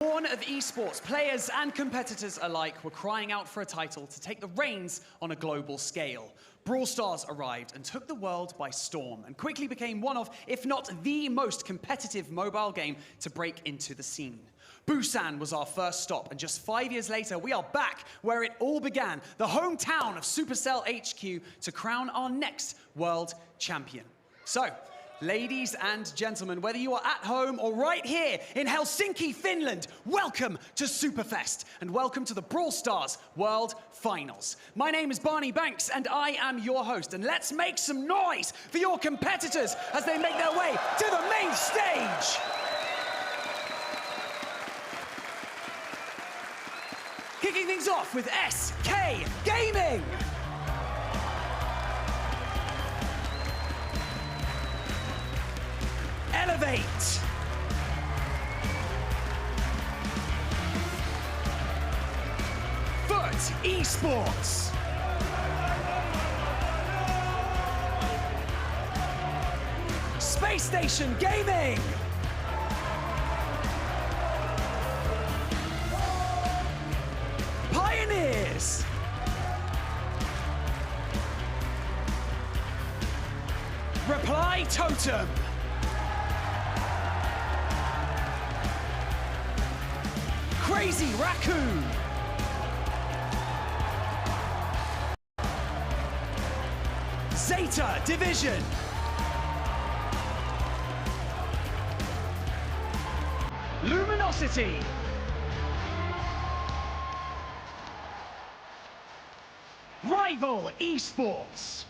Born of esports, players and competitors alike were crying out for a title to take the reins on a global scale. Brawl Stars arrived and took the world by storm and quickly became one of, if not the most competitive mobile game to break into the scene. Busan was our first stop, and just 5 years later, we are back where it all began, the hometown of Supercell HQ, to crown our next world champion. So, ladies and gentlemen, whether you are at home or right here in Helsinki, Finland, welcome to Superfest and welcome to the Brawl Stars World Finals. My name is Barney Banks and I am your host, and let's make some noise for your competitors as they make their way to the main stage. Kicking things off with SK Gaming. Elevate. Foot Esports. Space Station Gaming. Pioneers. Reply Totem. Crazy Raccoon. Zeta Division. Luminosity. Rival Esports.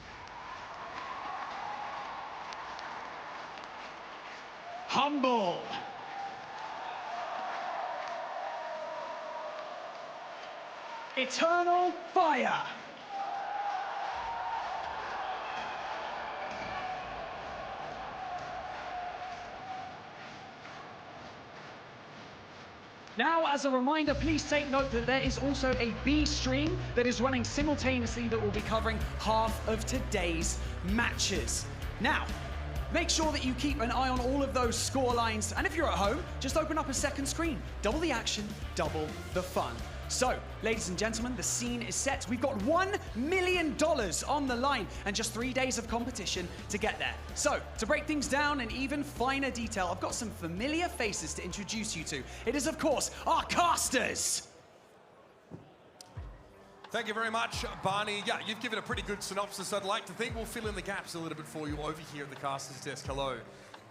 Humble. Eternal Fire. Now, as a reminder, please take note that there is also a B stream that is running simultaneously that will be covering half of today's matches. Now, make sure that you keep an eye on all of those score lines, and if you're at home, just open up a second screen. Double the action, double the fun. So, ladies and gentlemen, the scene is set. We've got $1 million on the line and just 3 days of competition to get there. So, to break things down in even finer detail, I've got some familiar faces to introduce you to. It is, of course, our casters. Thank you very much, Barney. Yeah, you've given a pretty good synopsis. I'd like to think we'll fill in the gaps a little bit for you over here at the casters desk. Hello,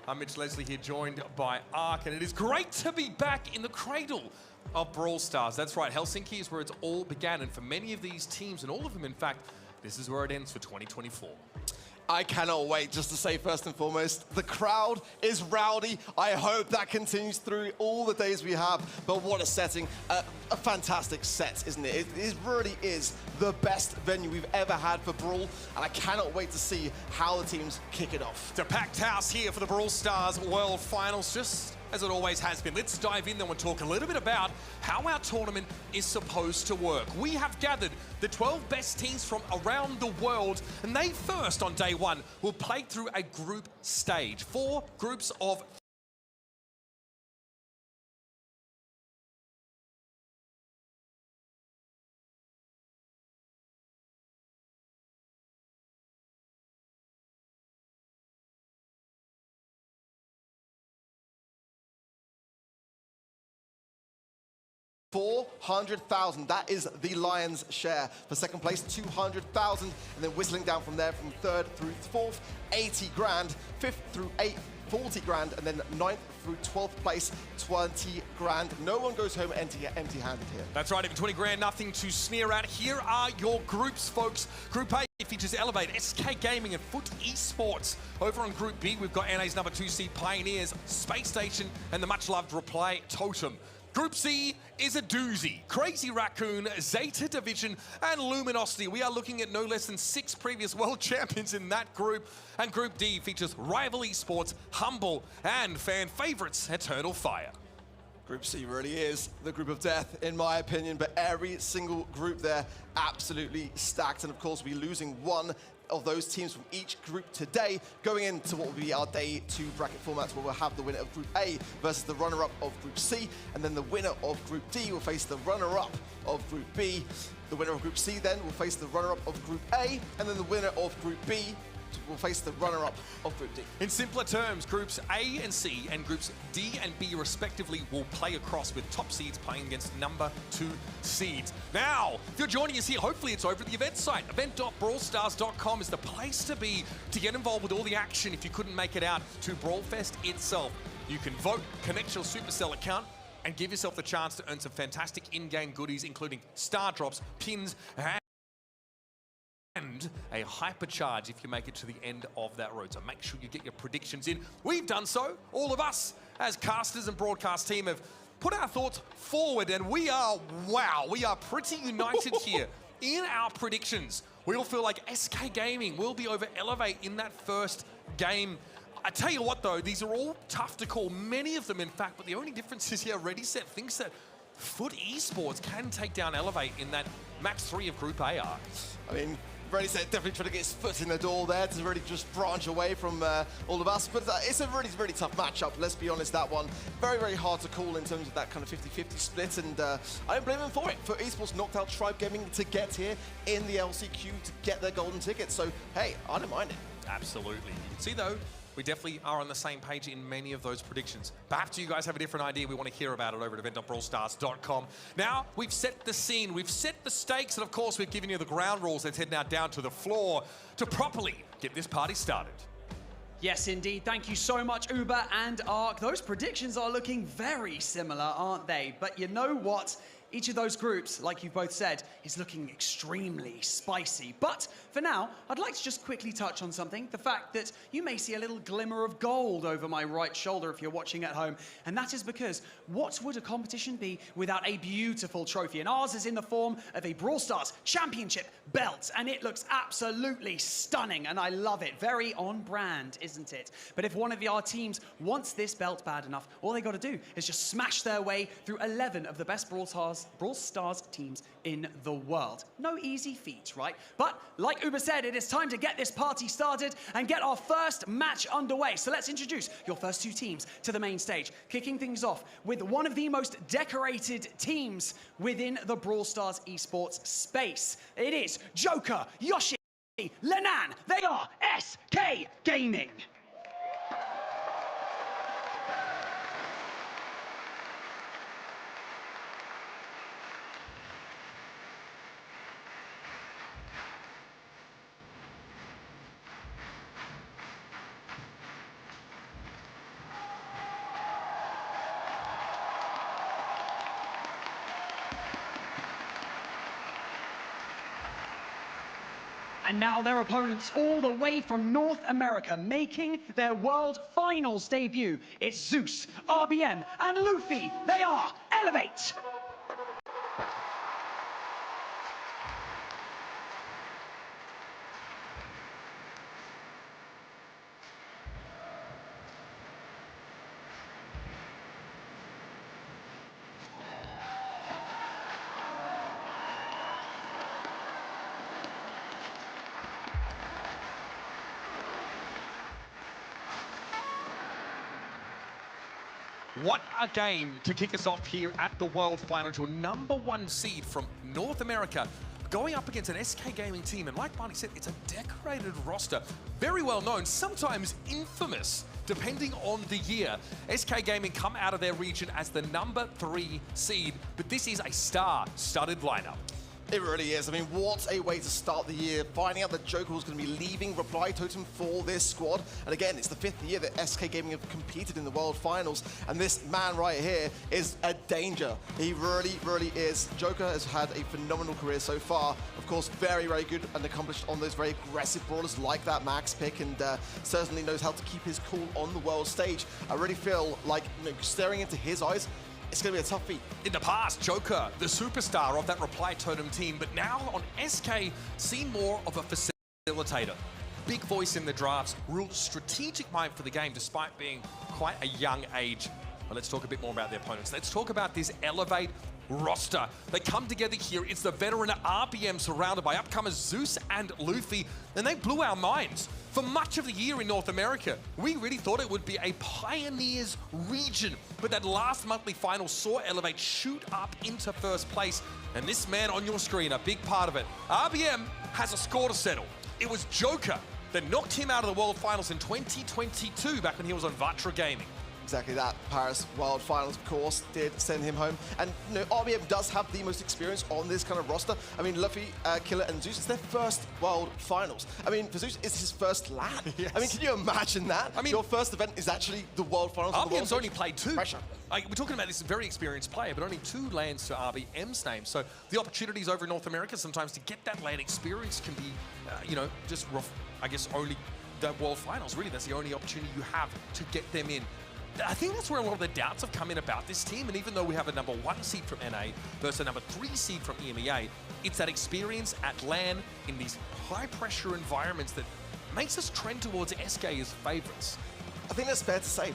I'm Mitch Leslie here, joined by Ark, and it is great to be back in the cradle of Brawl Stars. That's right, Helsinki is where it all began, and for many of these teams, and all of them in fact, this is where it ends for 2024. I cannot wait. Just to say first and foremost, the crowd is rowdy. I hope that continues through all the days we have, but what a setting. A fantastic set, isn't it? It really is the best venue we've ever had for Brawl, and I cannot wait to see how the teams kick it off. It's a packed house here for the Brawl Stars World Finals, just as it always has been. Let's dive in though and talk a little bit about how our tournament is supposed to work. We have gathered the 12 best teams from around the world, and they first on day one will play through a group stage. 4 groups of $400,000, that is the Lions' share. For second place, 200,000, and then whistling down from there from third through fourth, 80 grand, fifth through eighth, 40 grand, and then 9th through 12th place, 20 grand. No one goes home empty-handed here. That's right, even 20 grand, nothing to sneer at. Here are your groups, folks. Group A features Elevate, SK Gaming, and Foot Esports. Over on Group B, we've got NA's number 2 seed Pioneers, Space Station, and the much-loved Reply Totem. Group C is a doozy. Crazy Raccoon, Zeta Division, and Luminosity. We are looking at no less than 6 previous world champions in that group. And Group D features Rival Esports, Humble, and fan favorites, Eternal Fire. Group C really is the group of death, in my opinion, but every single group there absolutely stacked. And of course, we're losing one of those teams from each group today, going into what will be our day 2 bracket formats, where we'll have the winner of Group A versus the runner-up of Group C, and then the winner of Group D will face the runner-up of Group B. The winner of Group C then will face the runner-up of Group A, and then the winner of Group B will face the runner-up of Group D. In simpler terms, Groups A and C and Groups D and B respectively will play across, with top seeds playing against number 2 seeds. Now, if you're joining us here, hopefully it's over at the event site. Event.brawlstars.com is the place to be to get involved with all the action if you couldn't make it out to Brawlfest itself. You can vote, connect your Supercell account, and give yourself the chance to earn some fantastic in-game goodies, including star drops, pins, and a hypercharge if you make it to the end of that road. So make sure you get your predictions in. We've done so. All of us as casters and broadcast team have put our thoughts forward, and we are pretty united here in our predictions. We all feel like SK Gaming will be over Elevate in that first game. I tell you what though, these are all tough to call, many of them in fact, but the only difference is here, Ready Set thinks that Foot Esports can take down Elevate in that max 3 of Group A are. I mean, Ready Set definitely trying to get his foot in the door there to really just branch away from all of us. But it's a really, really tough matchup, let's be honest, that one. Very, very hard to call in terms of that kind of 50-50 split, and I don't blame them for it. Foot Esports knocked out Tribe Gaming to get here in the LCQ to get their golden ticket. So, hey, I don't mind it. Absolutely. You can see though, we definitely are on the same page in many of those predictions. Perhaps you guys have a different idea. We want to hear about it over at event.brawlstars.com. Now, we've set the scene, we've set the stakes, and of course, we've given you the ground rules. Let's head now down to the floor to properly get this party started. Yes, indeed. Thank you so much, Uber and Ark. Those predictions are looking very similar, aren't they? But you know what? Each of those groups, like you both said, is looking extremely spicy. But for now, I'd like to just quickly touch on something. The fact that you may see a little glimmer of gold over my right shoulder if you're watching at home. And that is because what would a competition be without a beautiful trophy? And ours is in the form of a Brawl Stars Championship belt. And it looks absolutely stunning. And I love it. Very on brand, isn't it? But if one of our teams wants this belt bad enough, all they got to do is just smash their way through 11 of the best Brawl Stars teams in the world. No easy feat, right? But like Uber said, it is time to get this party started and get our first match underway. So let's introduce your first 2 teams to the main stage, kicking things off with one of the most decorated teams within the Brawl Stars esports space. It is Joker, Yoshi, Lenan. They are SK Gaming. And now their opponents all the way from North America, making their World Finals debut. It's Zeus, RBM, and Luffy. They are Elevate. What a game to kick us off here at the World Final. Your #1 seed from North America going up against an SK Gaming team. And like Barney said, it's a decorated roster. Very well known, sometimes infamous, depending on the year. SK Gaming come out of their region as the #3 seed, but this is a star-studded lineup. It really is. I mean, what a way to start the year, finding out that Joker was going to be leaving Reply Totem for this squad. And again, it's the 5th year that SK Gaming have competed in the World Finals, and this man right here is a danger. He really, really is. Joker has had a phenomenal career so far. Of course, very, very good and accomplished on those very aggressive brawlers like that Max pick, and certainly knows how to keep his cool on the world stage. I really feel like, staring into his eyes, it's going to be a tough feat. In the past, Joker, the superstar of that Reply Totem team, but now on SK, seen more of a facilitator. Big voice in the drafts, real strategic mind for the game despite being quite a young age. Well, let's talk a bit more about their opponents. Let's talk about this Elevate roster. They come together here. It's the veteran RBM surrounded by upcomers Zeus and Luffy, and they blew our minds. For much of the year in North America, we really thought it would be a Pioneers region, but that last monthly final saw Elevate shoot up into first place, and this man on your screen, a big part of it. RBM has a score to settle. It was Joker that knocked him out of the World Finals in 2022, back when he was on Vatra Gaming. Exactly that. Paris World Finals, of course, did send him home. And you know, RBM does have the most experience on this kind of roster. I mean, Luffy, Killer, and Zeus, it's their first World Finals. I mean, for Zeus, it's his first LAN. Yes. I mean, can you imagine that? I mean, your first event is actually the World Finals. RBM's only played 2. Pressure. We're talking about this very experienced player, but only 2 lands to RBM's name. So the opportunities over in North America sometimes to get that LAN experience can be, you know, just rough. I guess only the World Finals, really, that's the only opportunity you have to get them in. I think that's where a lot of the doubts have come in about this team, and even though we have a number 1 seed from NA versus a number 3 seed from EMEA, it's that experience at LAN in these high-pressure environments that makes us trend towards SK as favourites. I think that's fair to say.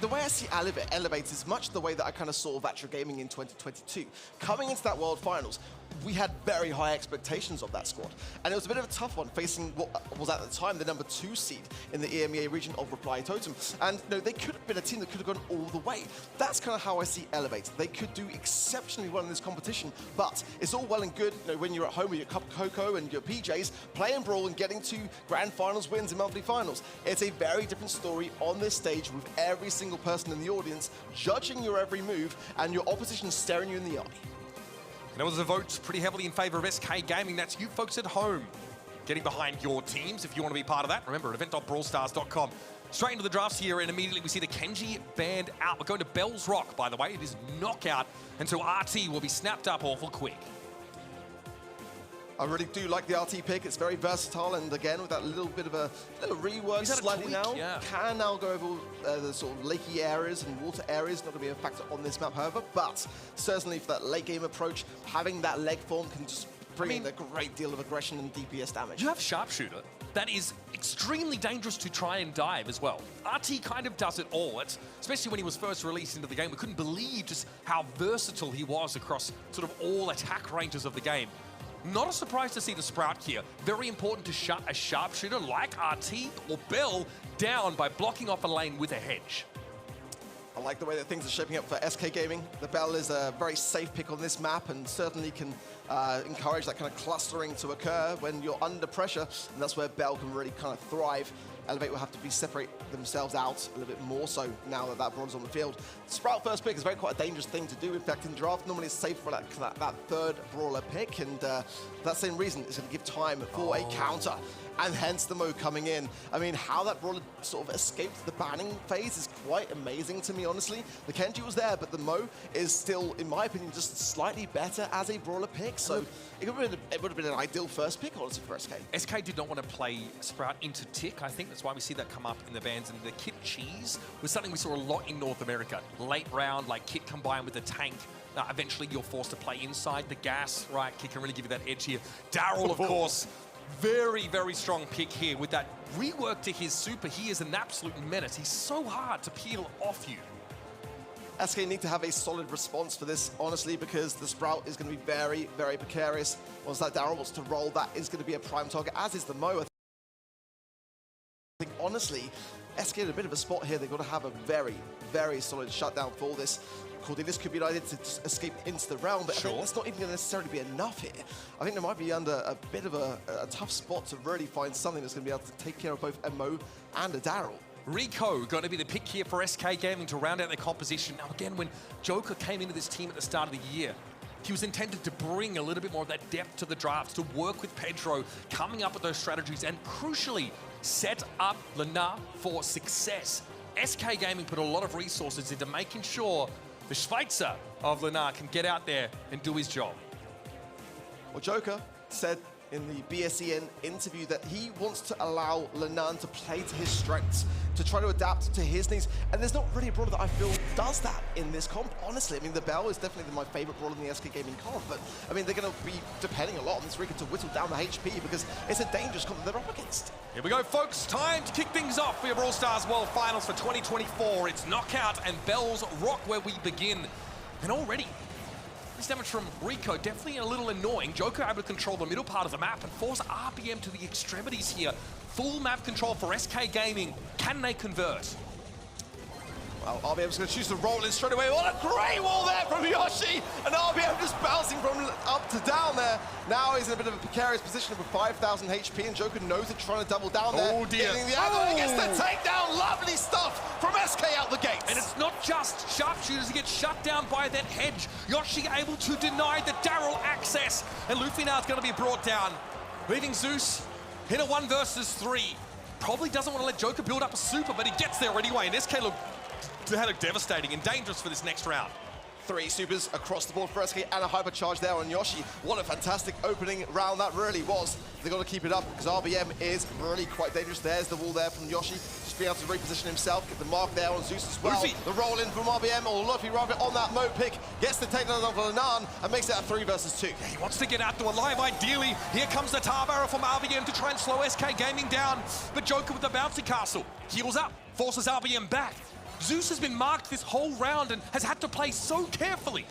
The way I see Elevate is much the way that I kind of saw Vatra Gaming in 2022. Coming into that World Finals, we had very high expectations of that squad. And it was a bit of a tough one facing what was at the time the number 2 seed in the EMEA region of Reply Totem. And you know, they could have been a team that could have gone all the way. That's kind of how I see Elevate. They could do exceptionally well in this competition, but it's all well and good, you know, when you're at home with your cup of cocoa and your PJs, playing Brawl and getting to grand finals wins and monthly finals. It's a very different story on this stage with every single person in the audience judging your every move and your opposition staring you in the eye. There was a vote pretty heavily in favor of SK Gaming. That's you folks at home getting behind your teams. If you want to be part of that, remember, event.brawlstars.com. Straight into the drafts here, and immediately we see the Kenji band out. We're going to Bell's Rock, by the way. It is knockout, and so RT will be snapped up awful quick. I really do like the RT pick. It's very versatile, and again, with that little bit of a little rework slightly now, can now go over the sort of lakey areas and water areas. Not going to be a factor on this map, however, but certainly for that late game approach, having that leg form can just bring in a great deal of aggression and DPS damage. You have Sharpshooter. That is extremely dangerous to try and dive as well. RT kind of does it all. Especially when he was first released into the game, we couldn't believe just how versatile he was across sort of all attack ranges of the game. Not a surprise to see the Sprout here. Very important to shut a Sharpshooter like RT or Bell down by blocking off a lane with a hedge. I like the way that things are shaping up for SK Gaming. The Bell is a very safe pick on this map and certainly can encourage that kind of clustering to occur when you're under pressure, and that's where Bell can really kind of thrive. Elevate will have to separate themselves out a little bit more so now that that Brawn's on the field. Sprout first pick is quite a dangerous thing to do. In fact, in draft, normally it's safe for that 3rd Brawler pick, and for that same reason, it's going to give time for a counter, and hence the Mo coming in. I mean, how that Brawler sort of escaped the banning phase is quite amazing to me, honestly. The Kenji was there, but the Mo is still, in my opinion, just slightly better as a Brawler pick, so it would have been an ideal first pick, honestly, for SK. SK did not want to play Sprout into Tick. I think that's why we see that come up in the bans. And the Kit Cheese was something we saw a lot in North America. Late round, like Kit combined with the tank. Eventually, you're forced to play inside the gas, right? Kit can really give you that edge here. Daryl, of course, very, very strong pick here with that rework to his super. He is an absolute menace. He's so hard to peel off you. SK need to have a solid response for this, honestly, because the Sprout is going to be very, very precarious. Once that Daryl wants to roll, that is going to be a prime target, as is the Mo. I think, honestly, SK in a bit of a spot here. They've got to have a very, very solid shutdown for this. Cordelis could be an idea to escape into the realm, but I think that's not even going to necessarily be enough here. I think they might be under a bit of a tough spot to really find something that's going to be able to take care of both a Mo and a Daryl. Rico going to be the pick here for SK Gaming to round out their composition. Now again, when Joker came into this team at the start of the year, he was intended to bring a little bit more of that depth to the drafts, to work with Pedro, coming up with those strategies, and crucially, set up Lena for success. SK Gaming put a lot of resources into making sure the Schweitzer of Lena can get out there and do his job. Well, Joker said in the BSEN interview that he wants to allow Lenan to play to his strengths, to try to adapt to his needs, and there's not really a brawler that I feel does that in this comp, honestly. I mean, the Bell is definitely my favorite brawler in the SK Gaming comp, but I mean, they're going to be depending a lot on this Rico to whittle down the HP because it's a dangerous comp that they're up against. Here we go, folks. Time to kick things off for your Brawl Stars World Finals for 2024. It's Knockout and Bell's Rock where we begin. And already, This damage from Rico, definitely a little annoying. Joker able to control the middle part of the map and force RBM to the extremities here. Full map control for SK Gaming. Can they convert? Well, RBM's going to choose to roll in straight away. What a great wall there from Yoshi! And RBM just bouncing from up to down there. Now he's in a bit of a precarious position with 5,000 HP, and Joker knows it, trying to double down there. Oh dear. Getting the angle, and he gets the takedown. Lovely stuff from SK out the gates. And it's not just sharpshooters, he gets shut down by that hedge. Yoshi able to deny the Daryl access. And Luffy now is going to be brought down, leaving Zeus in a 1 versus 3. Probably doesn't want to let Joker build up a super, but he gets there anyway. And SK look devastating and dangerous for this next round. 3 supers across the board for SK and a hypercharge there on Yoshi. What a fantastic opening round that really was. They've got to keep it up because RBM is really quite dangerous. There's the wall there from Yoshi. Just being able to reposition himself, get the mark there on Zeus as well. Luffy. The roll in from RBM, or Luffy rather, on that Mo pick. Gets the takedown of Lanan and makes it a 3 versus 2. He wants to get out to alive, ideally. Here comes the tar barrel from RBM to try and slow SK Gaming down. But Joker with the bouncy castle heals up, forces RBM back. Zeus has been marked this whole round and has had to play so carefully.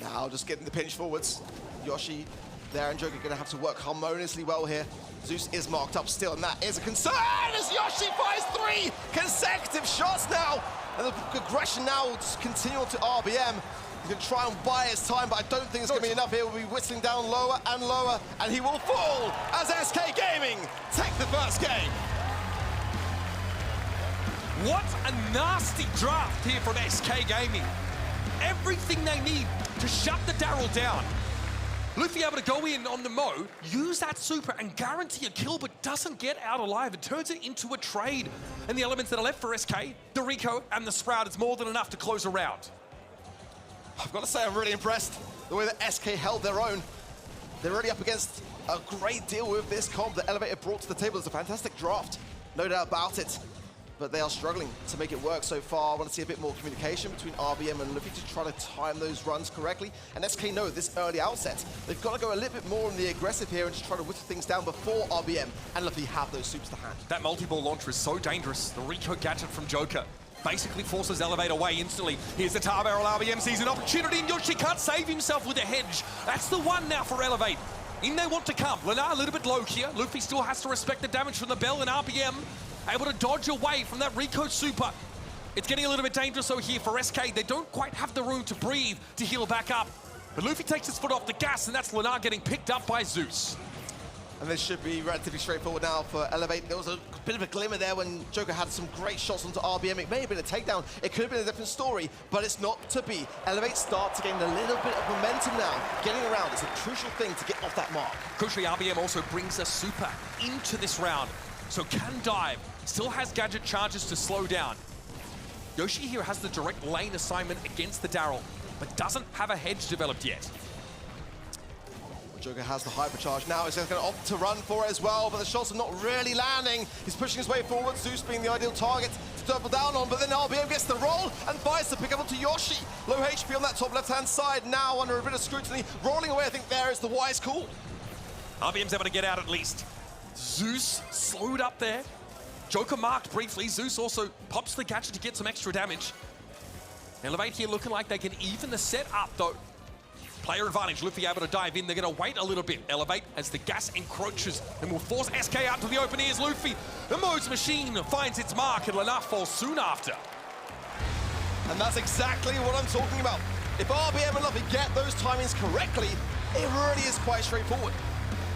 Now just getting the pinch forwards. Yoshi there and Joker going to have to work harmoniously well here. Zeus is marked up still, and that is a concern as Yoshi fires 3 consecutive shots now. And the aggression now will just continue on to RBM. He's going to try and buy his time, but I don't think it's going to be enough here. We'll be whistling down lower and lower, and he will fall as SK Gaming take the first game. What a nasty draft here from SK Gaming. Everything they need to shut the Daryl down. Luffy able to go in on the Mo, use that super and guarantee a kill, but doesn't get out alive. It turns it into a trade. And the elements that are left for SK, the Rico and the Sprout, is more than enough to close a round. I've got to say, I'm really impressed the way that SK held their own. They're really up against a great deal with this comp that Elevator brought to the table. It's a fantastic draft, no doubt about it. But they are struggling to make it work so far. I want to see a bit more communication between RBM and Luffy to try to time those runs correctly. And SK know this early outset, they've got to go a little bit more on the aggressive here and just try to whittle things down before RBM and Luffy have those supers to hand. That multi-ball launcher is so dangerous. The Rico gadget from Joker basically forces Elevate away instantly. Here's the tar barrel. RBM sees an opportunity and Yoshi can't save himself with a hedge. That's the one now for Elevate. In they want to come. Lanar a little bit low here. Luffy still has to respect the damage from the bell, and RBM able to dodge away from that Rico super. It's getting a little bit dangerous over here for SK. They don't quite have the room to breathe to heal back up. But Luffy takes his foot off the gas, and that's Lanar getting picked up by Zeus. And this should be relatively straightforward now for Elevate. There was a bit of a glimmer there when Joker had some great shots onto RBM. It may have been a takedown. It could have been a different story, but it's not to be. Elevate start to gain a little bit of momentum now. Getting around is a crucial thing to get off that mark. Crucially, RBM also brings a super into this round, so can dive. Still has gadget charges to slow down. Yoshi here has the direct lane assignment against the Daryl, but doesn't have a hedge developed yet. Joker has the hypercharge now. He's going to opt to run for it as well, but the shots are not really landing. He's pushing his way forward, Zeus being the ideal target to double down on, but then RBM gets the roll and fires to pick up onto Yoshi. Low HP on that top left-hand side, now under a bit of scrutiny. Rolling away, I think there is the wise call. RBM's able to get out at least. Zeus slowed up there. Joker marked briefly. Zeus also pops the gadget to get some extra damage. Elevate here looking like they can even the set up though. Player advantage, Luffy able to dive in. They're going to wait a little bit. Elevate as the gas encroaches and will force SK out to the open ears. Luffy, the Mo's machine finds its mark and Lanar falls soon after. And that's exactly what I'm talking about. If RBM and Luffy get those timings correctly, it really is quite straightforward.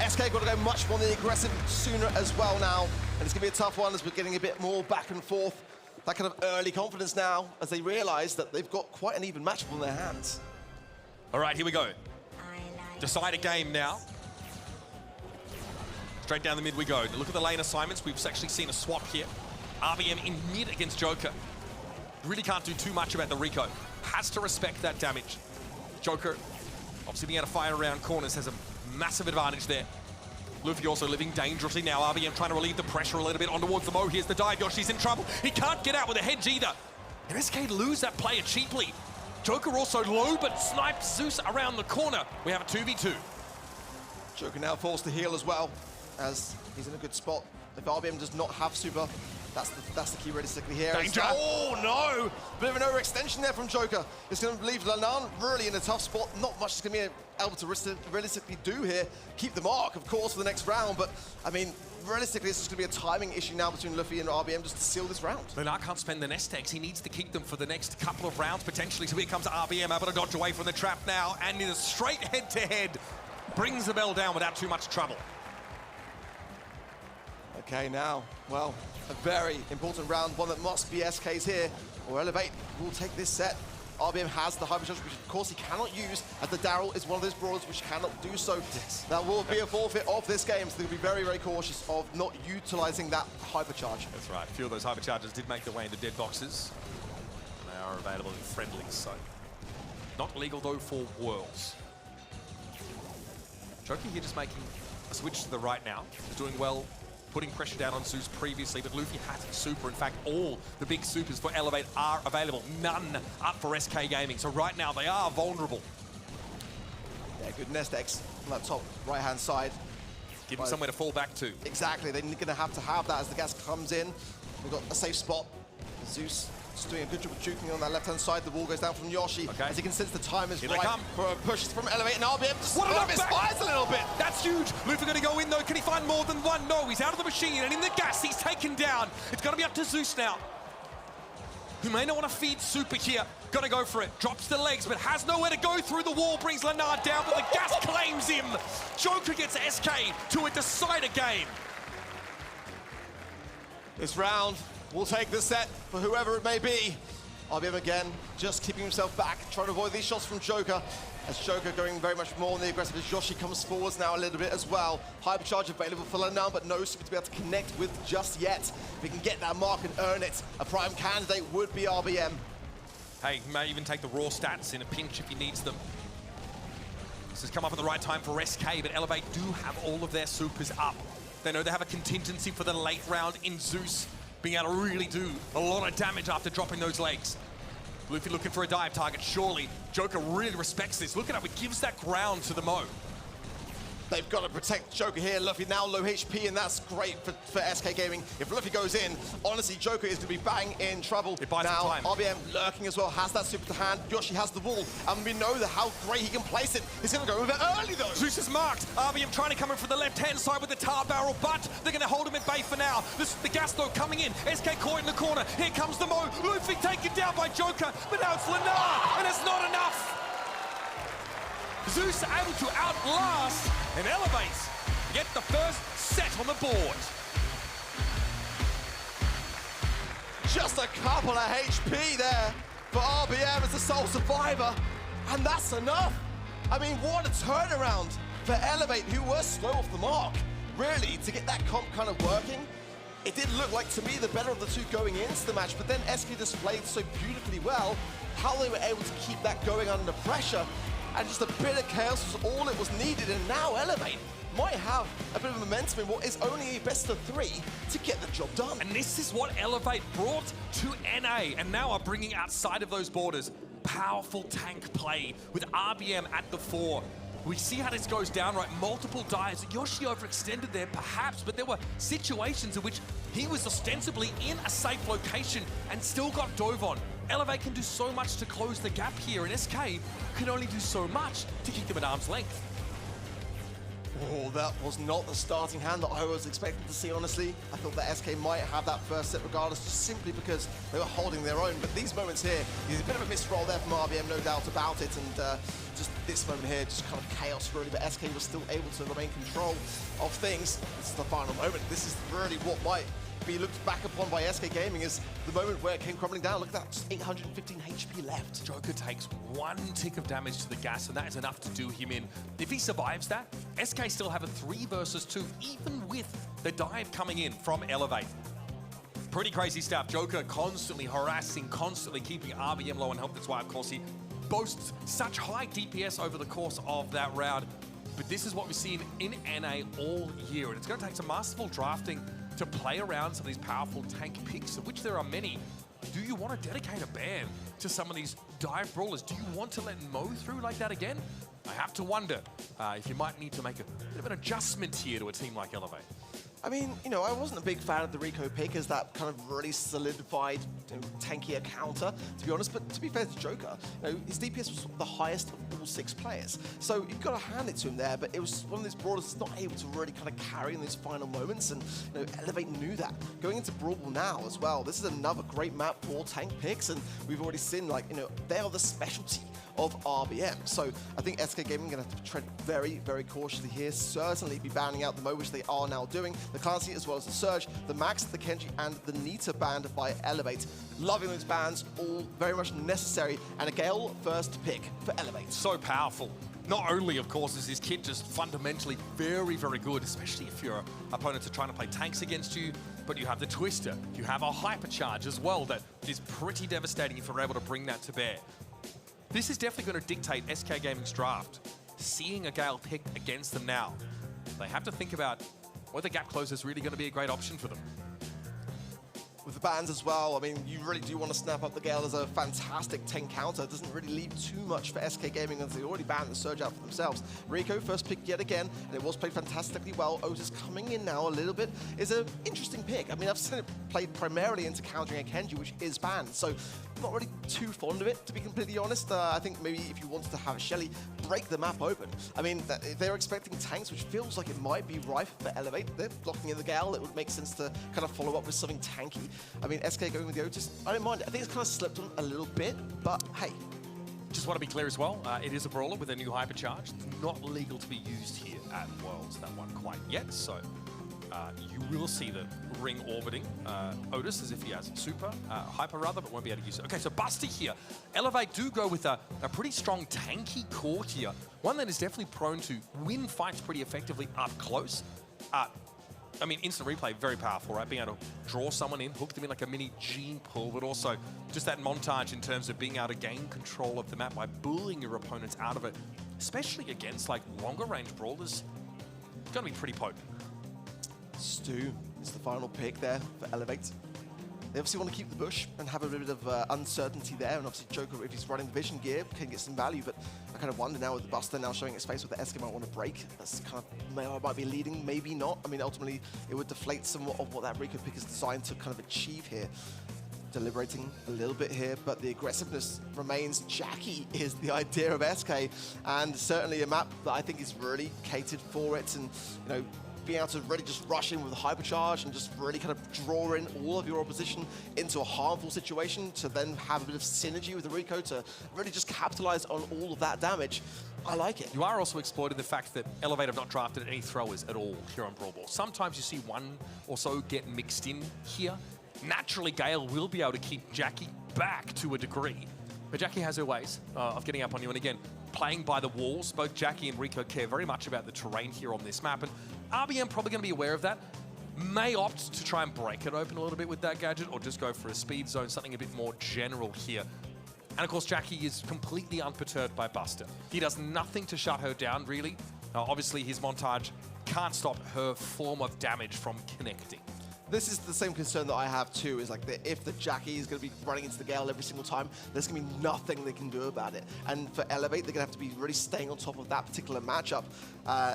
SK got to go much more on the aggressive sooner as well now. And it's going to be a tough one as we're getting a bit more back and forth. That kind of early confidence now as they realize that they've got quite an even matchup on their hands. All right, here we go. Decide a game now. Straight down the mid we go. Look at the lane assignments. We've actually seen a swap here. RBM in mid against Joker. Really can't do too much about the Rico. Has to respect that damage. Joker, obviously being able to fire around corners, has a massive advantage there. Luffy also living dangerously now. RBM trying to relieve the pressure a little bit on towards the Mo. Here's the dive. Yoshi's in trouble. He can't get out with a hedge either. And SK lose that player cheaply. Joker also low, but snipes Zeus around the corner. We have a 2v2. Joker now forced to heal as well, as he's in a good spot. If RBM does not have super, That's the key realistically here. Danger. Oh no! Bit of an overextension there from Joker. It's going to leave Lanan really in a tough spot. Not much is going to be able to realistically do here. Keep the mark, of course, for the next round, but I mean, realistically, this is going to be a timing issue now between Luffy and RBM just to seal this round. Lenar can't spend the nest eggs. He needs to keep them for the next couple of rounds, potentially. So here comes RBM, able to dodge away from the trap now, and in a straight head-to-head, brings the bell down without too much trouble. Okay, now, well, a very important round, one that must be SK's here, or Elevate will take this set. RBM has the hypercharge, which of course he cannot use, as the Daryl is one of those brawlers which cannot do so. Yes. That will be a forfeit of this game, so they'll be very, very cautious of not utilizing that hypercharge. That's right. A few of those hypercharges did make their way into dead boxes. They are available in friendlies, so not legal though for Worlds. Joker here just making a switch to the right now. He's doing well, putting pressure down on Zeus previously, but Luffy has a super. In fact, all the big supers for Elevate are available. None up for SK Gaming. So right now, they are vulnerable. Yeah, good nest X on that top right-hand side. Give him somewhere to fall back to. Exactly, they're going to have that as the gas comes in. We've got a safe spot. Zeus just doing a good job of juking on that left-hand side. The wall goes down from Yoshi, as he can sense the time is right for a push from Elevate, and RBM just misfires a little bit. That's huge. Luffy going to go in though. Can he find more than one? No, he's out of the machine, and in the gas, he's taken down. It's going to be up to Zeus now. Who may not want to feed super here. Got to go for it. Drops the legs, but has nowhere to go through the wall. Brings Lenar down, but the gas claims him. Joker gets SK to a decider game. This round will take the set for whoever it may be. RBM again, just keeping himself back, trying to avoid these shots from Joker. As Joker going very much more on the aggressive as Yoshi comes forwards now a little bit as well. Hypercharge available for Lenar, but no super to be able to connect with just yet. If he can get that mark and earn it, a prime candidate would be RBM. Hey, he may even take the raw stats in a pinch if he needs them. This has come up at the right time for SK, but Elevate do have all of their supers up. They know they have a contingency for the late round in Zeus, being able to really do a lot of damage after dropping those legs. Luffy looking for a dive target, surely. Joker really respects this. Look at how he gives that ground to the Mo. They've got to protect Joker here. Luffy now low HP, and that's great for SK Gaming. If Luffy goes in, honestly, Joker is going to be bang in trouble. It buys now, time. RBM lurking as well, has that super to hand. Yoshi has the wall, and we know how great he can place it. He's going to go with it early, though. Zeus is marked. RBM trying to come in from the left-hand side with the tar barrel, but they're going to hold him at bay for now. The gas, though, coming in. SK caught in the corner. Here comes the Mo. Luffy taken down by Joker, but now it's Lenar, and it's not enough. Zeus able to outlast and Elevate get the first set on the board. Just a couple of HP there for RBM as the sole survivor, and that's enough. I mean, what a turnaround for Elevate, who were slow off the mark. Really, to get that comp kind of working, it did look like, to me, the better of the two going into the match, but then SK displayed so beautifully well how they were able to keep that going under pressure. And just a bit of chaos was all it was needed, and now Elevate might have a bit of momentum in what is only a best of 3 to get the job done. And this is what Elevate brought to NA, and now are bringing outside of those borders. Powerful tank play with RBM at the fore. We see how this goes down, right? Multiple dives. Yoshi overextended there, perhaps, but there were situations in which he was ostensibly in a safe location and still got dove on. Elevate can do so much to close the gap here, and SK can only do so much to keep them at arm's length. Oh, that was not the starting hand that I was expecting to see, honestly. I thought that SK might have that first set regardless, just simply because they were holding their own. But these moments here, there's a bit of a missed roll there from RBM, no doubt about it. And just this moment here, just kind of chaos, really. But SK was still able to remain control of things. This is the final moment. This is really what might be looked back upon by SK Gaming as the moment where it came crumbling down. Look at that, just 815 HP left. Joker takes one tick of damage to the gas, and that is enough to do him in. If he survives that, SK still have a 3 versus 2, even with the dive coming in from Elevate. Pretty crazy stuff. Joker constantly harassing, constantly keeping RBM low on health. That's why, of course, he boasts such high DPS over the course of that round. But this is what we've seen in NA all year, and it's going to take some masterful drafting to play around some of these powerful tank picks, of which there are many. Do you want to dedicate a ban to some of these dive brawlers? Do you want to let Mo through like that again? I have to wonder if you might need to make a bit of an adjustment here to a team like Elevate. I mean, you know, I wasn't a big fan of the Rico pick as that kind of really solidified, tankier counter, to be honest. But to be fair to Joker, you know, his DPS was the highest of all 6 players. So you've got to hand it to him there, but it was one of those brawlers that's not able to really kind of carry in those final moments, and you know, Elevate knew that. Going into Brawl now as well, this is another great map for tank picks, and we've already seen, like, you know, they are the specialty of RBM. So I think SK Gaming are going to have to tread very, very cautiously here. Certainly be banning out the Mo, which they are now doing. The Clancy as well as the Surge, the Max, the Kenji, and the Nita banned by Elevate. Loving those bans, all very much necessary, and a Gale first pick for Elevate. So powerful. Not only, of course, is this kit just fundamentally very, very good, especially if your opponents are trying to play tanks against you, but you have the Twister, you have a Hypercharge as well that is pretty devastating if you're able to bring that to bear. This is definitely going to dictate SK Gaming's draft. Seeing a Gale pick against them now, they have to think about whether gap close is really going to be a great option for them. With the bans as well, I mean, you really do want to snap up the Gale as a fantastic tank counter. It doesn't really leave too much for SK Gaming as they already banned the Surge out for themselves. Rico first pick yet again, and it was played fantastically well. Otis coming in now a little bit is an interesting pick. I mean, I've seen it played primarily into countering a Kenji, which is banned, so not really too fond of it, to be completely honest. I think maybe if you wanted to have a Shelly break the map open. I mean, if they're expecting tanks, which feels like it might be rife for Elevate, they're blocking in the Gale. It would make sense to kind of follow up with something tanky. I mean, SK going with the Otis, I don't mind it. I think it's kind of slipped on a little bit, but hey. Just want to be clear as well, it is a brawler with a new hypercharge. It's not legal to be used here at Worlds, that one quite yet, so you will see the ring orbiting Otis as if he has super, hyper rather, but won't be able to use it. Okay, so Buster here. Elevate do go with a pretty strong tanky core here, one that is definitely prone to win fights pretty effectively up close. I mean, instant replay, very powerful, right? Being able to draw someone in, hook them in like a mini gene pull, but also just that montage in terms of being able to gain control of the map by bullying your opponents out of it, especially against like longer range brawlers. It's going to be pretty potent. Stu is the final pick there for Elevate. They obviously want to keep the bush and have a bit of uncertainty there, and obviously Joker, if he's running the vision gear, can get some value, but I kind of wonder now with the Buster now showing its face, what the SK might want to break. That's kind of, might be leading, maybe not. I mean, ultimately, it would deflate somewhat of what that Rico pick is designed to kind of achieve here. Deliberating a little bit here, but the aggressiveness remains. Jackie is the idea of SK, and certainly a map that I think is really catered for it, and, you know, being able to really just rush in with a hypercharge and just really kind of draw in all of your opposition into a harmful situation to then have a bit of synergy with the Rico to really just capitalize on all of that damage. I like it. You are also exploiting the fact that Elevate have not drafted any throwers at all here on Brawl Ball. Sometimes you see one or so get mixed in here. Naturally, Gale will be able to keep Jackie back to a degree. But Jackie has her ways of getting up on you. And again, playing by the walls, both Jackie and Rico care very much about the terrain here on this map. And RBM probably going to be aware of that. May opt to try and break it open a little bit with that gadget, or just go for a speed zone, something a bit more general here. And of course, Jackie is completely unperturbed by Buster. He does nothing to shut her down, really. Obviously, his montage can't stop her form of damage from connecting. This is the same concern that I have too, is like if the Jackie is going to be running into the Gale every single time, there's going to be nothing they can do about it. And for Elevate, they're going to have to be really staying on top of that particular matchup.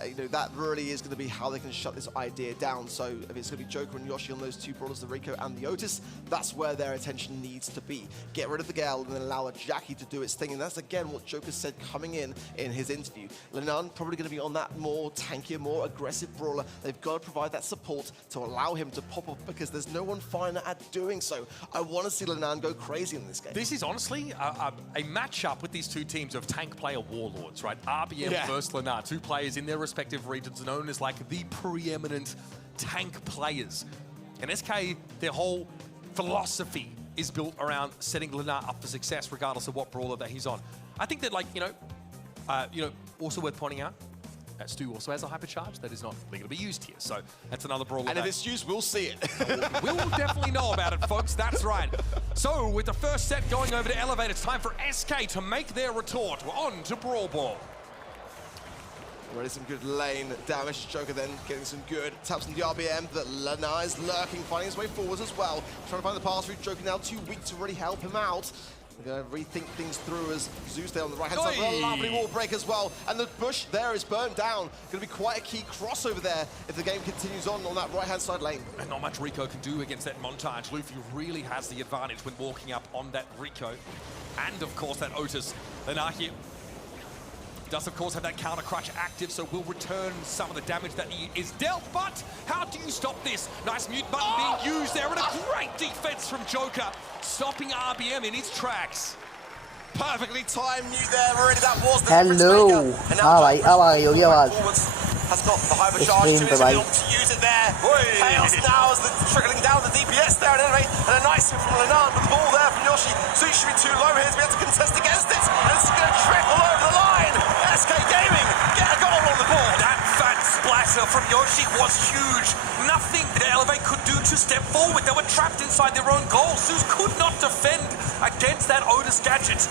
You know, that really is going to be how they can shut this idea down. So if it's going to be Joker and Yoshi on those two brawlers, the Rico and the Otis, that's where their attention needs to be. Get rid of the Gale and then allow a Jackie to do its thing. And that's again what Joker said coming in his interview. Lenan probably going to be on that more tankier, more aggressive brawler. They've got to provide that support to allow him to pop off, because there's no one finer at doing so. I want to see Lenan go crazy in this game. This is honestly a matchup with these two teams of tank player warlords, right? RBM versus Lenan, two players in their respective regions known as like the preeminent tank players. And SK, their whole philosophy is built around setting Lenan up for success regardless of what brawler that he's on. I think that, like, you know, also worth pointing out, Stu also has a hypercharge that is not legal to be used here. So that's another brawler. And if it's used, we'll see it. We'll definitely know about it, folks. That's right. So with the first set going over to Elevate, it's time for SK to make their retort. We're on to Brawl Ball. Already some good lane damage. Joker then getting some good taps on the RBM, but Lenan is lurking, finding his way forwards as well. Trying to find the pass through. Joker now too weak to really help him out. We're going to rethink things through as Zeus there on the right-hand side. A lovely wall break as well. And the bush there is burned down. Going to be quite a key crossover there if the game continues on that right-hand side lane. And not much Rico can do against that montage. Luffy really has the advantage when walking up on that Rico. And, of course, that Otis. Lenahi does, of course, have that counter crutch active, so will return some of the damage that he is dealt. But how do you stop this? Nice mute button being used there, and a great defense from Joker, stopping RBM in his tracks. Perfectly timed mute there, already that was the Hello. has got the hypercharge to use it there. Chaos now is trickling down the DPS there and Elevate, and a nice hit from Lenan with the ball there from Yoshi. So he should be too low here to be able to contest against it, and it's going to trickle over the line. SK Gaming get a goal on the board. That fat splatter from Yoshi was huge. Nothing that Elevate could do to step forward. They were trapped inside their own goal. Zeus could not defend against that Otis gadget.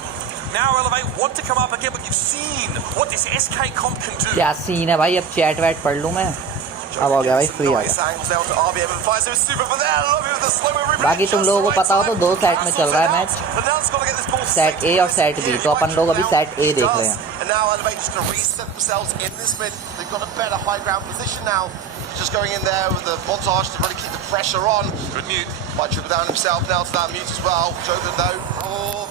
Now Elevate want to come up again, but you've seen what this SK comp can do. क्या scene है भाई, अब chat VAT पढ़ लूँ मैं. अब हो गया भाई, फ्री आ गया. बाकी तुम लोगों को पता हो तो 2 सेट में चल रहा है मैच, सेट ए और सेट बी. तो अपन लोग अभी सेट ए देख रहे हैं. Just going in there with the montage to really keep the pressure on. Good mute. Might trickle down himself now to that mute as well. Joker though,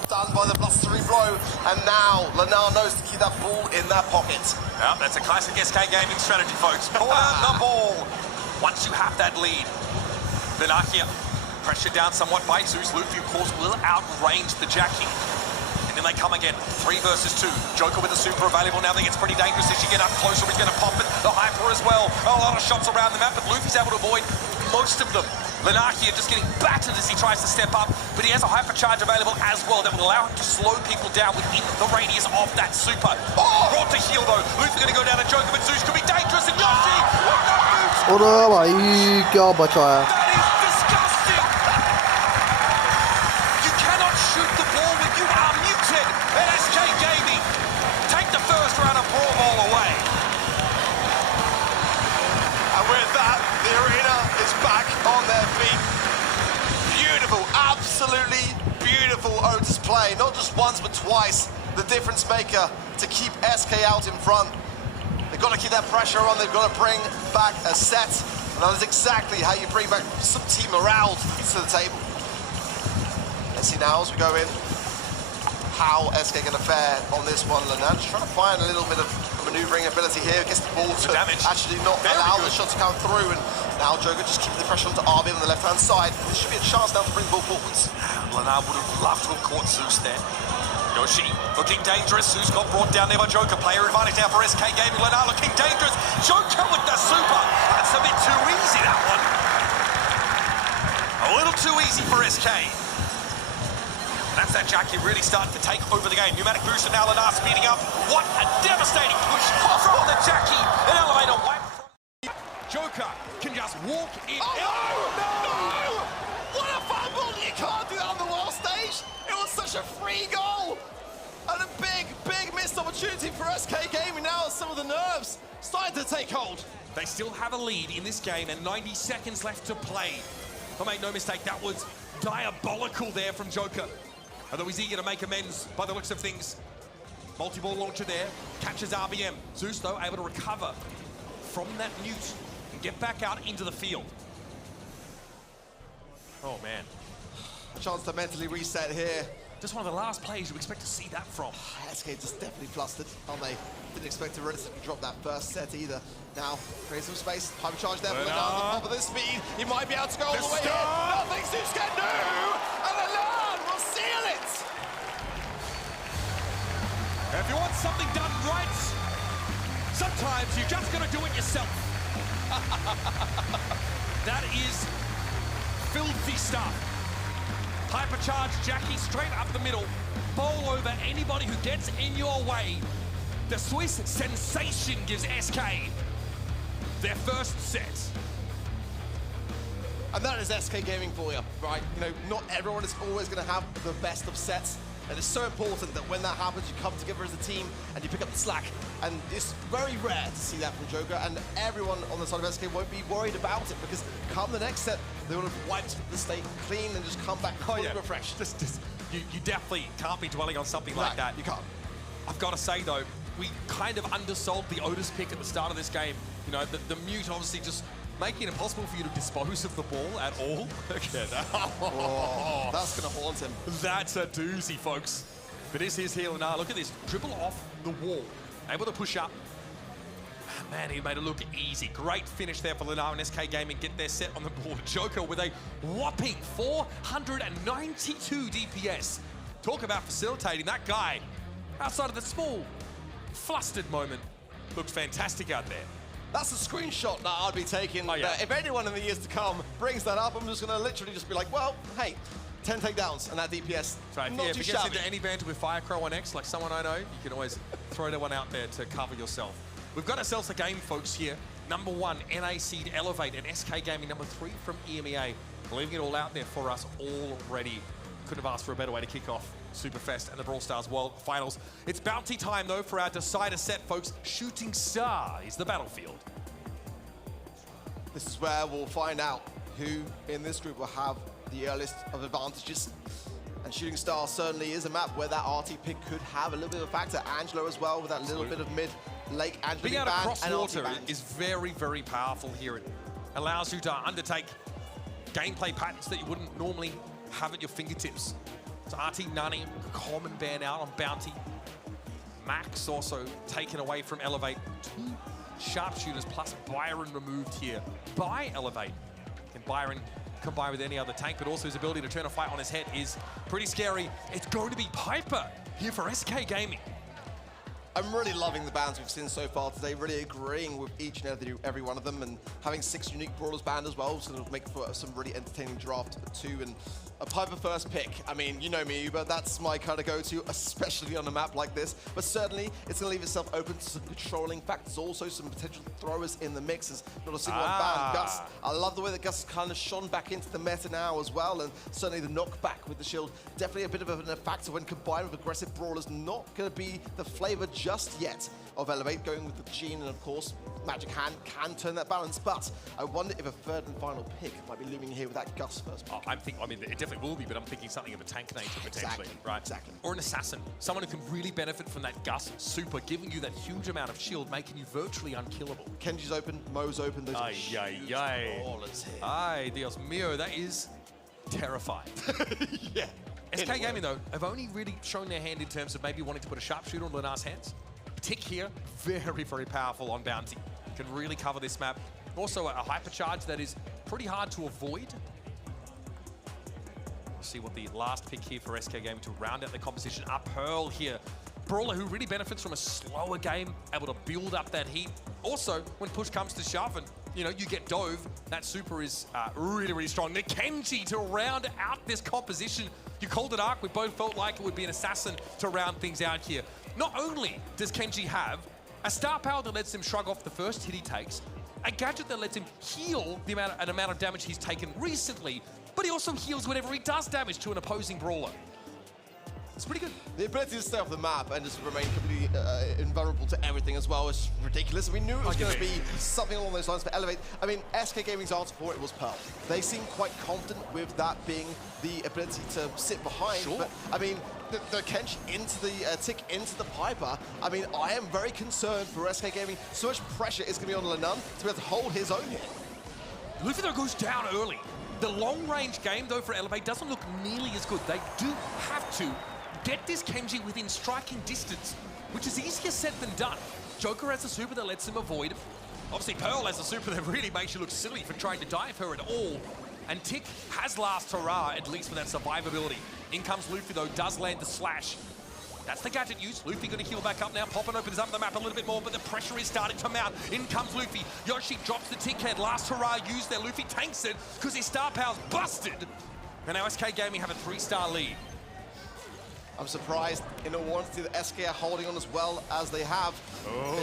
done by the blustery blow. And now Lenar knows to keep that ball in that pocket. Yeah, that's a classic SK Gaming strategy, folks. Pull out the ball. Once you have that lead, Lenahi pressured down somewhat by Zeus. Luffy, of course, will outrange the Jackie. And then they come again, 3 versus 2. Joker with the super available now. They gets pretty dangerous as you get up closer. He's going to pop it. The hyper as well. A lot of shots around the map, but Luffy's able to avoid most of them. Lenahi just getting battered as he tries to step up, but he has a hyper charge available as well that will allow him to slow people down within the radius of that super. Brought to heal though. Luffy's going to go down to Joker, but Zeus could be dangerous. And Yoshi, अरे भाई क्या बचा है. that is disgusting. You cannot shoot the ball when you are muted at SK Gaming. Take the first round of Brawl away. And with that, the arena is back on their feet. Beautiful, absolutely beautiful Otis play. Not just once, but twice. The difference maker to keep SK out in front. They've got to keep that pressure on. They've got to bring back a set. And that is exactly how you bring back some team morale to the table. Let's see now as we go in how SK going to fare on this one. Lenan just trying to find a little bit of maneuvering ability here. Gets the ball to actually not allow the shot to come through. And now Joker just keeping the pressure onto RBM on the left-hand side. This should be a chance now to bring the ball forwards. Lenar would have loved to have caught Zeus there. Yoshi looking dangerous. Zeus got brought down there by Joker. Player advantage now for SK Gaming. Lenar looking dangerous. Joker with the super. That's a bit too easy, that one. A little too easy for SK. That's that Jackie really starting to take over the game. Pneumatic booster now, Lenar speeding up. What a devastating push from the Jackie. An elevator wipe from... Joker can just walk in. No! What a fumble! You can't do that on the wall stage. It was such a free goal. And a big missed opportunity for SK Gaming now as some of the nerves starting to take hold. They still have a lead in this game and 90 seconds left to play. But make no mistake, that was diabolical there from Joker. Although he's eager to make amends by the looks of things. Multi-ball launcher there, catches RBM. Zeus, though, able to recover from that mute and get back out into the field. Oh, man. A chance to mentally reset here. Just one of the last plays you expect to see that from. SK just definitely flustered, aren't they? Didn't expect to relatively drop that first set either. Now, create some space, hypercharge there, but now on the top of this speed, he might be able to go all the way in. Nothing Zeus can do! And Lenan will seal it! If you want something done right, sometimes you just gotta do it yourself. That is filthy stuff. Hypercharge Jackie straight up the middle. Bowl over anybody who gets in your way. The Swiss sensation gives SK their first set. And that is SK Gaming for you, right? You know, not everyone is always going to have the best of sets. And it's so important that when that happens, you come together as a team and you pick up the slack. And it's very rare to see that from Joker, and everyone on the side of SK won't be worried about it, because come the next set, they will have wiped the state clean and just come back fully refreshed. You definitely can't be dwelling on something like that. You can't. I've got to say, though, we kind of undersold the Otis pick at the start of this game. You know, the mute obviously just making it impossible for you to dispose of the ball at all. Okay, oh, that's going to haunt him. That's a doozy, folks. But is his heel now? Look at this. Dribble off the wall. Able to push up. Man, he made it look easy. Great finish there for Linar and SK Gaming. Get their set on the board. Joker with a whopping 492 DPS. Talk about facilitating. That guy, outside of the small, flustered moment, looked fantastic out there. That's a screenshot that I'd be taking. If anyone in the years to come brings that up, I'm just going to literally just be like, well, hey, 10 takedowns and that DPS. Right, not if too it gets shabby. into any banter with Firecrow on X, like someone I know, you can always throw that one out there to cover yourself. We've got ourselves a game, folks, here. Number 1, NA Seed Elevate, and SK Gaming number 3 from EMEA. Leaving it all out there for us already. Couldn't have asked for a better way to kick off Superfest and the Brawl Stars World Finals. It's bounty time, though, for our decider set, folks. Shooting Star is the battlefield. This is where we'll find out who in this group will have the earliest of advantages. And Shooting Star certainly is a map where that RT pick could have a little bit of a factor. Angelo as well with that little bit of mid-lake Angelo being able to cross and water is very, very powerful here. It allows you to undertake gameplay patterns that you wouldn't normally have at your fingertips. So RT Nani, common ban out on bounty. Max also taken away from Elevate. 2 sharpshooters plus Byron removed here by Elevate. And Byron combined with any other tank, but also his ability to turn a fight on his head is pretty scary. It's going to be Piper here for SK Gaming. I'm really loving the bans we've seen so far today, really agreeing with each and every one of them, and having 6 unique Brawlers banned as well, so it'll make for some really entertaining draft too. And a Piper first pick, I mean, you know me, but that's my kind of go-to, especially on a map like this. But certainly, it's going to leave itself open to some controlling factors, also some potential throwers in the mix. As not a single one banned. Gus, I love the way that Gus kind of shone back into the meta now as well, and certainly the knockback with the shield, definitely a bit of a factor when combined with aggressive Brawlers. Not going to be the flavor just yet of Elevate, going with the Gene, and of course, Magic Hand can turn that balance, but I wonder if a third and final pick might be looming here with that Gus first pick. I mean, it definitely will be, but I'm thinking something of a tank nature potentially, right? Exactly. Or an assassin, someone who can really benefit from that Gus super, giving you that huge amount of shield, making you virtually unkillable. Kenji's open, Mo's open, those are Brawlers here. Ay, Dios mío, that is terrifying. Yeah. SK Gaming, though, have only really shown their hand in terms of maybe wanting to put a sharpshooter on Linar's hands. Tick here, very, very powerful on bounty. Can really cover this map. Also, a hypercharge that is pretty hard to avoid. We'll see what the last pick here for SK Gaming to round out the composition. Pearl here. Brawler who really benefits from a slower game, able to build up that heat. Also, when push comes to shove and, you know, you get dove, that super is really, really strong. The Kenji to round out this composition. You called it Arc, we both felt like it would be an assassin to round things out here. Not only does Kenji have a star power that lets him shrug off the first hit he takes, a gadget that lets him heal an amount of damage he's taken recently, but he also heals whenever he does damage to an opposing Brawler. It's pretty good. The ability to stay off the map and just remain completely invulnerable to everything as well is ridiculous. We knew it was going to be something along those lines for Elevate. I mean, SK Gaming's answer for it was Pearl. They seem quite confident with that being the ability to sit behind. Sure. But, I mean, the Kench into the tick into the Piper. I mean, I am very concerned for SK Gaming. So much pressure is going to be on Lenun to be able to hold his own here. Luffy, though, goes down early. The long-range game, though, for Elevate doesn't look nearly as good. They do have to get this Kenji within striking distance, which is easier said than done. Joker has a super that lets him avoid. Obviously, Pearl has a super that really makes you look silly for trying to dive her at all. And Tick has last hurrah, at least for that survivability. In comes Luffy, though, does land the slash. That's the gadget use. Luffy going to heal back up now. Poppin opens up the map a little bit more, but the pressure is starting to mount. In comes Luffy. Yoshi drops the tick head. Last hurrah used there. Luffy tanks it because his star power's busted. And now SK Gaming have a 3-star lead. I'm surprised, in all honesty, that SK are holding on as well as they have.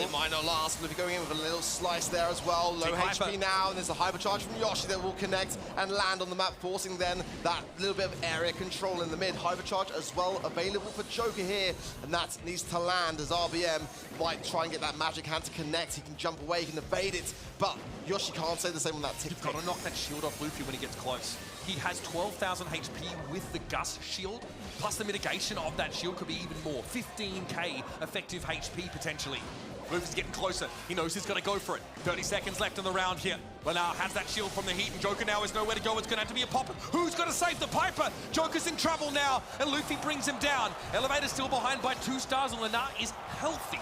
It might not last. Luffy going in with a little slice there as well. Low HP now, and there's a hypercharge from Yoshi that will connect and land on the map, forcing then that little bit of area control in the mid. Hypercharge as well available for Joker here, and that needs to land as RBM might try and get that magic hand to connect. He can jump away, he can evade it, but Yoshi can't say the same on that tick. You've got to knock that shield off Luffy when he gets close. He has 12,000 HP with the Gust shield, plus the mitigation of that shield could be even more. 15k effective HP potentially. Luffy's getting closer. He knows he's got to go for it. 30 seconds left in the round here. Lenar has that shield from the heat, and Joker now has nowhere to go. It's going to have to be a popper. Who's going to save the Piper? Joker's in trouble now, and Luffy brings him down. Elevator's still behind by 2 stars, and Lenar is healthy.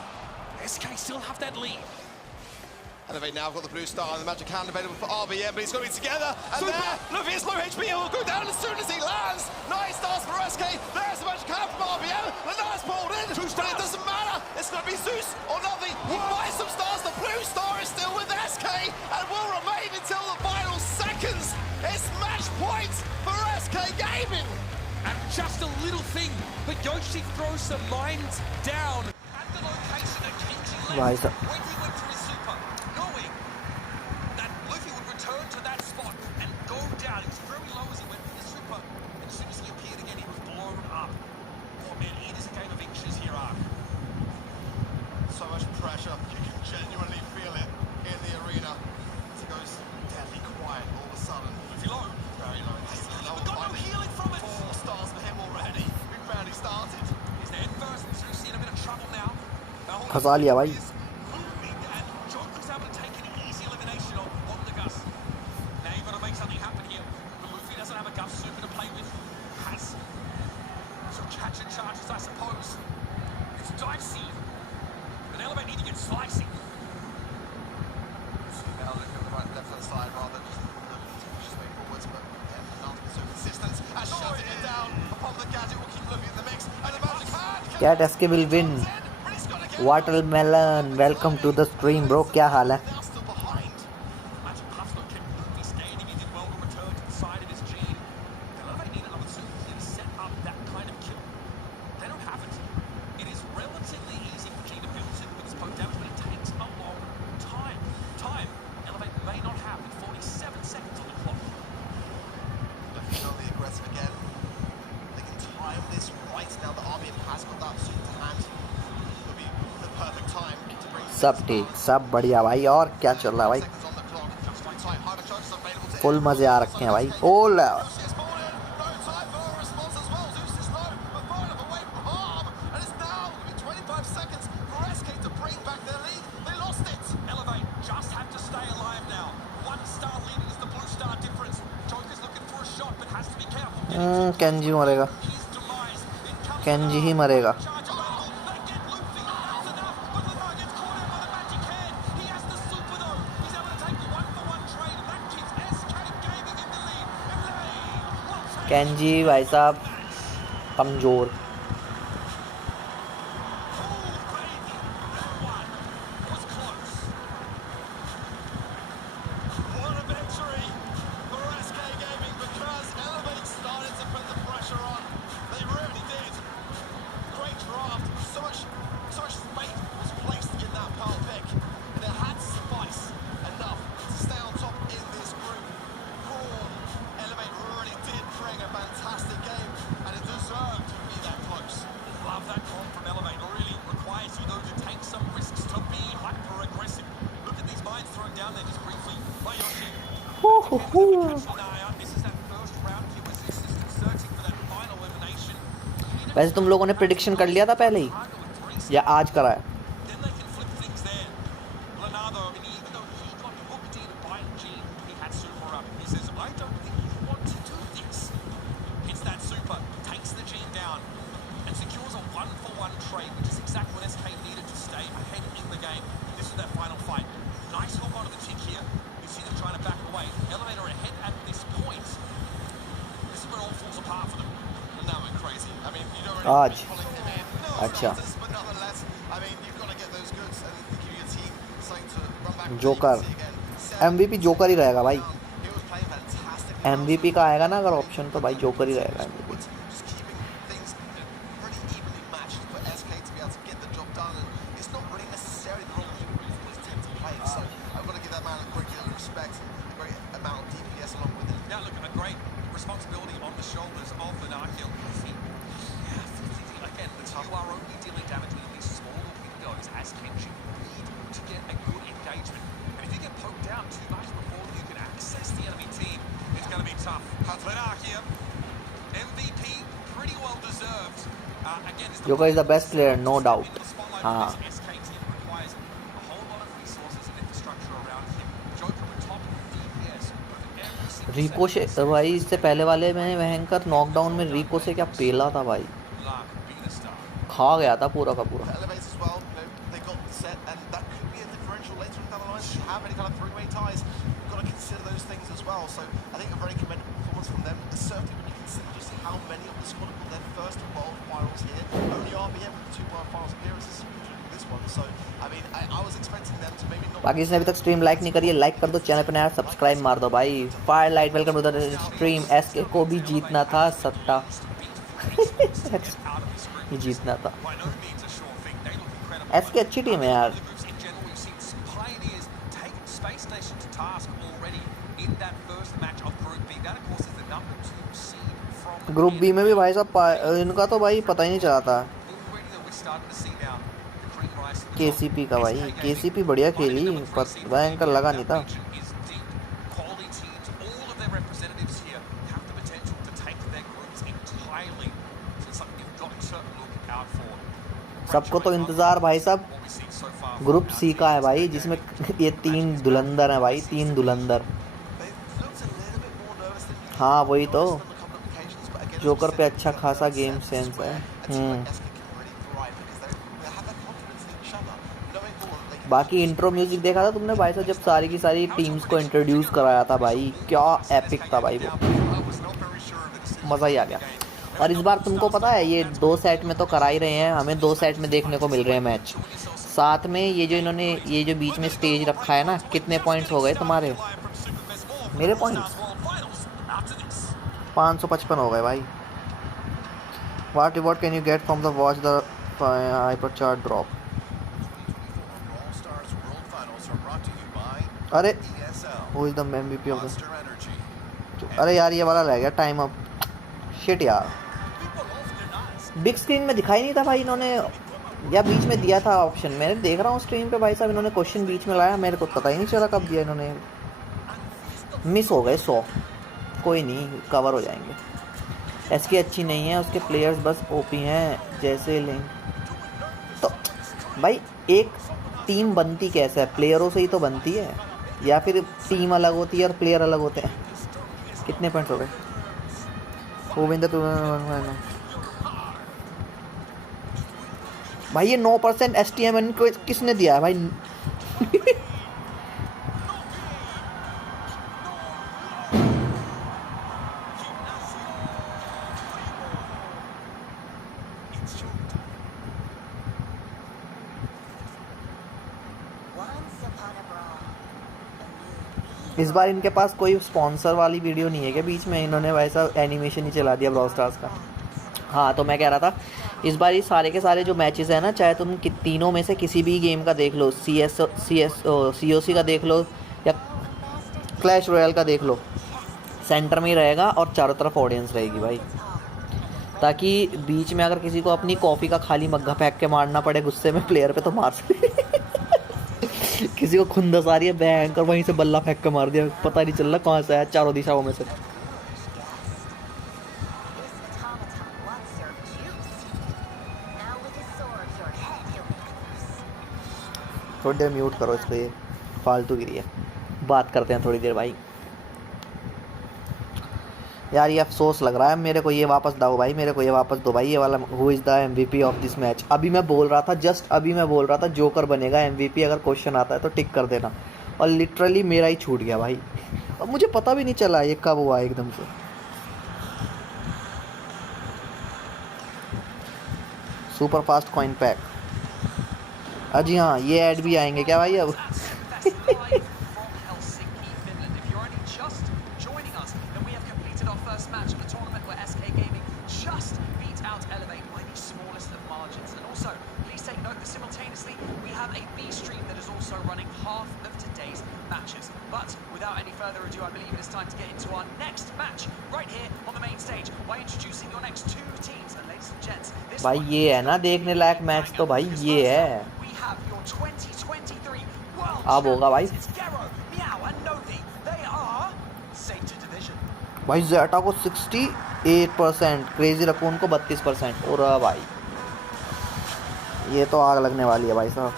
SK still have that lead. Elevate now, got the blue star and the magic hand available for RBM, but he's got to be together. And there, Luffy is low HP, he'll go down as soon as he lands. 9 stars for SK, there's the magic hand from RBM. Lenar's pulled in, 2 stars. But it doesn't matter. It's going to be Zeus or nothing. He buys some stars. The blue star is still with SK and will remain until the final seconds. It's match point for SK Gaming. And just a little thing, but Yoshi throws some mines down at the location that Kenji left when he went to his super, knowing that Luffy would return to that spot and go down. He was very low as he went for his super. As soon as he appeared again, he was blown up. Oh man, it is a game of inches here, Ark. So much pressure, you can genuinely feel it in the arena. It goes deadly quiet all of a sudden. Luffy low. Very low. We've got no healing from it. 4 stars for him already. We barely started. He's there first, so he's in a bit of trouble now. फंसा लिया भाई. And Joker's able to take an easy elimination on the Gus. Now you've got to make something happen here. But Luffy doesn't have a Gus super to play with. Has some catch and charges, I suppose. It's dicey. But Elevate need to get slicey. Now look at the right left-hand side rather than just way forwards, but not so consistent. And shutting it down upon the gadget will keep Luffy in the mix. And the magic hand. Cat SK will win. Watermelon, welcome to the stream, bro. क्या हाल है? Magic Puffler kept Luffy skating. He did well to return to the side of his gene. Elevate need another super here to set up that kind of kill. They don't have it. It is relatively easy for Gene to build it with his poke damage, but it takes a long time. Elevate may not have with 47 seconds on the clock. Looking on the aggressive again. They can time this right now. The RBM has got that suit to hand. It'll be the perfect time to bring सब ठीक, सब बढ़िया भाई. और क्या चल रहा है भाई? seconds on the clock. Hypercharge is available to full मजे आ रखे हैं भाई. ओला. Zeus is balled in. No time for a response as well. Zeus is low, but far enough away from harm. And it's now going to be 25 seconds for SK to bring back their lead. They lost it. Elevate just have to stay alive now. 1 star lead is the blue star difference. Joker's looking for a shot, but has to be careful. Kenji मरेगा. His demise. It comes Kenji ही मरेगा. charge available. They get Luffy. That's enough. But Lenar gets caught out by the magic hand. He has the super though. He's able to take the 1-for-1 trade, and that keeps SK Gaming in the lead. Kenji भाई साहब कमजोर. Was close. What a victory for SK Gaming because Elevate started to put the pressure on. They really did. Great draft. So much faith was placed in that Pearl pick. And it had to suffice enough to stay on top in this group. Brawl, Elevate really did bring a fantastic game and it deserved to be that close. Love that call from Elevate. It really requires you though to take some risks, to be hyper aggressive. Look at these mines thrown down there just briefly by Yoshi. Catch an eye out. This is that first round here with Zeus is searching for that final elimination. वैसे तुम लोगों ने prediction कर लिया था पहले ही या आज करा है? Then they can flip things there. Leonardo, I mean, even though he got hooked in by Gene, he had super up. He says, I don't think you want to do this. Hits that super, takes the Gene down, and secures a 1-for-1 trade, which is exactly what SK needed to stay ahead in the game. This is their final fight. Nice hook onto the tick here. You see them trying to back away. Elevator ahead at this point. This is where it all falls apart for them. And now we're crazy. I mean, you don't आज. really pulling him in. No अच्छा. starters, but nonetheless, I mean, you've got to get those goods and give your team something to run back with. Joker. You can see again. MVP Joker ही रहेगा भाई. He was playing fantastic. MVP का आएगा ना अगर option तो भाई joker ही रहेगा MVP. Just keeping things pretty Joker is the best player, no doubt. हाँ रिको से भाई इससे पहले वाले में भयंकर नॉकडाउन में रिको से क्या पेला था भाई, खा गया था पूरा का पूरा। बाकी इसने अभी तक स्ट्रीम लाइक नहीं करी है, लाइक कर दो, चैनल पे नया सब्सक्राइब मार दो भाई। Fire light welcome to the stream. SK को भी जीतना था सट्टा ये जीतना था। एसके अच्छी टीम है यार। ग्रुप बी में भी भाई साहब इनका तो भाई पता ही नहीं चला था। केसीपी का भाई, केसीपी बढ़िया खेली पर भयंकर लगा नहीं था। सबको तो इंतजार भाई साहब ग्रुप सी का है भाई, जिसमें ये 3 धुलंधर हैं भाई, 3 धुलंधर। हाँ वही तो, जोकर पे अच्छा खासा गेम सेंस है। बाकी इंट्रो म्यूजिक देखा था तुमने भाई साहब, जब सारी की सारी टीम्स को इंट्रोड्यूस कराया था भाई, क्या एपिक था भाई, वो मज़ा ही आ गया। और इस बार तुमको पता है ये 2 सेट में तो करा ही रहे हैं, हमें 2 सेट में देखने को मिल रहे हैं मैच। साथ में ये जो इन्होंने ये जो बीच में स्टेज रखा है ना, कितने पॉइंट्स हो गए तुम्हारे? मेरे पॉइंट्स 555 हो गए भाई। What reward can you get from the watch the hyper chart drop? अरे वो is the MVP of the, अरे यार ये वाला रह गया टाइम अप, शिट यार। बिग स्क्रीन में दिखाई नहीं था भाई इन्होंने, या बीच में दिया था ऑप्शन, मैंने देख रहा हूँ स्क्रीन पे भाई साहब इन्होंने क्वेश्चन बीच में लाया, मेरे को पता ही नहीं चला कब दिया इन्होंने, मिस हो गए 100। कोई नहीं, कवर हो जाएंगे। एसके अच्छी नहीं है, उसके प्लेयर्स बस ओपी हैं जैसे लिंक। तो भाई एक टीम बनती कैसे है? प्लेयरों से ही तो बनती है, या फिर टीम अलग होती है और प्लेयर अलग होते हैं। कितने पॉइंट्स हो गए? भाई ये 9% STM को किसने दिया है भाई? इस बार इनके पास कोई स्पॉन्सर वाली वीडियो नहीं है क्या बीच में? इन्होंने वैसा एनिमेशन ही चला दिया ब्रॉल स्टार्स का। हाँ तो मैं कह रहा था इस बार ये सारे के सारे जो मैचेस हैं ना, चाहे तुम तीनों में से किसी भी गेम का देख लो, COC का देख लो या क्लैश रॉयल का देख लो, सेंटर में ही रहेगा और चारों तरफ ऑडियंस रहेगी भाई, ताकि बीच में अगर किसी को अपनी कॉफ़ी का खाली मग्गा फेंक के मारना पड़े गुस्से में प्लेयर पे तो मार सके। किसी को खुंदस आ रही है बैंक और वहीं से बल्ला फेंक के मार दिया, पता नहीं चल रहा कहाँ से आया, चारों दिशाओं में से। थोड़ी देर म्यूट करो इसको, ये फालतू गिरी है। बात करते हैं थोड़ी देर भाई। यार ये अफसोस लग रहा है मेरे को, ये वापस दो भाई, मेरे को ये वापस दो भाई, ये वाला who is the MVP of this match. अभी मैं बोल रहा था, जस्ट अभी मैं बोल रहा था जोकर बनेगा MVP, अगर क्वेश्चन आता है तो टिक कर देना, और लिटरली मेरा ही छूट गया भाई, और मुझे पता भी नहीं चला ये कब हुआ एकदम से। सुपर फास्ट कॉइन पैक, अजी हाँ ये ऐड भी आएंगे क्या भाई अब? भाई ये है ना देखने लायक मैच, तो भाई ये है, अब होगा भाई। भाई जेटा को 68%, क्रेजी रकून को 32%। और भाई ये तो आग लगने वाली है भाई साहब।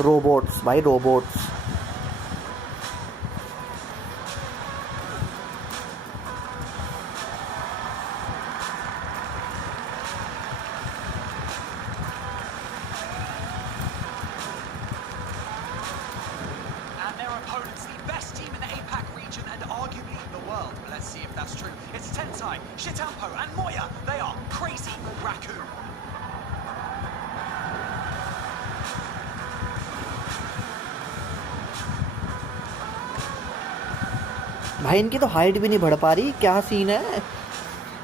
रोबोट्स भाई, robots. And their opponents, the best team in the APAC region and arguably the world. But let's see if that's true. It's Tentai, Shitampo, and Moya. They are Crazy Raccoon. भाई इनकी तो height भी नहीं बढ़ पा रही, क्या scene है?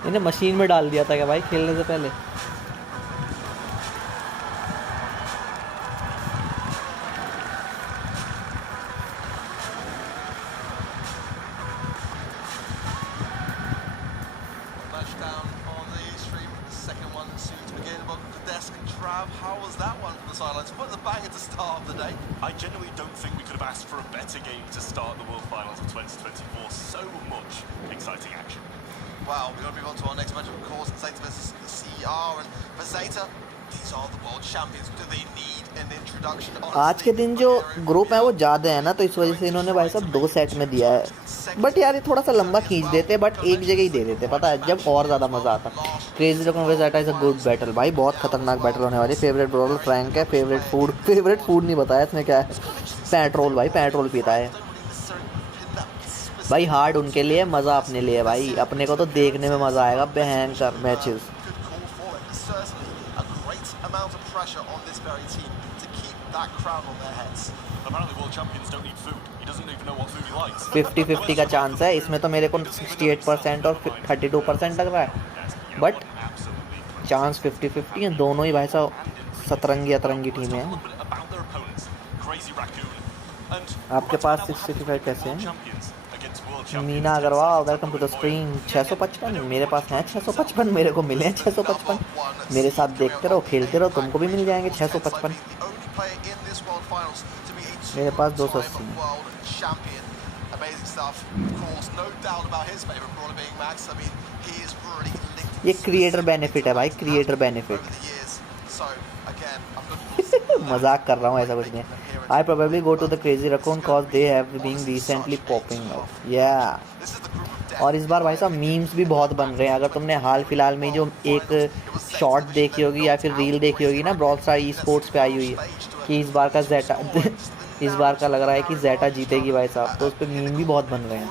इन्हें मशीन में डाल दिया था क्या भाई खेलने से पहले? Down on the stream, the second one soon to begin. Welcome to Desk and Trav. How was that one from the sidelines? What a banger to start of the day. I genuinely don't think we could have asked for a better game to start the World Finals of 2024. So much exciting action. Wow, we're going to move on to our next match, of course. Zeta versus the CR. And for Zeta, these are the world champions. Do they need an introduction? आज के दिन जो group है वो ज़्यादा है ना, तो इस वजह से इन्होंने भाई साहब 2 सेट में दिया है। बट यार ये थोड़ा सा लंबा खींच देते, बट एक जगह ही दे देते, पता है, जब और ज़्यादा मज़ा आता। Crazy raccoon versus zeta is a good battle भाई, बहुत खतरनाक बैटल होने वाली। फेवरेट ब्रॉलर फ्रैंक है। फेवरेट फूड नहीं बताया इसमें क्या है। पेट्रोल भाई, पेट्रोल पीता है भाई। हार्ड उनके लिए, मज़ा अपने लिए भाई। अपने को तो देखने में मज़ा आएगा बहन कर matches. amount of pressure on this very team to keep that crown on their heads. Apparently world champions don't eat food. He doesn't even know what food he likes. 50-50 का चांस है इसमें, तो मेरे को 68% और 32% लग रहा है। बट चांस 50-50 है। दोनों ही भाई साहब सतरंगी टीमें हैं। आपके पास 65 कैसे हैं? Meena Agarwal, welcome to the screen. 655 मेरे पास हैं। 655 मेरे को मिले हैं। 655 मेरे साथ देखते रहो, खेलते रहो, तुमको भी मिल जाएंगे 655। मेरे पास 280 हैं। ये क्रिएटर बेनिफिट है भाई, क्रिएटर बेनिफिट। मजाक कर रहा हूँ, ऐसा कुछ नहीं। I probably go to the Crazy Raccoon cause they have been recently popping up. Yeah. और इस बार भाई साहब मीम्स भी बहुत बन रहे हैं। अगर तुमने हाल फिलहाल में जो एक शॉर्ट देखी होगी या फिर रील देखी होगी ना, ब्रॉल स्टार ई स्पोर्ट्स पे आई हुई है कि इस बार का ज़ेटा इस बार का लग रहा है कि ज़ेटा जीतेगी भाई साहब, तो उस पर मीम भी बहुत बन रहे हैं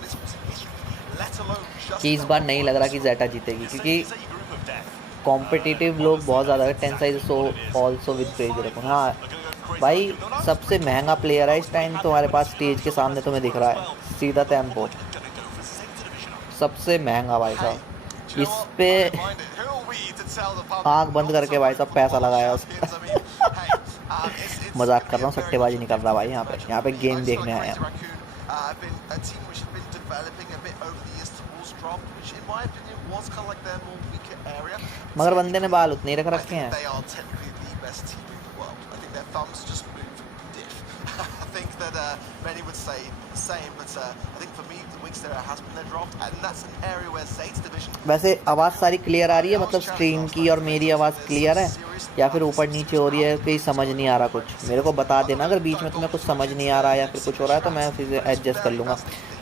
कि इस बार नहीं लग रहा कि ज़ेटा जीतेगी, क्योंकि कॉम्पिटिटिव लोग बहुत ज़्यादा है। Tensai is so also with Crazy Raccoon. हाँ भाई, सबसे महंगा प्लेयर है इस टाइम तुम्हारे पास, स्टेज के सामने तुम्हें दिख रहा है सीधा टेम्पो, सबसे महंगा भाई साहब। इस पे आँख बंद करके भाई साहब पैसा लगाया उसका। मजाक कर रहा हूँ, सट्टेबाजी नहीं कर रहा भाई। यहाँ पे गेम देखने आए हैं। मगर बंदे ने बाल उतने ही रख रखे हैं। I think that many would say the same, but I think for me the weakest area has been their draft, and that's an area where Zeta division। वैसे आवाज़ सारी क्लियर आ रही है, मतलब स्ट्रीम की और मेरी आवाज़ क्लियर है या फिर ऊपर नीचे हो रही है, कहीं समझ नहीं आ रहा कुछ? मेरे को बता देना अगर बीच में तुम्हें कुछ समझ नहीं आ रहा या फिर कुछ हो रहा है, तो मैं फिर एडजस्ट कर लूँगा।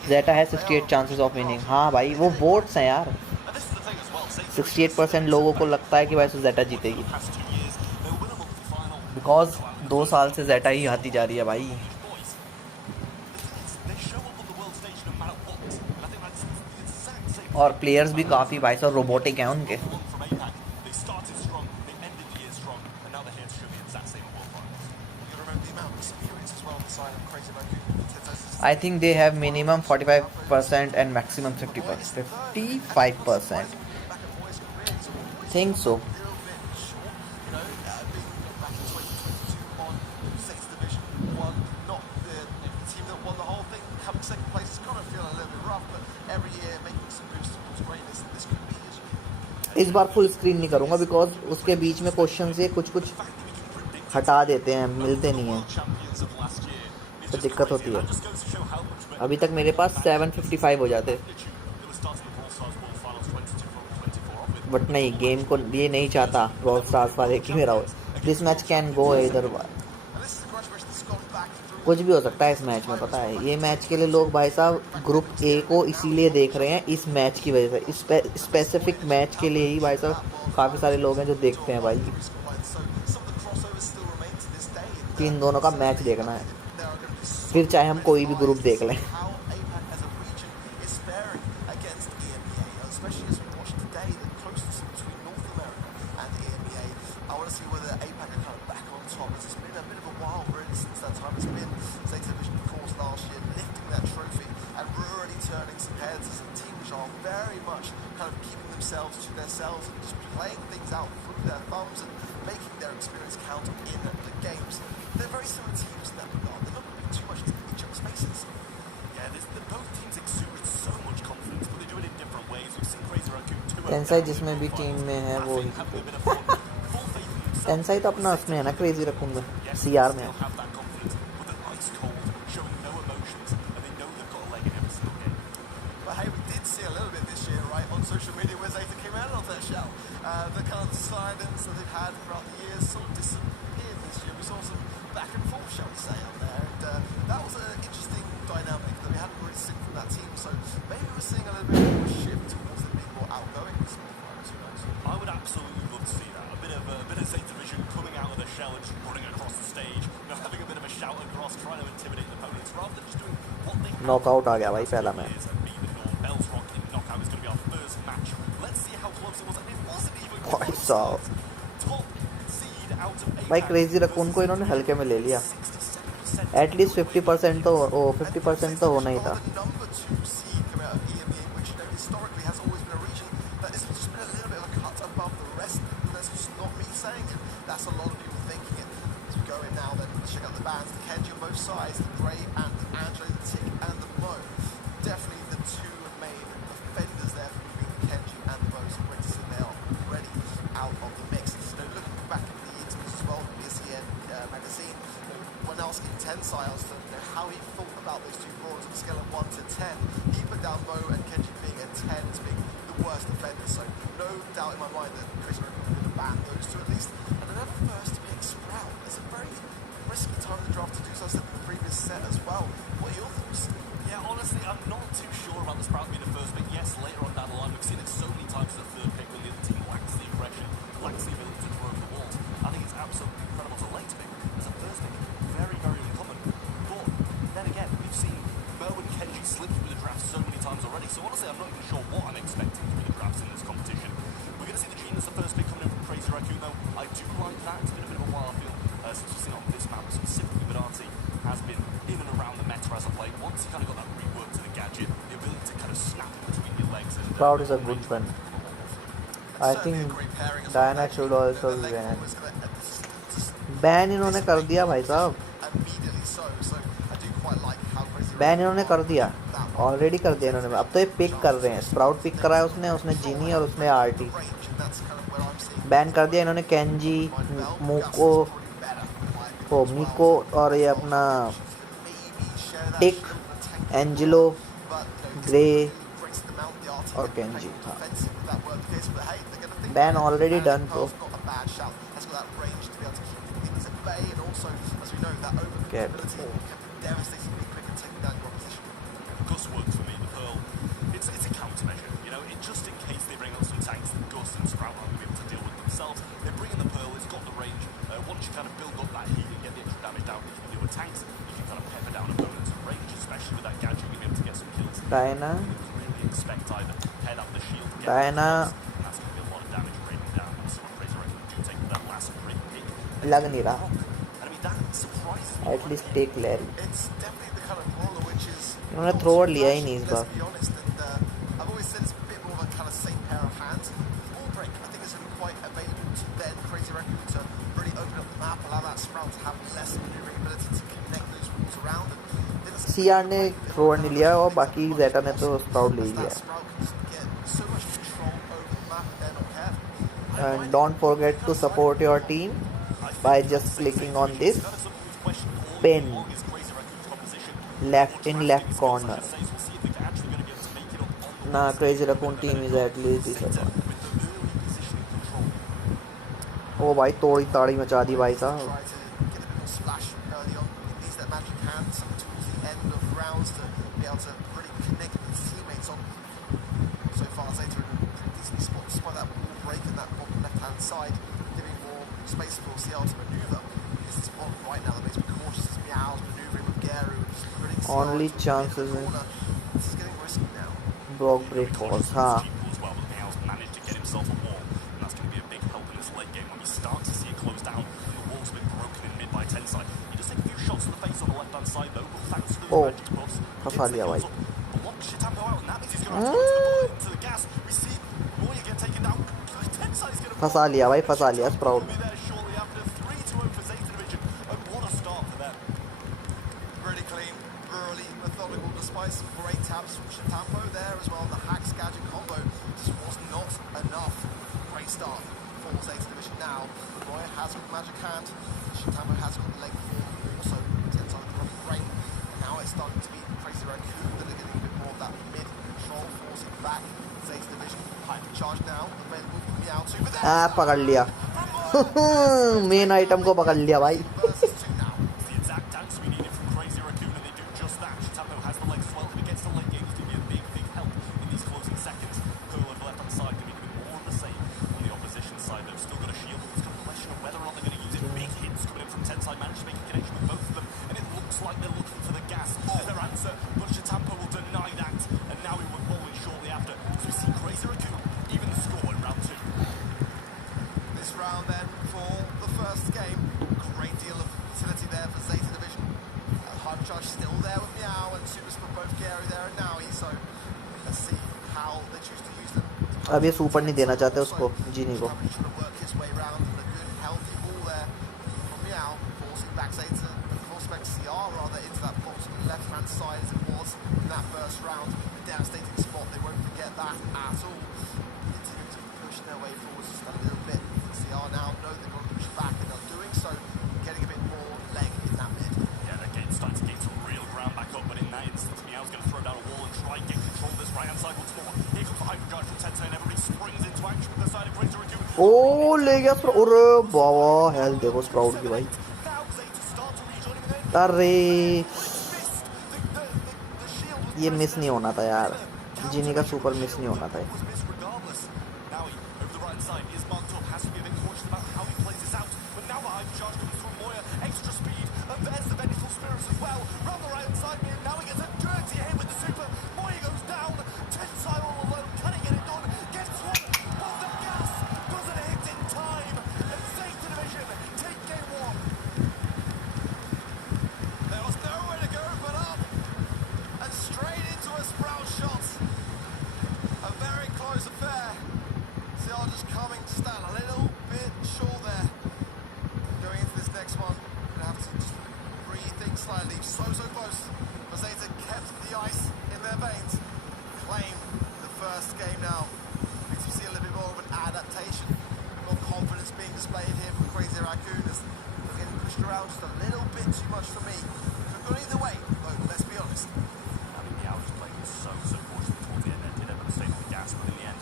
ज़ेटा है 68 चांसेस ऑफ विनिंग। हाँ भाई, वो वोट्स हैं यार। 68% लोगों को लगता है कि भाई ज़ेटा जीतेगी, बिकॉज 2 साल से ज़ेटा ही आती जा रही है भाई। और प्लेयर्स भी काफ़ी भाई साहब रोबोटिक हैं उनके। I think they have minimum 45% and maximum 50%. 55%. Think so. इस बार फुल स्क्रीन नहीं करूँगा बिकॉज उसके बीच में क्वेश्चन से कुछ हटा देते हैं, मिलते नहीं हैं, तो दिक्कत होती है। अभी तक मेरे पास 755 हो जाते। बट नहीं, गेम को ये नहीं चाहता ब्रॉल स्टार्स वाले कि मेरा हो. दिस मैच कैन गो इधर. कुछ भी हो सकता है इस मैच में, पता है. ये मैच के लिए लोग भाई साहब ग्रुप ए को इसीलिए देख रहे हैं, इस मैच की वजह से. इस स्पेसिफिक मैच के लिए ही भाई साहब काफ़ी सारे लोग हैं जो देखते हैं भाई कि इन दोनों का मैच देखना है, फिर चाहे हम कोई भी ग्रुप देख लें. To themselves and just playing things out through their thumbs and making their experience count in the games. They're very similar teams in that regard. They're not going to be too much in each other's faces. Yeah, both teams exude so much confidence, but they do it in different ways. We've seen Crazy Raccoon 2 टेंसाई जिसमें भी team में है वो ही. टेंसाई तो अपना उसमें है ना, क्रेजी रकून में, सीआर में है. Social media where Zeta came out of their shell. The kind of silence that they've had throughout the years sort of disappeared this year. We saw some back and forth, shall we say, out there. And that was an interesting dynamic that we hadn't really seen from that team. So maybe we're seeing a little bit more shift towards them being more outgoing this morning. Who knows? I would absolutely love to see that. A bit of Zeta Vision coming out of the shell and just running across the stage. You know, having a bit of a shout across, trying to intimidate the opponents rather than just doing what they have. Knockout आ गया भाई पहला match. भाई साहब, भाई crazy raccoon को इन्होंने हल्के में ले लिया. एटलीस्ट 50% तो होना ही था. How he thought about those two brawlers on a scale of 1 to 10. He put down Mo and Kenji being a 10 as being the worst defenders. So no doubt in my mind that Chris Raccoon would have banned those two at least. And another first being Sprout. It's a very risky time in the draft to do so. I said in the previous set as well. What are your thoughts? Yeah, honestly, I'm not too sure about the Sprout being the first pick. Yes, later on down the line, we've seen it so many times as a third pick when the other team lacks the aggression, lacks the ability to throw over the walls. I think it's absolutely incredible to late pick as a first pick. Very, very uncommon. But then again, we've seen Mo and Kenji slip through the draft so many times already. So honestly, I'm not even sure what I'm expecting through the drafts in this competition. We're going to see the Gene as the first pick coming in from Crazy Raccoon, though. I do like that. It's been a bit of a while, I feel, since we've seen it on this map. Specifically, Bedati has been in and around the meta as of late. Once he kind of got that rework to the gadget, the ability to kind of snap it between your legs. And Cloud is a good one. I think Diana should also be banned. Ban इन्होंने कर दिया भाई साहब. Ban इन्होंने कर दिया, already कर दिया इन्होंने. अब तो ये पिक कर रहे हैं. स्प्राउट पिक करा है उसने जीनी और उसने आरटी. बैन कर दिया इन्होंने केंजी, मिको और ये अपना टिक, एंजेलो, ग्रे और केंजी. Ban already done. तो get Gus works for me, the Pearl. It's a countermeasure, you know, just in case they bring up some tanks that Gus and Sprout aren't able to deal with themselves. They bring in the Pearl, it's got the range. Once you kind of build up that heat and get the extra damage down, you can deal with tanks. You can kind of pepper down opponents' range, especially with that gadget, you'll be able to get some kills. Diana. Really expect either head up the shield, get Diana. And that's going to be a lot of damage raining down. So what Crazy Raccoon do take that last great pick. लग नहीं रहा. I mean, that surprises me. At least take Larry. It's definitely the kind of brawler which is. इन्होंने thrower लिया ही नहीं इस बार. Let's be honest, and I've always said it's a bit more of a kind of safe pair of hands. Ball break, I think, is going to be quite available to then Crazy Raccoon to really open up the map, allow that Sprout to have less maneuvering ability to connect those walls around. And CR ने thrower नहीं लिया और बाकी जेटा ने तो sprout ले लिया. And don't forget to support your team by just clicking on this pin left in left corner. Nah, Crazy Raccoon team is at least disadvantage. ओ भाई तोड़ी ताड़ी मचा दी भाई साहब. Try to get a bit more splash early on. It needs that magic hand towards the end of rounds to be able to really connect with his teammates on. So far, Zeta in a pretty decently spot despite that wall break in that bottom left-hand side, giving more space for CL to manoeuvre. It's this spot right now that makes me cautious as Meow's manoeuvring with Garu and just putting CL Only into a chances bit of a corner. This is getting risky now. Block break balls. हाँ. As well, but Meow's managed to get himself a wall, and that's going to be a big help in this late game when we start to see it close down. The wall's been broken in mid by Tensai. You just take a few shots to the face on the left-hand side though, but thanks to those Oh, magic spots, फंसा लिया भाई. block Shitambo out, and that means he's going to have to go into the gas. We see Moya get taken down. Tensai's going to फंसा लिया भाई, फंसा लिया Sprout. be there shortly after 3-0 for Zeta Division. And what a start for them. Really clean, really methodical, despite some great taps from Shitambo there as well. The Hacks Gadget combo just was not enough. Great start for Zeta Division now. Roy has got the magic hand. Shitambo has got the leg for also. Tensai with the rocket brain. And now it's starting to be Crazy Raccoon that are getting a bit more of that mid control, forcing back Zeta Division. Hyper charge now, available for Meow 2. But there हाँ पकड़ लिया. Main item को पकड़ लिया भाई. versus 2 now. It's the exact dance we needed from Crazy Raccoon, and they do just that. Shitambo has the legs as well, and against the late game, he's going to be a big, big help in these closing seconds. Coil on the left-hand side going to be doing more of the same on the opposition side. They've still got a shield. It's got a question of whether or not they're going to use it. Big hits coming in from Tensai, managed to make a connection with both of them, and it looks like they're looking for the gas as their answer, but Shitambo will deny that, and now he will roll it shortly after. So we see Crazy Raccoon even the score in round 2. This round then for the first game. Great deal of utility there for Zeta Division. Hypercharge still there with Meow and supers for both Gary there and Naui, so let's see how they choose to use them. अब ये super नहीं देना चाहते उसको, जीनी को. Probably trying to work his way around with a good healthy ball there from Meow, forcing back Zeta, forcing back CR rather into that bottom left-hand side as it was in that first round. A devastating spot, they won't forget that at all. Continuing to push their way forward just a little bit. CR now know they've got to push back and are doing so, getting a bit more leg in that mid. Yeah, they're starting to get some real ground back up, but in that instance, Meow's going to throw down a wall and try and get control of this right-hand side once more. Here comes the hyperdrive from Tensai, and everybody springs into action with the side of Crazy Raccoon. ओ ले गया Sprout. अरे बाबा health देखो Sprout की भाई. Now Zeta start to rejoin him, and then अरे missed the shield was ये miss नहीं होना था यार. जीनी का सुपर मिस नहीं होना था. was missed regardless. Now he, over the right side, is marked up, has to be a bit cautious about how he plays this out. But now the hypercharge comes from Moya, extra speed, and there's the Vengeful Spirits as well. Round the right side, and now he gets a dirty hit with the super. Moya goes down, Tensai all alone, can he get it done? Gets one, but the gas doesn't hit in time. And Zeta Division take game 1. There was nowhere to go but up and straight into a Sprout shot. A very close affair. CR just coming to stand a little bit short there. Going into this next one, gonna have to just rethink slightly. So close. But Zeta kept the ice in their veins. Claim the first game now. Makes you see a little bit more of an adaptation. More confidence being displayed here from Crazy Raccoon as they're getting pushed around just a little bit too much for me. Could have gone either way, though, let's be honest. I mean, Meow just played so cautiously towards the end there, did ever stay on the gas, but in the end,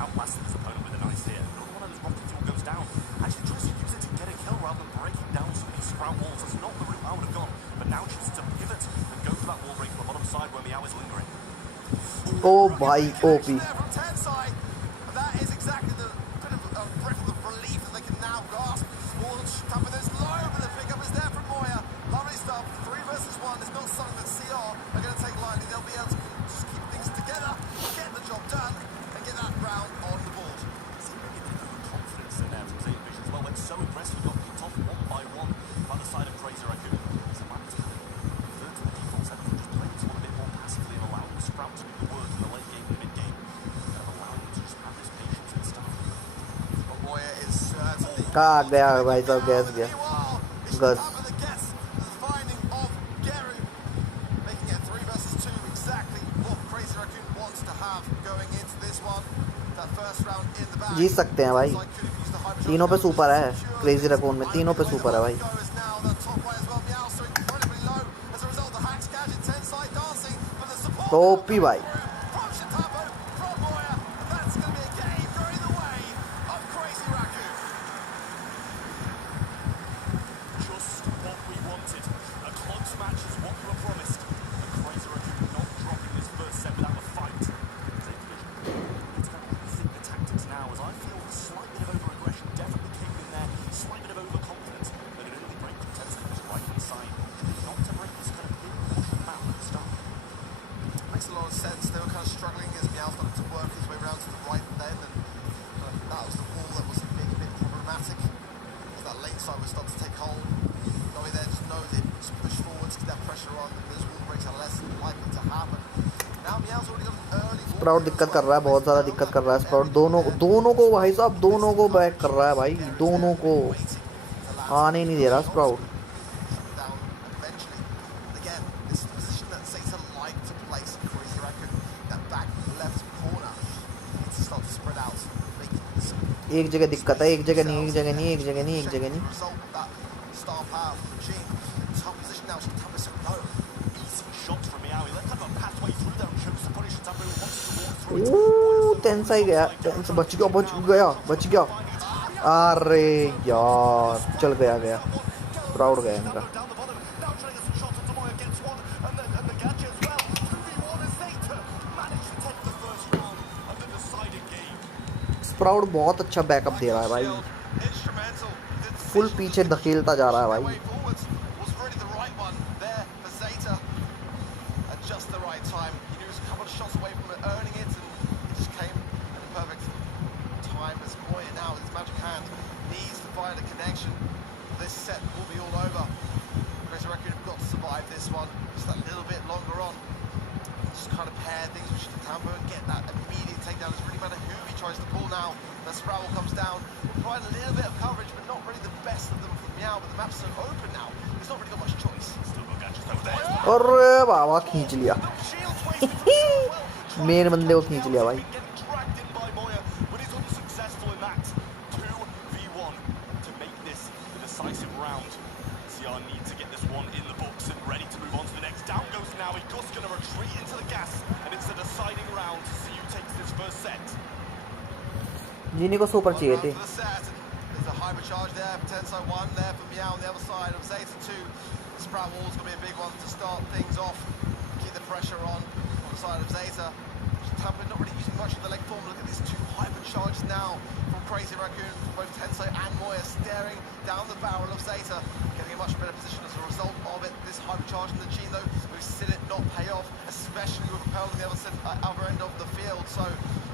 outlasted his opponent with a nice hit. Another one of those rocket fuel goes down. Actually tries to use it to get a kill rather than breaking down some of these Sprout walls. That's not the route I would have gone, but now chooses to pivot and go for that wall break on the bottom side where Meow is lingering. ओ भाई OP. There from Tensai. That is exactly the bit of a breath of relief that they can now grasp. Launch, cover this low, but the pickup is there from Moya. Lovely stuff. 3 versus 1 is not something that CR are going to take lightly. They'll be able to just keep things together, get the job done, and get that round on the board. See, bringing in confidence in there from Zeta Division as well. Went so impressive, got picked off one by one by the side of Crazy Raccoon. So managed to revert to the default settings and just play this one a bit more passively and allow the Sprout to do the work in the late game and mid game. Kind of allowing them to just have this patience and stuff. But Moya is certainly... कहाँ गया भाई साहब gas गया. Gus. Finding of Geru, making it 3 versus 2, exactly what Crazy Raccoon wants to have going into this one. That first round in the bag. जीत सकते हैं भाई. तीनों पे सुपर है. Crazy Raccoon में तीनों पे सुपर है भाई. तो OP भाई. स्प्राउट दिक्कत कर रहा है, बहुत ज़्यादा दिक्कत कर रहा है स्प्राउट। दोनों को भाई साहब, दोनों को बैक कर रहा है भाई, दोनों को आने नहीं दे रहा स्प्राउट। एक जगह दिक्कत है, एक जगह नहीं, एक जगह नहीं, एक जगह नहीं, एक जगह नहीं। टेंस ही गया, टेंस बच गया। अरे यार चल गया प्राउड गया इनका। स्प्राउट बहुत अच्छा बैकअप दे रहा है भाई, फुल पीछे धकेलता जा रहा है भाई। अरे बाबा खींच लिया मेन बंदे को खींच लिया भाई। जीनी को सुपर चाहिए थे। Sprout Wall's going to be a big one to start things off. Keep the pressure on the side of Zeta. Tampa not really using much of the leg form. Look at these two hypercharges now from Crazy Raccoon. Both Tensei and Moya staring down the barrel of Zeta. Getting a much better position as a result of it. This hypercharge in the Gene though, we've seen it not pay off, especially with Repel on the other end of the field. So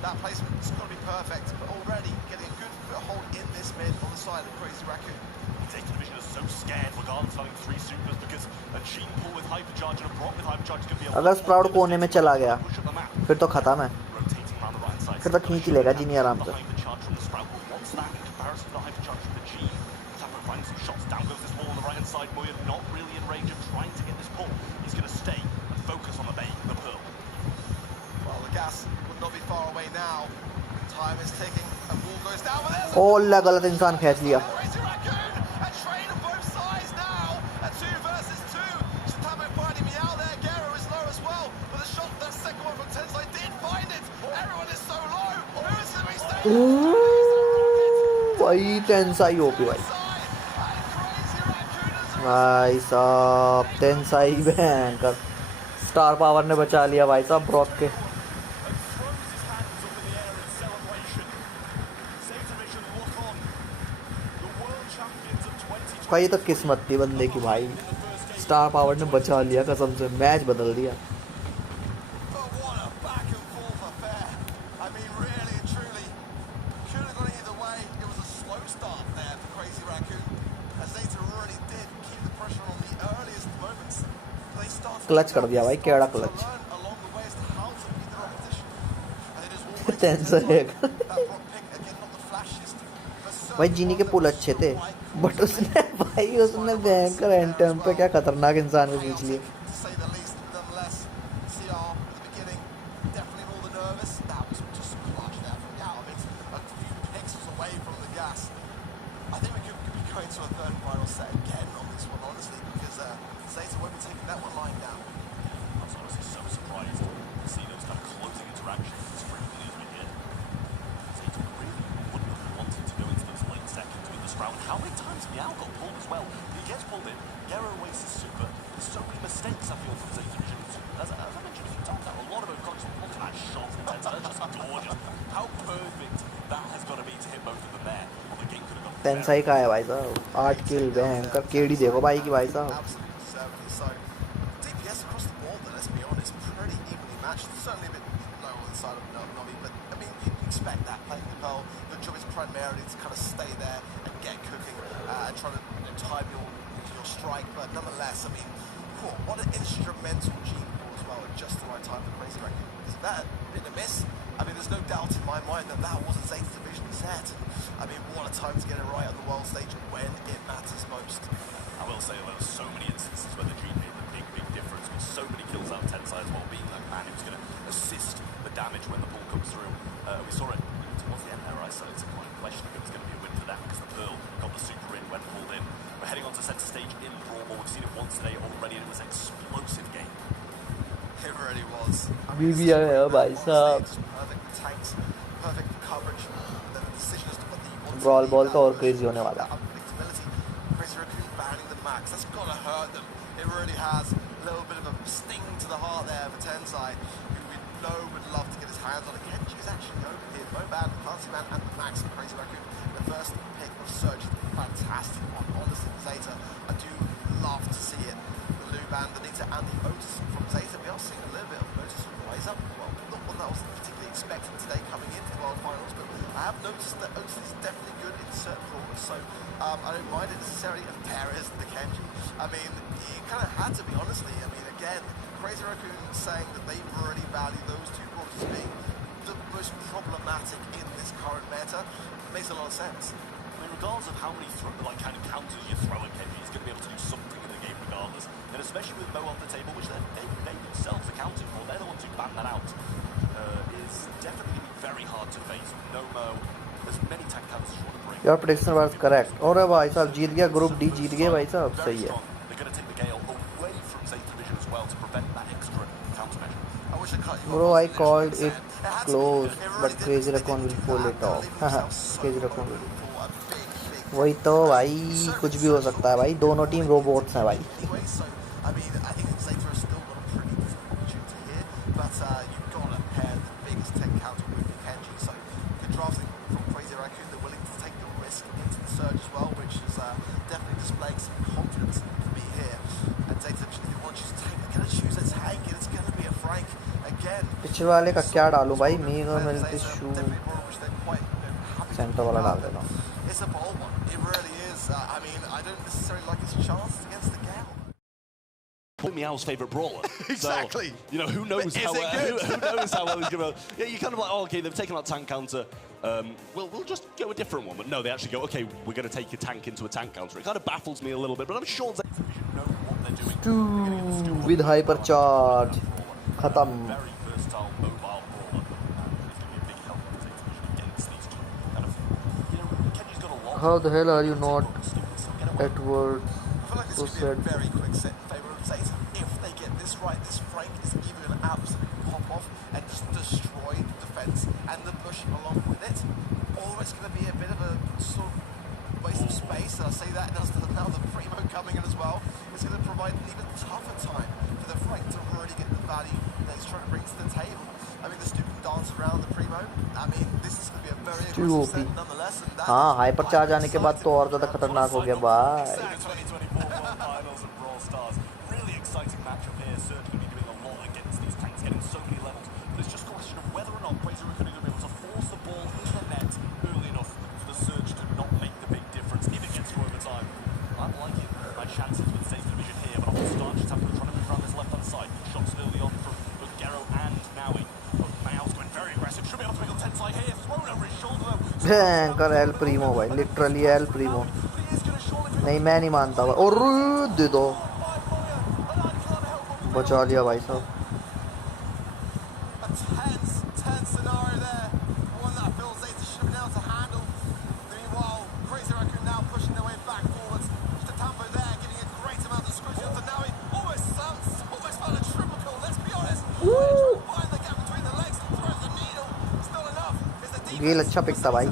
that placement is going to be perfect. But already getting a good foothold in this mid on the side of Crazy Raccoon. Data Division is so scared regardless of having 3 supers because a Gene pull with hypercharge and a Brawl with hypercharge could be a अगर sprout कोने में चला गया फिर तो खत्म है, फिर तो खींच ही लेगा जीनी आराम से। ओला गलत इंसान खींच लिया। भाई टेंसाई ओपी भाई, भाई साहब टेंसाई भयंकर। स्टार पावर ने बचा लिया भाई साहब ब्रॉक के। भाई ये तो किस्मत थी बंदे की भाई, स्टार पावर ने बचा लिया कसम से, मैच बदल दिया। क्लच कर दिया भाई, केड़ा क्लच भाई। जीनी के पुल अच्छे थे बट उसने भयंकर एंड टाइम पे क्या खतरनाक इंसान को खींच लिया। टेंसाई का है भाई साहब, 8 किल भयंकर। केडी देखो भाई की भाई साहब। What an instrumental Gene as well at just the right time for Crazy Raccoon. Because that been a miss. I mean, there's no doubt in my mind that that was a Zeta Division set. I mean, what a time to get it right on the world stage when it matters most. I will say there were so many instances where the G made the big difference with so many kills out of Tensai as well, being that man who's going to assist the damage when the ball comes through. We saw it towards the end there, right? So it's quite questionable if it's going to be a win for them because the Pearl got the super in when pulled in. We're heading on to center stage in Brawl. We've seen it once today already, and it was an explosive game. It really was. I mean, भाई साहब perfect tanks, perfect coverage. The decision as to whether you want Brawl to ball का और crazy होने वाला. unpredictability. Crazy Raccoon banning the max. That's got to hurt them. It really has. A little bit of a sting to the heart there for Tensai, who we know would love to get his hands on it. Kenji is actually over here. Moban, Fancy Man, and the Max. Crazy Raccoon. The first pick of Surge. Fantastic one. Honestly, Zeta. I do love to see it. The Luban, the Nita, and the Otis from Zeta. We are seeing a little bit of Otis rise up. Well, not one that I was particularly expecting today coming into the World Finals, but I have noticed that Otis is definitely good in certain brawlers, so I don't mind it necessarily as there is the Kenji. I mean, you kind of had to be, honestly. I mean, again, Crazy Raccoon saying that they really value those two brawlers as being the most problematic in this current meta makes a lot of sense. I mean, regardless of how many kind of counters you throw at Kenji, he's going to be able to do something in the game regardless. And especially with Mo off the table, which they themselves accounted for, they're the ones who banned that out, is definitely going to be very hard to face. No Mo, there's many tank counters you want to bring. Your prediction was correct. और भाई साहब जीत गया group D जीत गए भाई साहब सही है. They're going to take the Gale away from Zeta Division as well to prevent that extra countermeasure. I wish I cut you Bro, off. I called it close, but Crazy Raccoon will pull it off. Crazy Raccoon will. वही तो भाई कुछ भी हो सकता है भाई दोनों टीम रोबोट्स हैं भाई. So, I mean, I think Zeta has still got a pretty decent opportunity here, but you've got to pair the biggest tech counter with the Kenji. So, good drafting from Crazy Raccoon. They're willing to take the risk into the Surge as well, which is definitely displaying some confidence for me here. And Zeta, if they want you to take, they're going to choose a tank, and it's going to be a Frank again. पिछले वाले का क्या डालूं भाई मीगा मिलती शू Definitely a brawler which they're quite happy centre वाला डाल देता हूं. It's a bold one. It really is. I mean, I don't necessarily like his chances against the Gale. Meow's favourite brawler. Exactly. So, you know, who knows how well he's going to... Yeah, you're kind of like, oh, OK, they've taken out tank counter. We'll just go a different one. But no, they actually go, OK, we're going to take a tank into a tank counter. It kind of baffles me a little bit, but I'm sure they know what they're doing. With hypercharge. Khatam. Very versatile mobile brawler. He's going to be a big help against these two. Kind of, you know, Kenji's got a lot. How the hell are you not at words? I feel like this could be a very quick set in favour of Zeta. If they get this right, this Frank is either going to absolutely pop off and just destroy the defence and the push along with it, or it's going to be a bit of a sort of waste of space. And I say that now the Primo coming in as well. It's going to provide an even tougher time for the Frank to really get the value that he's trying to bring to the table. I mean, the Stu can dance around the Primo. I mean, this is going to be a very aggressive set nonetheless. हाँ hyper charge आने के बाद तो और ज़्यादा खतरनाक हो गया भाई. 2024 World Finals and Brawl Stars. Really exciting matchup here. Surge going to be doing a lot against these tanks, getting so many levels. But it's just a question of whether or not Crazy Raccoon are going to be able to force the ball in the net early enough for the Surge to not make the big difference if it gets to overtime. I like it. My chances with Zeta Division here, but off the start, just trying to move around this left-hand side. Shots early on from both Gero and Naui. Mao's going very aggressive. Should be able to make on Tensai here. Thrown over his shoulder though. भयंकर L Primo भाई literally L Primo नहीं मैं नहीं मानता भाई और दे दो बचा लिया भाई साहब. Tense scenario there. One that I feel Zeta should be able to handle. Meanwhile, Crazy Raccoon now pushing their way back forwards. Just a tempo there, getting a great amount of scrutiny onto Naui. Almost found a triple kill, let's be honest. Find the gap between the legs, throws the needle. Still enough. Is the defense. गेल अच्छा pick था भाई.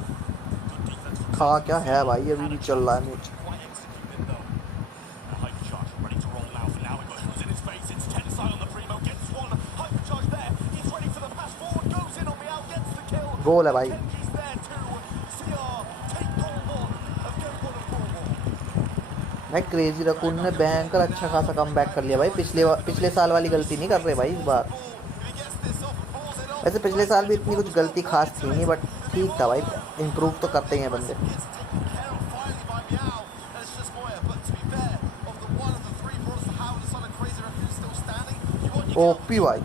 खा क्या है भाई अभी भी चल रहा है मैच. गोल है भाई. भाई क्रेजी रकून ने भयंकर अच्छा खासा कमबैक कर लिया भाई. पिछले साल वाली गलती नहीं कर रहे भाई इस बार. वैसे पिछले साल भी इतनी कुछ गलती खास थी नहीं बट ठीक था भाई. इम्प्रूव तो करते ही हैं बंदे. ओपी भाई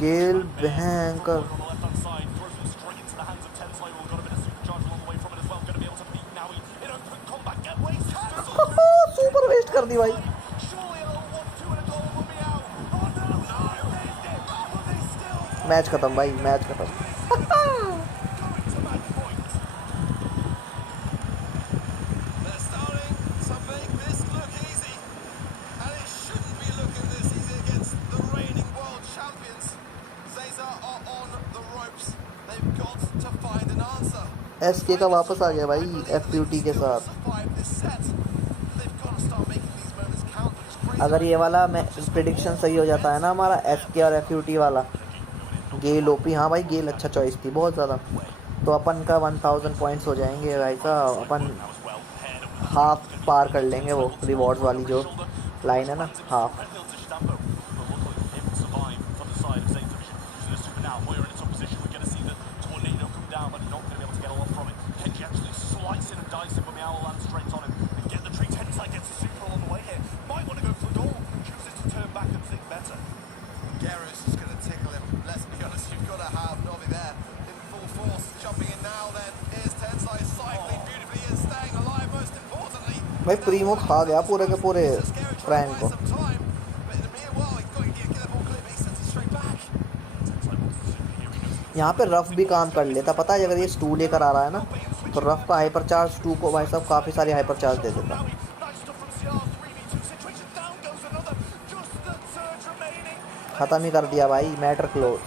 गेल भयंकर on the left-hand side, throws them straight into the hands of Tensai, who got a bit of supercharge along the way from it as well. Going to be able to beat Naui in open combat. Get wasted. Super waste कर दी भाई. Surely a 1-2 and a goal will be out. Oh no, no, missed it. But they still match खत्म भाई, match खत्म. going to match point. They're starting to make this look easy. And it shouldn't be looking this easy against the reigning world champions. Zaza are on the ropes. They've got to find an answer. SK का वापस आ गया भाई FUT के साथ. Survive this set. They've got to start making these moments count. It's crazy. अगर ये वाला prediction सही हो जाता है ना हमारा SK और FUT वाला, गेल ओपी. हाँ भाई गेल अच्छा चॉइस थी बहुत ज़्यादा. तो अपन का 1000 पॉइंट्स हो जाएंगे भाई साहब. अपन हाफ पार कर लेंगे वो रिवॉर्ड्स वाली जो लाइन है ना, half. Garrus is going to tickle him. Let's be honest, you've got to have Novi there in full force. Jumping in now then is Tensai cycling beautifully and staying alive most importantly. भाई Primo खा गया पूरे के पूरे Frank को. यहाँ पे rough भी काम कर लेता. पता है अगर ये स्टू लेकर आ रहा है ना, तो रफ का हाइपर चार्ज स्टू को भाई साहब काफ़ी सारे हाइपर चार्ज दे देता. ख़त्म ही कर दिया भाई. Matter close.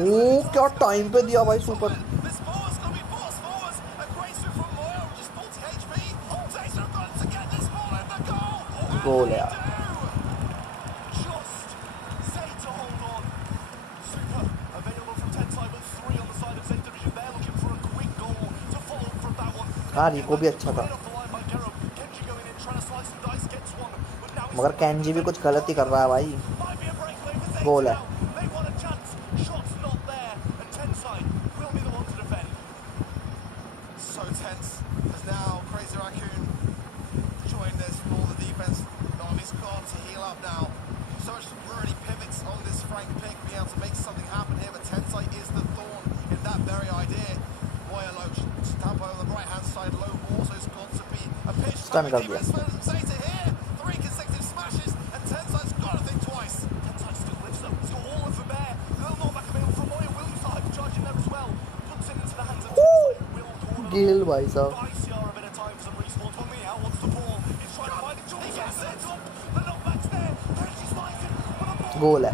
ओ क्या टाइम पे दिया भाई सुपर. गोल यार. हाँ रिको भी अच्छा था, मगर कैंजी भी कुछ गलत ही कर रहा है भाई. गोल है. स्टन कर दिया. गेल भाई साहब. गोल है.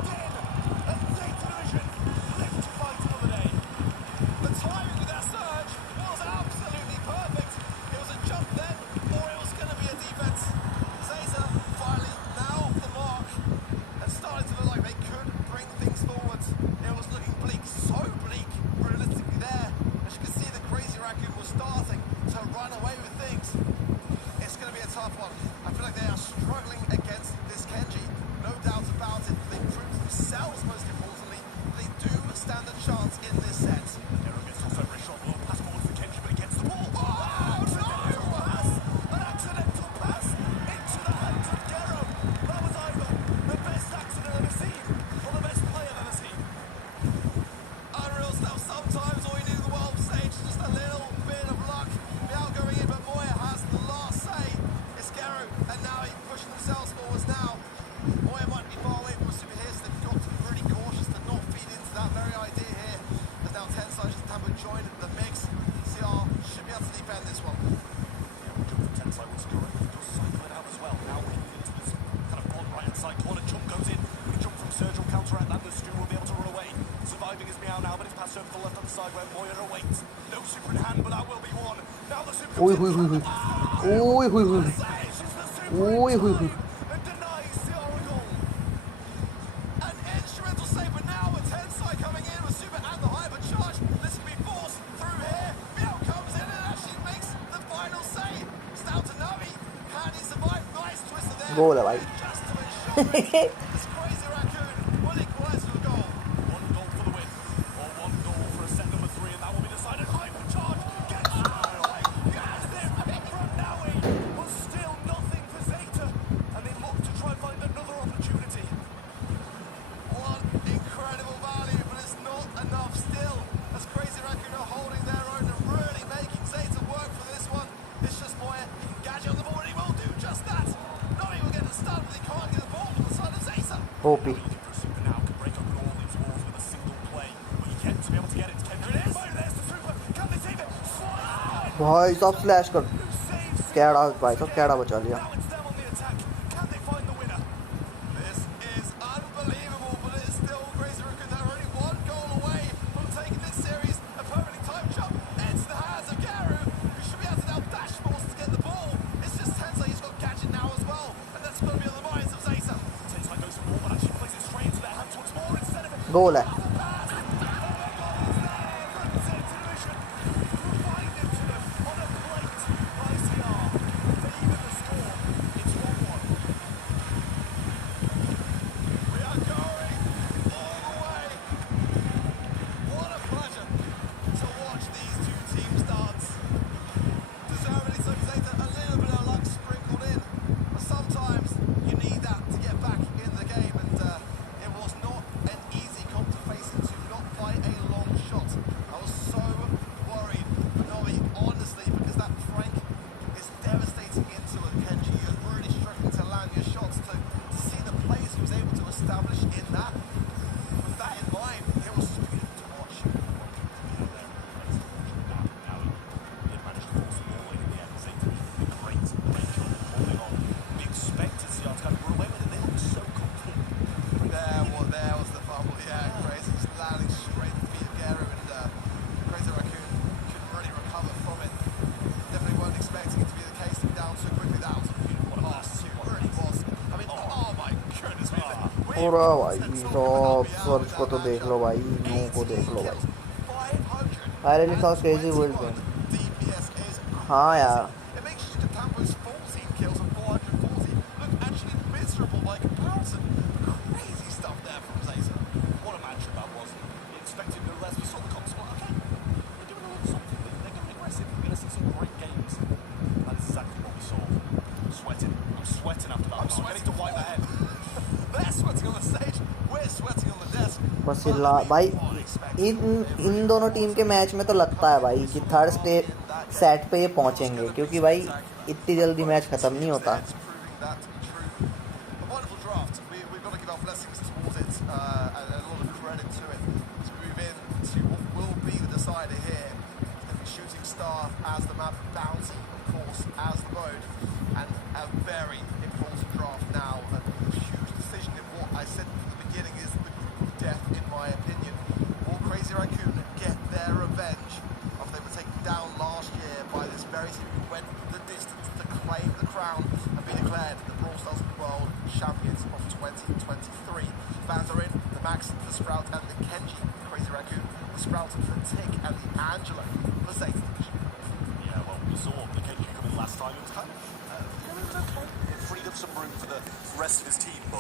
Ui hui hui hui. Ui hui hui. Ui hui hui. गोल है भाई. OP. Now can break up all these walls with a single play. But yet to be able to get it. There it is. There's the super. Can they save it? भाई सब slash कर कैड़ा भाई सब कैड़ा बचा लिया Now it's them on the attack. Can they find the winner? This is unbelievable, but it's still Crazy Raccoon. They're only one goal away from taking this series. A perfectly timed jump into the hands of Garu, who should be able to now dash force to get the ball. It's just Tensei, he's got Gadget now as well, and that's going to be on the minds of Zeta. Tensei goes for more, but actually plays it straight into their hands once more instead of it. गोल है पूरा भाई सब search को तो देख लो भाई no को देख लो भाई I really thought crazy will win हाँ यार बस भाई इन दोनों टीम के मैच में तो लगता है भाई कि थर्ड सेट पे ये पहुंचेंगे क्योंकि भाई इतनी जल्दी मैच खत्म नहीं होता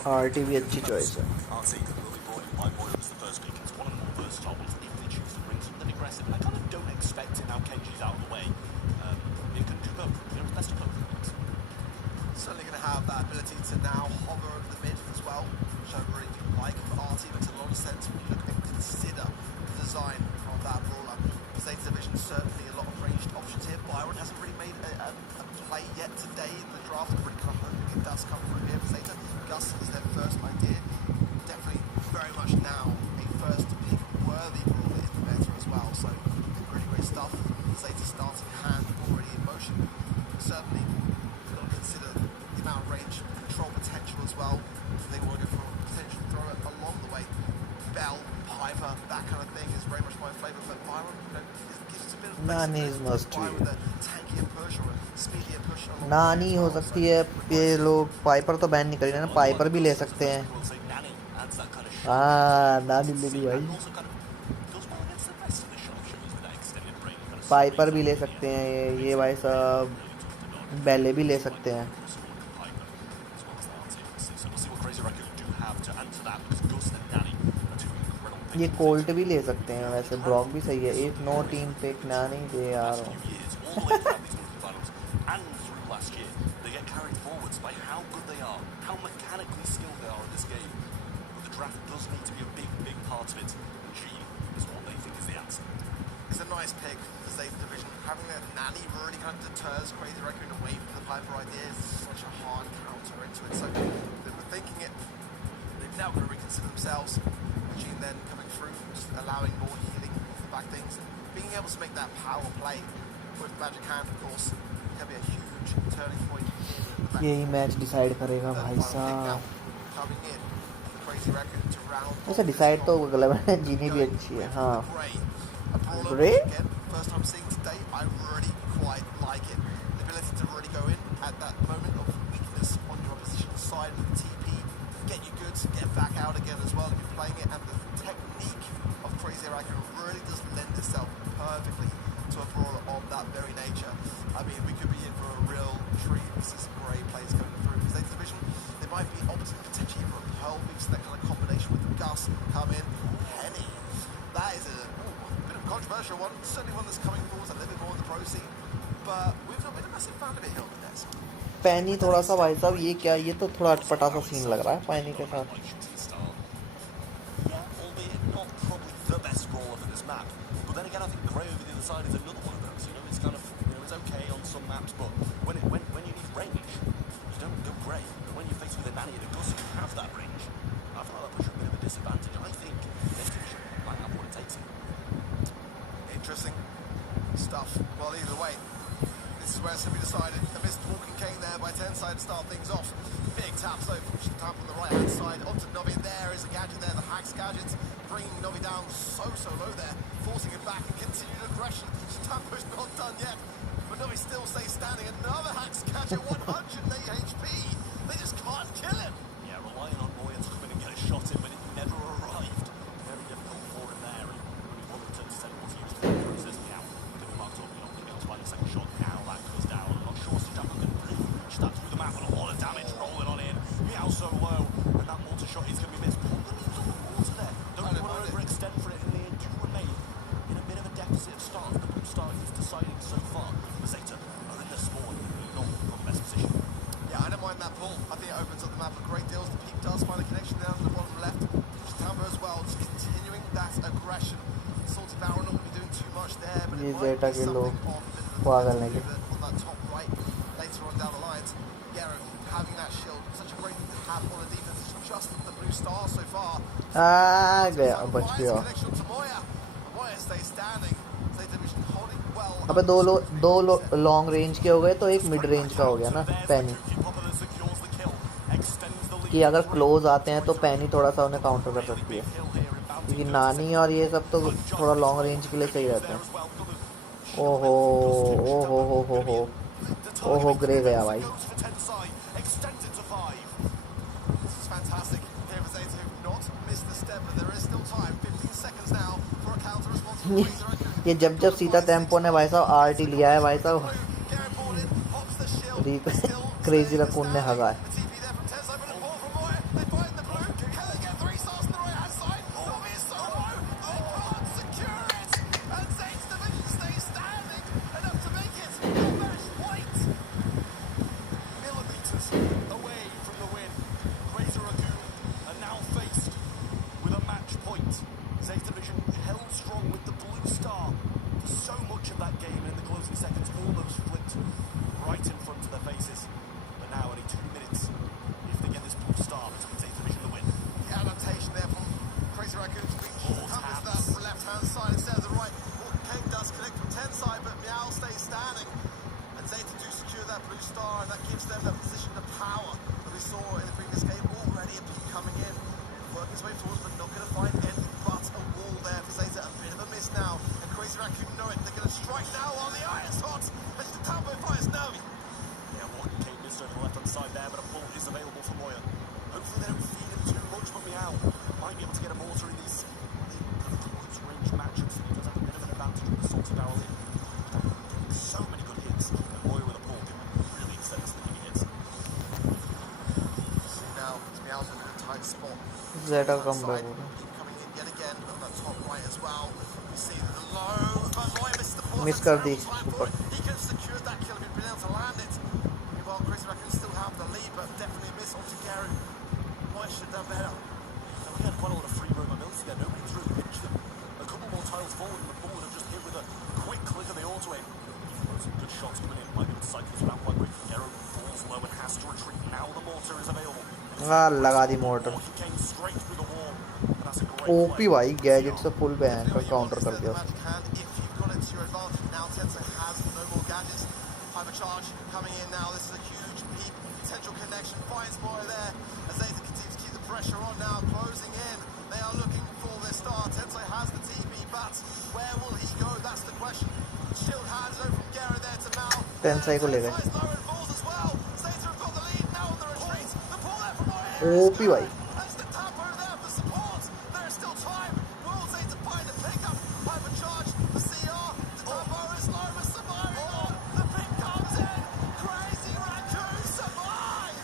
आरटी भी अच्छी चॉइस है नानी हो सकती है ये लोग पाइपर तो बैन नहीं करेंगे ना पाइपर भी ले सकते हैं हाँ नानी ले ली भाई पाइपर भी ले सकते हैं ये भाई सब बैले भी ले सकते हैं ये कोल्ट भी ले सकते हैं वैसे ब्रॉक भी सही है एक नो टीम पिक नानी दे यार now going to reconsider themselves. Machine then coming through, just allowing more healing off the back things. Being able to make that power play with Magic Hand, of course, can be a huge turning point. यही match decide करेगा भाई साहब. वैसे decide तो गलत है. जीनी भी अच्छी है. हाँ. Grey. First time seeing today, I really quite like it. The ability to really go in at that moment of weakness on your opposition's side with the TP, get you good, get back out again as well. You're playing it, and the technique of Crazy Raku really does lend itself perfectly to a brawler of that very nature. I mean, we could be in for a real treat. This is great plays coming through. This next division, they might be opting potentially for a Pearl Beast, that kind of combination with Gus come in. Penny. That is a bit of a controversial one. Certainly one that's coming forward a little bit more in the pro scene. But we've not been a massive fan of it here on the desk. पैनी थोड़ा सा भाई साहब ये क्या, ये तो थोड़ा अटपटा सा सीन लग रहा है पैनी के साथ. Yeah, albeit not probably the best brawler for this map. But then again, I think Grey over the other side is another one of those. You know, it's kind of, you know, it's okay on some maps, but when you need range, you don't go Grey. But when you're faced with a Nanny and a Gus who have that range, I feel like that puts you a bit of a disadvantage. I think this division might have what it takes. Interesting stuff. Well, either way, this is where it's going to be decided. A missed walking cane there by Tensai to start things off. Big tap, so tap on the right-hand side. Onto Novi, there is a gadget there, the Hacks gadget, bringing Novi down so low there, forcing him back and continued aggression. Tampo's not done yet, but Novi still stays standing. Another Hacks gadget, 108 HP. They just can't kill him. Yeah, relying on Moya to come in and get a shot in, but it never arrived. Very difficult for him there, and only one return to say what he was doing for his now. Getting marked up, you're not going to be able to find a second shot now. That goes down. I'm not sure Sijambo can really push that through the map, but a lot of damage rolling on in. Meow so low, and that mortar shot is going to be missed. Pull the needle on the water there. Don't want to overextend for it, and they do remain in a bit of a deficit of stars. The blue star is deciding so far. The Zeta are in their spawn, not from the best position. Yeah, I don't mind that pull. I think it opens up the map a great deal. The peak does find a connection down to the bottom left. Tambo as well, just continuing that aggression. Salty Barrel not going to be doing too much there, but it might be something of a bit of a on that top right later on down the lines. Gero having that shield, such a great thing to have on the defense. It's just the blue star so far. गया बच गया. Connection to Moya. Moya stays standing. State Division holding well. अबे दो long range के हो गए तो एक मिड रेंज का हो गया ना पैनी. कि अगर क्लोज आते हैं तो पैनी थोड़ा सा उन्हें काउंटर कर सकती है, क्योंकि नानी और ये सब तो थोड़ा लॉन्ग रेंज के लिए सही रहते हैं. ओहो ओहो हो हो हो ओहो ग्रे गया भाई. ये जब सीता टेम्पो ने भाई साहब आरटी लिया है भाई साहब, क्रेजी रकून ने हगा है. Zeta come back. Miss कर दी. He could have secured that kill if he'd been able to land it. Meanwhile, Chris Racken still have the lead, but definitely a miss onto Gary. Moy should have done better. So we had quite a lot of free roam ability there. Nobody was really pitched them. A couple more tiles forward, and the ball would have just hit with a quick click of the auto aim. Some good shots coming in. Might be able to cycle around quite quickly. Gero falls low and has to retreat. Now the mortar is available. हाँ लगा दी motor. Came straight through the wall, and that's a great OP play. भाई gadget से full ban Do का what you counter want, कर दिया the उसने। magic hand if you've got it to your advantage. Now Tensei has no more gadgets. Hypercharge coming in now. This is a huge peak. Potential connection. Finds Moira there. Azeta continues to keep the pressure on now. Closing in. They are looking for their star. Tensei has the TP, but where will he go? That's the question. Shield hands over from Gera there to Mal. टेंसाई को ले गए। Tensei's low and falls as well. Zeta have got the lead now on the retreat. The pull there from Moira. OP भाई। That's the tapo there for support. There's still time. Will Zeta find the pickup? Hypercharge for CR. The tapo is low for surviving on. The pick comes in. Crazy Raccoon survive.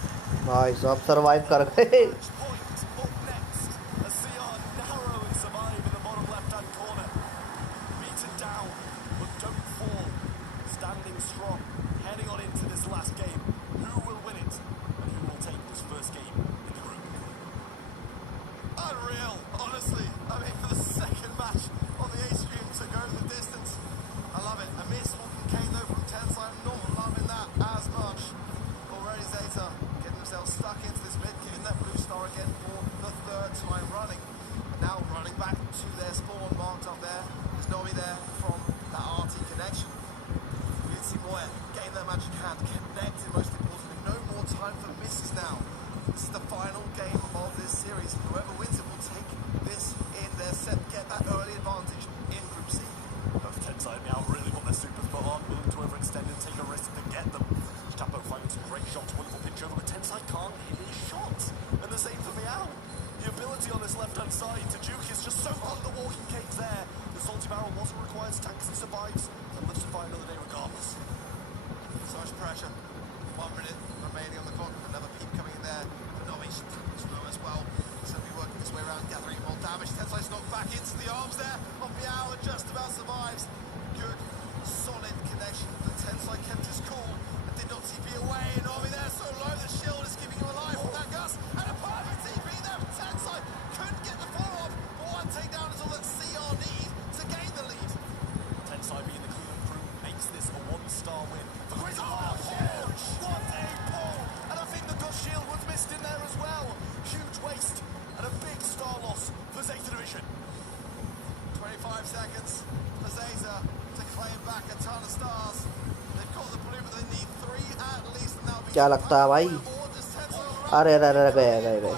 भाई साहब survive कर गए। Point up next. A CR narrowly survive in the bottom left-hand corner. Beaten down, but don't fall. Standing strong, heading on into this last game. Who will win it, and who will take this first game in the group? Unreal, honestly. I mean, for the second match on the A stream to go the distance. I love it. A miss from Kane though from Tensei. I'm not loving that as much. Already Zeta getting themselves stuck into this mid, getting that blue star again for the third time running. And now running back to their spawn marked up there. There's Novi there from that RT connection. You can see Moya getting that magic hand, connecting most importantly. No more time for misses now. This is the final game of this series. Whoever wins it will take this in their set, get that early advantage in Group C. Both Tensei now really want their supers, but aren't willing to overextend and take a risk to get them. Chapo finding some great shots, wonderful pitch over, but Tensei can't hit his shots. And the same for Meow. The ability on this left-hand side to juke is just so on the walking cakes there. The salty barrel wasn't required to tank as he survives and lives to fight another day regardless. So much pressure. 1 minute remaining on the clock. Another peep coming in there. But Novi's slow as well. So be working his way around, gathering more damage. Tensei's knocked back into the arms there of Meow and just about survives. Good, solid connection. But Tensei kept his cool and did not TP away. Novi there so low, the shield is keeping him alive from that gust. And a perfect TP there from Tensei. Couldn't get the follow-up. But one takedown is all that CR need to gain the lead. Tensei being the Cleveland crew makes this a one-star win. For Chris, huge! What a pull! And I think the gut shield was missed in there as well. Huge waste and a big star loss for Zeta Division. 25 seconds for Zeta to claim back a ton of stars. They've got the blue, but they need 3 at least. And that'll be क्या लगता है भाई? अरे अरे अरे गए।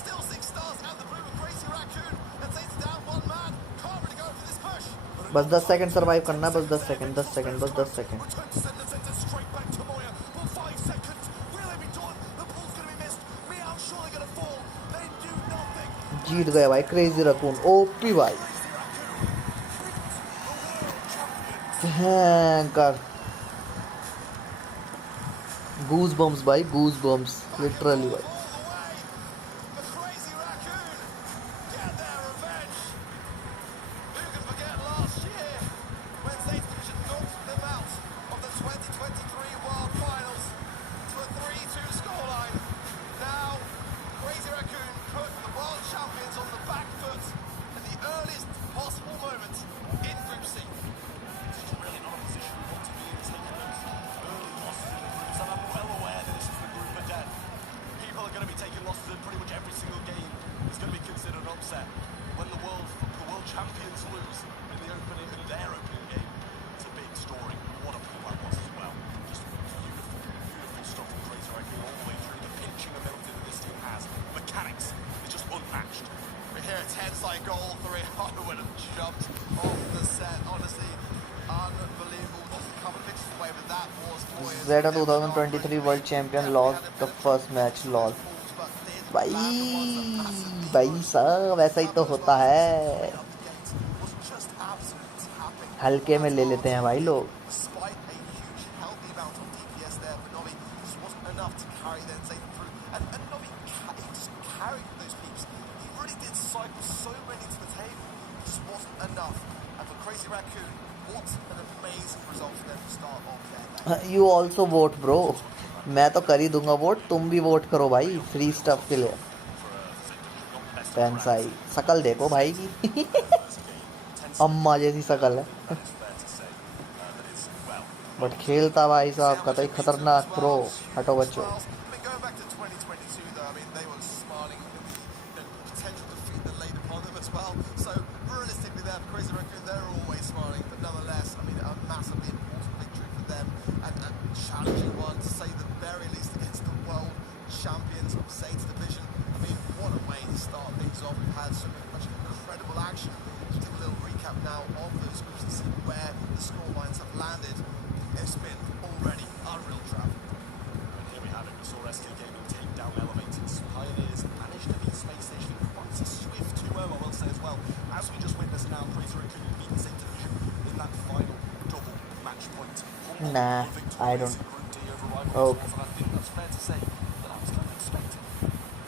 Still 6 stars and the blue with Crazy Raccoon. And Zeta down 1 man. Can't really go for this push. बस 10 second survive करना है, बस 10 सेकंड बस 10 second. Return to send the Zeta straight back to Moya. Well, 5 seconds. Will they be done? The pull's going to be missed. Meow surely going to fall. They do nothing. जीत गए भाई crazy raccoon. OP भाई। भयंकर। Goose bumps भाई, goose bumps literally भाई। All the way. The Crazy Raccoon get their revenge. Who can forget last year when Zeta Division knocked them out of the 2023 World Finals to a 3-2 scoreline. Now, Crazy Raccoon put the world champions on the back foot at the earliest possible moment in Group C. It's really not a position we want to be in, taking those early losses in the groups. And I'm well aware that this is the group of death. People are going to be taking losses in pretty much every single game. It's going to be considered an upset. When the world champions lose in their opening game, it's a big story. What a pull that was as well. Just beautiful stuff from Crazy Raccoon all the way through. The pinching ability that this team has. Mechanics is just unmatched. We hear a Tensei goal 3. I would have jumped off the set. Honestly, unbelievable. Just a couple of pictures away, but that was Moya's Zeta 2023 world champion lost the first match lol। भाई साहब ऐसा ही तो होता है, हल्के में ले लेते हैं भाई लोग। Despite a huge healthy amount of DPS there for Novi, just wasn't enough to carry them Zeta through. And Novi just carried those peaks. He really did cycle so many to the table. Just wasn't enough. And for Crazy Raccoon, what an amazing result for them to start off there. You also vote bro। मैं तो कर ही दूंगा vote, तुम भी vote करो भाई free stuff के लिए। टेंसाई शकल देखो भाई की अम्मा जैसी शकल है। बट खेलता भाई साहब कतई खतरनाक प्रो। हटो बच्चों। I mean, going back to 2022 though, I mean, they were to say the very least, against the world champions of Zeta Division. I mean, what a way to start things off. We've had so much incredible action. Just do a little recap now of those groups to see where the score lines have landed. It's been already unreal travel. And here we have it. We saw SK Gaming take down Elevators. Pioneers managed to beat Space Station in quite a swift 2-0, I will say as well. As we just witnessed now, Crater and Kudu beat Zeta Division in that final double match point. Nah, I don't. Okay. And I think that's fair to say that I was kind of expecting.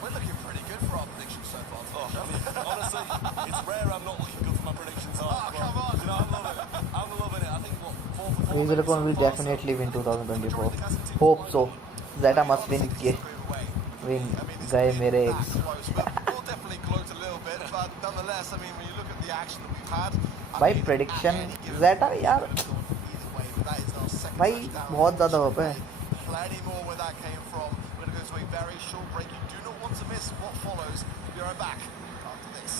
We're looking pretty good for our predictions so far. Oh, I mean, honestly, it's rare I'm not looking good for my predictions. Come on. You know, I'm loving it. I'm loving it. I think, what, 4 for 4. Crazy Raccoon will definitely win 2024. Hope so. Zeta must win. Win. Guy mere ex. We'll definitely gloat a little bit, but nonetheless, I mean, when you look at the action that we've had, भाई prediction Zeta यार भाई बहुत ज़्यादा hope है. plenty more where that came from. We're going to go to a very short break. You do not want to miss what follows. We'll be right back after this.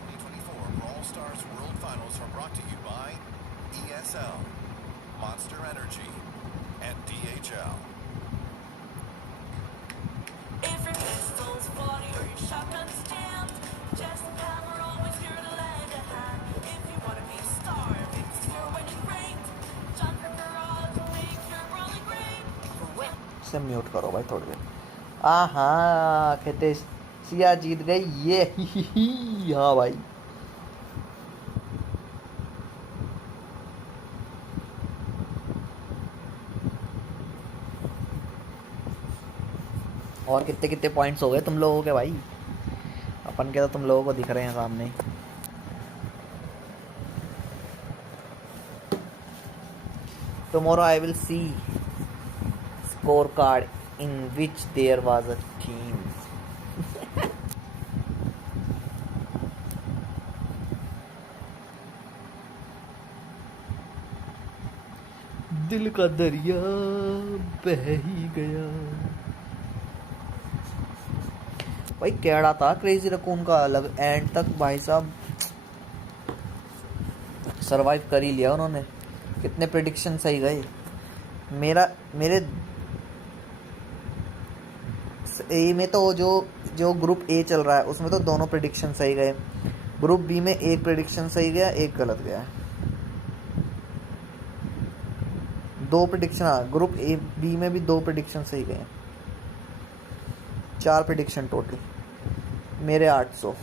2024 Brawl Stars World Finals are brought to you by ESL, Monster Energy, and DHL. If your pistol's body or your shotgun's jammed, just hammer always here to lend a hand. If you want to be a star, if it's your winning rate, jump your garage and make your brawling great. से mute करो भाई थोड़ी देर. हाँ कहते सिया जीत गई ये. हाँ भाई. और कितने कितने पॉइंट्स हो गए तुम लोगों के भाई. अपन के तो तुम लोगों को दिख रहे हैं सामने. Tomorrow I will see scorecard in which there was a team. दिल का दरिया बह ही गया. भाई कैड़ा था क्रेजी रकून का अलग एंड तक भाई साहब सरवाइव कर ही लिया उन्होंने. कितने प्रेडिक्शन सही गए. मेरे ए में तो जो ग्रुप ए चल रहा है उसमें तो दोनों प्रेडिक्शन सही गए. ग्रुप बी में एक प्रेडिक्शन सही गया, एक गलत गया. दो प्रेडिक्शन. हाँ, ग्रुप ए बी में भी दो प्रेडिक्शन सही गए. 4 प्रेडिक्शन टोटल. मेरे 800.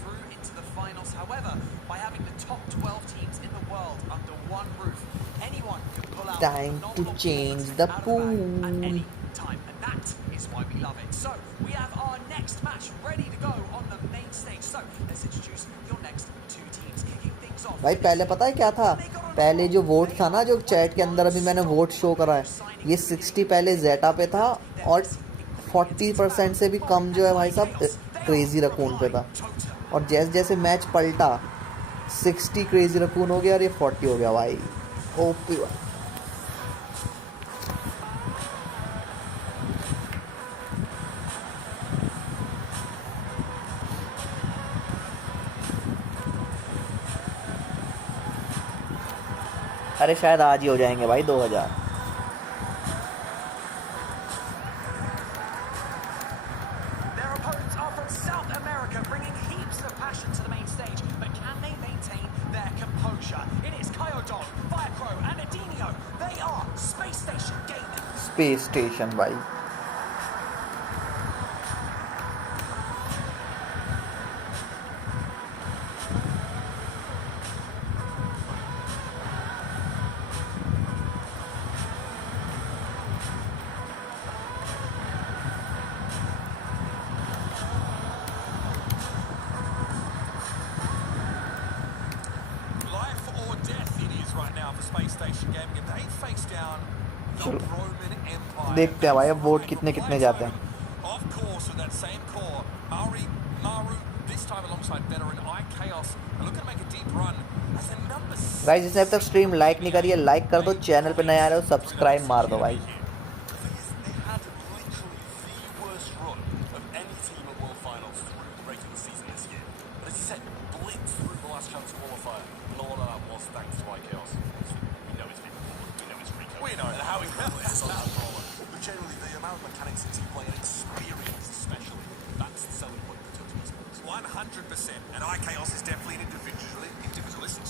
Through into the finals, however, by having the top 12 teams in the world under one roof, anyone can pull out Time to change the pool. at any time, and that is why we love it. So we have our next match ready to go on the main stage. So let's introduce your next two teams, kicking things off. भाई पहले पता है क्या था. पहले जो vote था ना, जो चैट के अंदर अभी मैंने वोट शो करा है, ये 60 पहले जेटा पे था और 40% से भी कम जो है भाई साहब क्रेजी रकून पे था. और जैसे जैसे मैच पलटा 60 क्रेजी रकून हो गया और ये 40 हो गया भाई. ओपी भाई. अरे शायद आज ही हो जाएंगे भाई 2000. Their opponents are from South America, bringing heaps of passion to the main stage, but can they maintain their composure? It is Kyodon, Firecrow, and Adinio. They are Space Station Gaming. Space station भाई. Life or death it is right now for Space Station Gaming, and they face down the Roman Empire. देखते हैं भाई अब vote कितने कितने जाते हैं. Of course, with that same core, Maru, this time alongside veteran iChaos, are looking to make a deep run as a number 6. Guys जिसने अब तक स्ट्रीम लाइक नहीं करी है लाइक कर दो. चैनल पे नए आ रहे हो सब्सक्राइब मार दो भाई. They had literally the worst run of any team at World crowd mechanics in team play and experience especially. That's the selling point for Total Esports. 100%. And iChaos is definitely an individualist,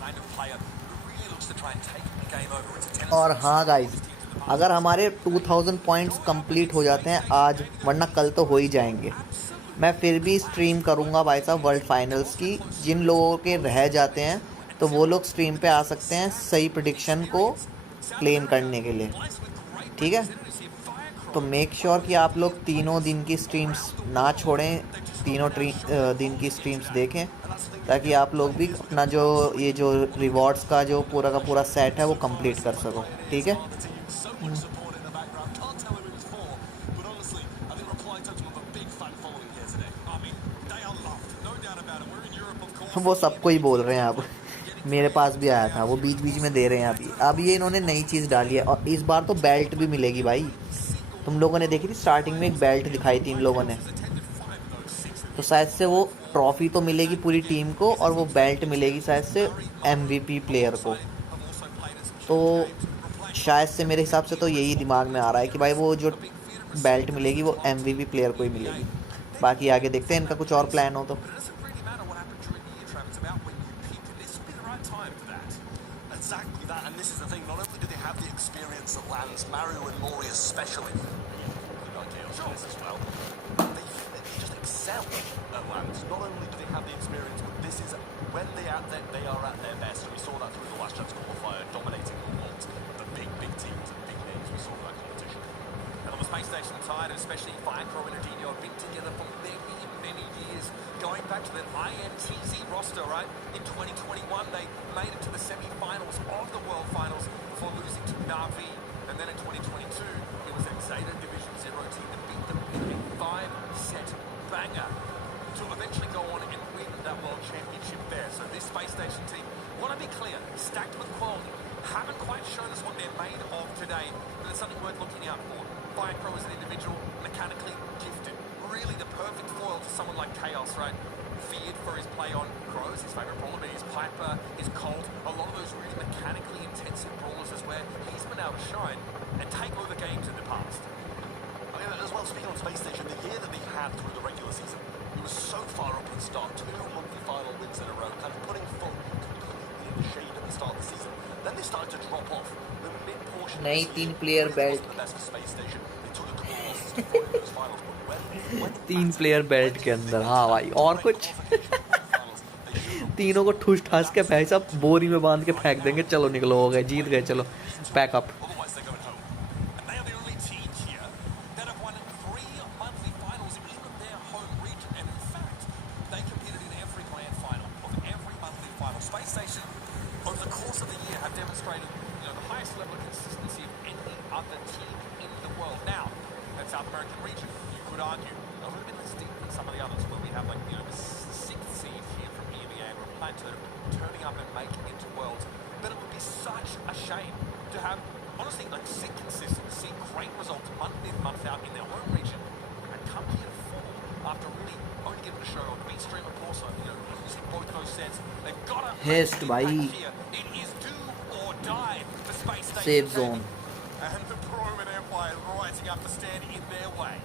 kind of player who really looks to try and take the game over. It's a tennis. और हाँ guys, अगर हमारे 2000 points complete हो जाते हैं आज, वरना कल तो हो ही जाएंगे, मैं फिर भी स्ट्रीम करूँगा भाई साहब वर्ल्ड फाइनल्स की। जिन लोगों के रह जाते हैं तो वो लोग स्ट्रीम पे आ सकते हैं सही प्रेडिक्शन को क्लेम करने के लिए, ठीक है। तो मेक श्योर कि आप लोग तीनों दिन की स्ट्रीम्स ना छोड़ें, तीनों दिन की स्ट्रीम्स देखें, ताकि आप लोग भी अपना जो ये जो रिवॉर्ड्स का जो पूरा का पूरा सेट है वो कंप्लीट कर सको, ठीक है। वो सबको ही बोल रहे हैं अब, मेरे पास भी आया था, वो बीच बीच में दे रहे हैं अभी ये इन्होंने नई चीज़ डाली है। और इस बार तो बेल्ट भी मिलेगी भाई, तुम लोगों ने देखी थी स्टार्टिंग में एक बेल्ट दिखाई थी इन लोगों ने, तो शायद से वो ट्रॉफी तो मिलेगी पूरी टीम को और वो बेल्ट मिलेगी शायद से MVP प्लेयर को। तो शायद से मेरे हिसाब से तो यही दिमाग में आ रहा है कि भाई वो जो बेल्ट मिलेगी वो MVP प्लेयर को ही मिलेगी। बाकी आगे देखते हैं इनका कुछ और प्लान हो तो। Exactly that, and this is the thing, not only do they have the experience that lands, Mario and Mori especially, as well, they just excel at lands. Not only do they have the experience, but this is when they are at their best. We saw that through the last chance qualifier, dominating the world, the big teams and big names we saw in that competition. And on the space station side, especially Firecrow and Adinho have been together for many years, going back to the INTZ roster, right? In 2021, they made it to the semi-finals of the World Finals before losing to Na'Vi. And then in 2022, it was that Zeta Division 0 team that beat them in a 5-set banger to eventually go on and win that World Championship there. So this space station team, want to be clear, stacked with quality, haven't quite shown us what they're made of today, but it's something worth looking out for. Firecrow is an individual, mechanically gifted. Really the perfect foil to someone like Chaos, right? Feared for his play on Crows, his favourite brawler, but his Piper, his Colt, a lot of those really mechanically intensive brawlers is where he's been able to shine and take over games in the past. As well, speaking on Space Station, the year that they had through the regular season, it was so far up at the start, 2 monthly final wins in a row, kind of putting Fun completely in the shade at the start of the season. Then they started to drop off. The mid-portion of the नई season 3-player wasn't belt, the best for Space Station. They took a couple of losses to avoid those finals, but when 3 player belt के अंदर, हाँ भाई और कुछ तीनों को ठूस ठास के भाई साहब बोरी में बांध के फेंक देंगे, चलो निकलो, हो गए, जीत गए, चलो pack up. Otherwise, they're going home. And they are the only team here that have won 3 monthly finals in their home region. And in fact, they competed in every grand final of every monthly final. Space Station, over the course of the year, have demonstrated the highest level of consistency of any other team in the world. Now, that South American region, you could argue, a little bit less deep than some of the others, where we have the 6th seed here from EMEA or Plateau turning up and making it to Worlds. But it would be such a shame to have, honestly, see consistency, great results month in, month out in their own region, and come here to fall after really only giving a show on beat stream, of course, losing both those sets. They've got to Hest, bhai. here. It is do or die for Space Station. Safe zone. And the Roman Empire rising up to stand in their way.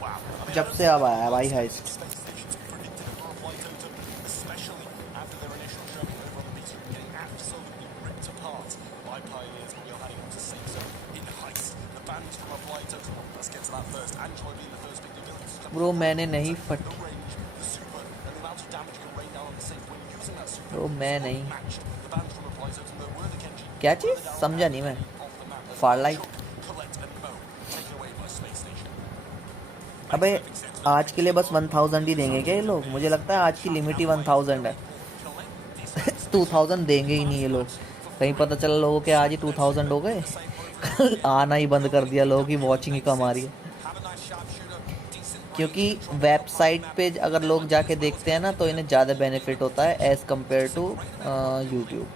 Wow. जब से अब आया है भाई heist, Space Station's predicted for a flight totem, especially after their initial showing over on the beach, getting absolutely ripped apart by Pioneers when you're heading on to safe zone in Heist. The bans from a flight totem. Let's get to that first. Angelo being the first big ability. Bro मैंने नहीं फट, The range, the super, and the amount of damage you can rain down on the safe when using that super. Bro मैं नहीं, Matched. The bans from a flight totem, though, were the Kenji. क्या चीज़ समझा नहीं मैं, Farlight. Collect and Mo taken away by Space Station. अबे आज के लिए बस 1000 ही देंगे क्या ये लोग? मुझे लगता है आज की लिमिट ही 1000 है 2000 देंगे ही नहीं ये लोग। कहीं पता चला लोगों के आज ही 2000 हो गए आना ही बंद कर दिया, लोगों की वॉचिंग ही कम आ रही है। क्योंकि वेबसाइट पे अगर लोग जाके देखते हैं ना तो इन्हें ज़्यादा बेनिफिट होता है as compare to YouTube.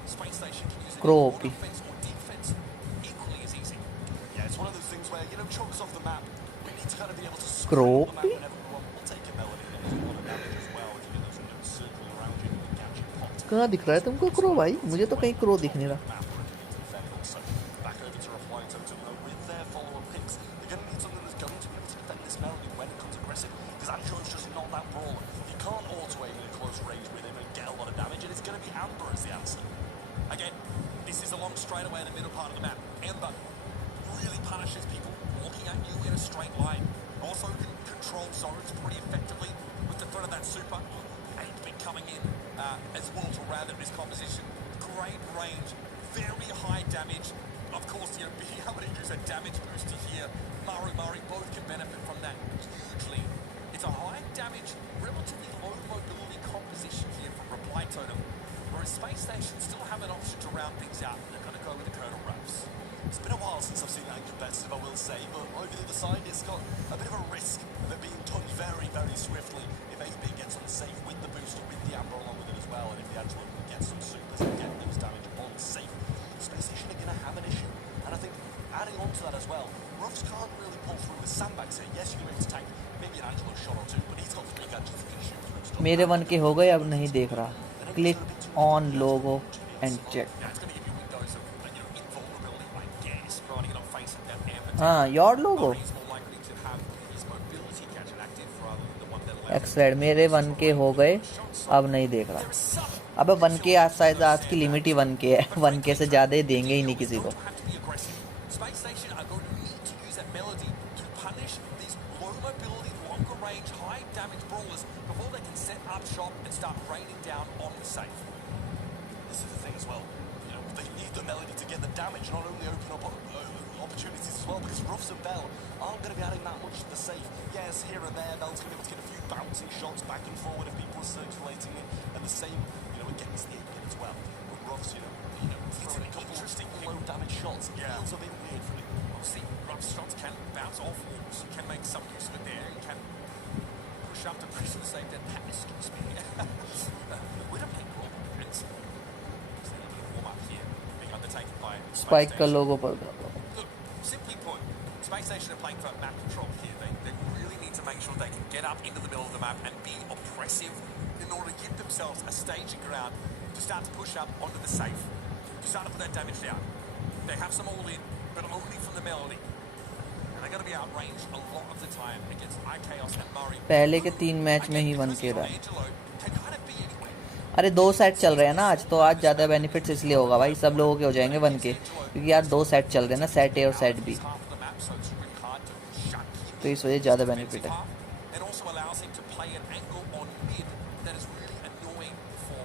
Crow OP Yeah, it's one of those things where, chunks off the map, we need to kind of be able to crow spread the map OP whenever we want. We'll take a melody and it's a lot of damage as well if you get those notes circling around you and catching pops. कहाँ दिख रहा है तुमको crow भाई? मुझे तो कहीं crow दिख नहीं रहा। Map ready to defend also. Back over to Refine Totem though with their follow-up picks. They're going to need something zones pretty effectively with the threat of that super. 8-bit coming in as well to round out this composition. Great range, very high damage. Of course, you know, being able to use a damage booster here, Murray both can benefit from that hugely. It's a high damage, relatively low mobility composition here from Reply Totem, whereas Space Station still have an option to round things out. They're going to go with the Colonel Wraps. It's been a while since I've seen that in competitive, I will say, but over the other side, it's got a bit of a risk of it being done very, very swiftly if 8-bit gets on the safe with the booster, with the Amber along with it as well, and if the Angelo can get some supers and get those damage on safe, Space Station are going to have an issue. And I think adding on to that as well, Ruffs can't really pull through with sandbags here. Yes, you can be able to tank maybe an Angelo shot or two, but he's got 3 gadgets that can shoot through stuff. मेरे 1 के हो गए, अब नहीं देख रहा. Click on logo and check. Now it's going to give you windows of invulnerability, I guess, riding it on facing that amber. हाँ, your logo. He's more likely to have his mobility gadget active rather than the one that'll X-Red मेरे 1 के हो गए, अब नहीं देख रहा. अबे 1 के आज की लिमिट ही 1 के है. 1 के से ज़्यादा ही देंगे ही नहीं किसी को. have to be aggressive. Space Station are going to need to use that melody to punish these low mobility, longer range, high damage brawlers before they can set up shop and start raining down on the safe. This is the thing as well. You know, they need the melody to get the damage, not only open up opportunities as well, because Ruffs and Bell aren't going to be adding that much to the safe. Yes, here and there, Bell's going to be able to get a few bouncing shots back and forward if people are circulating it, and the same, you know, against the 8-bit as well. But Ruffs, you know, throwing a couple of low damage shots, it feels a bit weird for me. Obviously, Ruff's shots can bounce off walls. You can make some use of it there. You can push up to pressure the safe dead. Excuse me. We don't take Brawl. It's a little bit of warm-up here being undertaken by Spike का Station. logo पर. Look, simply put, Space Station are playing for map control here. They really need to make sure they can get up into the middle of the map and be oppressive in order to give themselves a staging ground to start to push up onto the safe, to start to put that damage down. They have some all-in, but only from the melody. And they're going to be outranged a lot of the time against iChaos and Murray. पहले के 3 match में ही 1 के रहा. Angelo can kind of be anywhere. अरे 2 set चल रहे हैं ना आज, तो आज ज़्यादा बेनिफिट्स इसलिए होगा भाई. सब लोगों के हो जाएंगे 1 के, क्योंकि यार 2 सेट चल रहे हैं ना, सेट ए और set B, Half of the map, so it's really hard to shut him तो इस वजह ज़्यादा बेनिफिट है. and also allows him to play an angle on mid that is really annoying for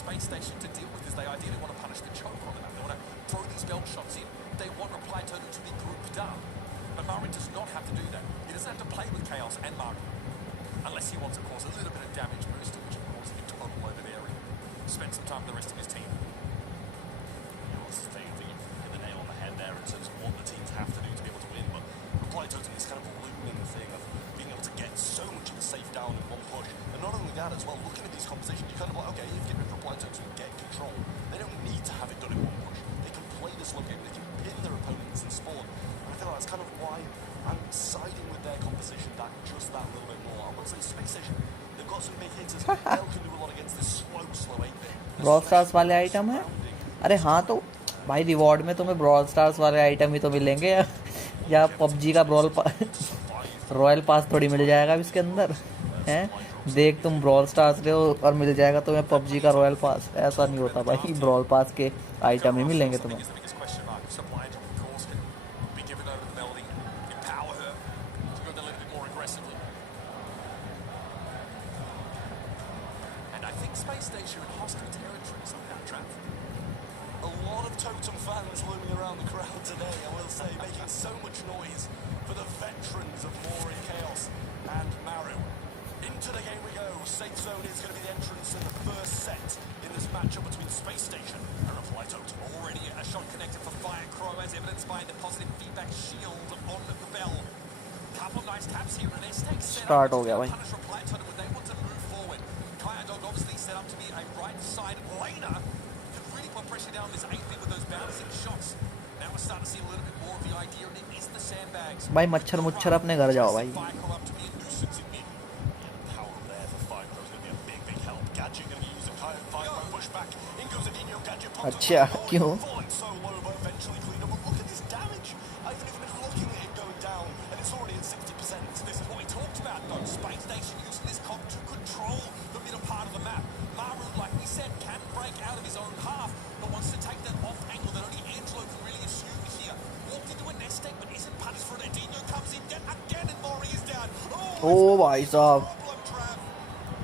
Space Station to deal with, because they ideally want to punish the choke on the map. They want to throw these belt shots in. They want Reply Totem to be grouped up. But Murray does not have to do that. He doesn't have to play with Chaos and Murray, unless he wants, of course, a little bit of damage boost, which of course he total over there and spend some time with the rest of his team. You know, it's the thing, I think you've hit the nail on the head there in terms of what the teams have to do to be able to win, but Reply Totem is kind of a looming thing of being able to get so much of the safe down in one push. And not only that as well, looking at these compositions, you're kind of like, okay, if you get Reply Totem and get control, they don't need to have it done in one push. They can play this low game, they can pin their opponents and spawn. And I feel like that's kind of why I'm siding with their composition that just that little bit more. I will say Space Station, they've got some big hitters. Bell can do a lot against this slow 8-bit. Brawl stars वाले item है. अरे हाँ, तो भाई reward में तुम्हें brawl stars वाले item ही तो मिलेंगे, या पबजी का ब्रॉल रॉयल पास थोड़ी मिल जाएगा इसके अंदर हैं. देख, तुम ब्रॉल स्टार्स ले हो और मिल जाएगा तुम्हें पबजी का रॉयल पास. ऐसा नहीं होता भाई, ब्रॉल पास के आइटम ही मिलेंगे तुम्हें. The biggest question mark. Supply drop, of course, can be given over the melody, empower her to go a little bit more aggressively. And I think Space Station in hostile territory somehow, Trav. A lot of Totem fans looming around the crowd today, I will say, making so much noise for the veterans of Mori Chaos and Maru. Into the game we go. Safe zone is going to be the entrance in the first set in this matchup between Space Station and Reply Totem. Already a shot connected for Fire Crow, as evidenced by the positive feedback shield on the bell. Couple of nice taps here, and their stakes set Start up हो गया to भाई. punish Reply Totem when they want to move forward. Kaya Dog obviously set up to be a right-side laner. Could really put pressure down this 8-bit with those bouncing shots. Now we're starting to see a little bit more of the idea, and it is the sandbags. भाई मच्छर मुच्छर अपने घर जाओ भाई. Fire Crow up to be a nuisance in mid. Power there for Fire Crow is going to be a big help. Gadget going to be using Fire Crow pushback. In goes a Dino Gadget. अच्छा, क्यों? Falling so low, but eventually cleaned up. But look at this damage. I haven't even been looking at it going down, and it's already at 60%. This is what we talked about, though. Space Station using this comp to control the middle part of the map. Maru, like we said, can break out of his own half, but wants to take that off angle that only Angelo can really assume here. Walked into a nest egg, but isn't punished for it. Adino comes in again, and Mori is down. Oh, ओ भाई साहब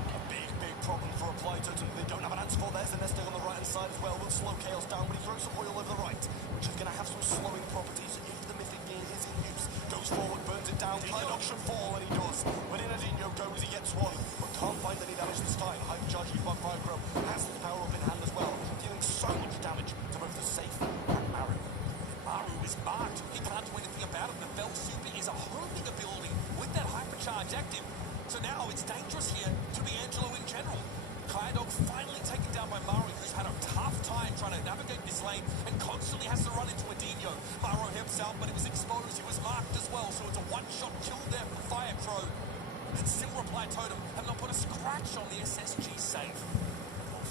A big problem for Apply Totem. They don't have an answer for. There's a nesting on the right hand side as well. Will slow Chaos down, but he throws some oil over the right, which is going to have some slowing properties if the mythic gear is in use. Goes forward, burns it down. Kaidock should fall, and he does. When Inadinho goes, he gets one, but can't find any damage this time. Hypercharge used by Firecrow has the power up in hand as well, dealing so much damage to both the Safe and Maru. Maru is marked. He can't do anything about it. The Bell Super is a homing ability with that hypercharge active. So now it's dangerous here to be Angelo in general. Kaidock finally taken down by Maru, who's had a tough time trying to navigate this lane and constantly has to run into Adinho. Maru himself, but he was exposed. He was marked as well, so it's a one-shot kill there from Firecrow. And still Reply Totem have not put a scratch on the SSG Safe.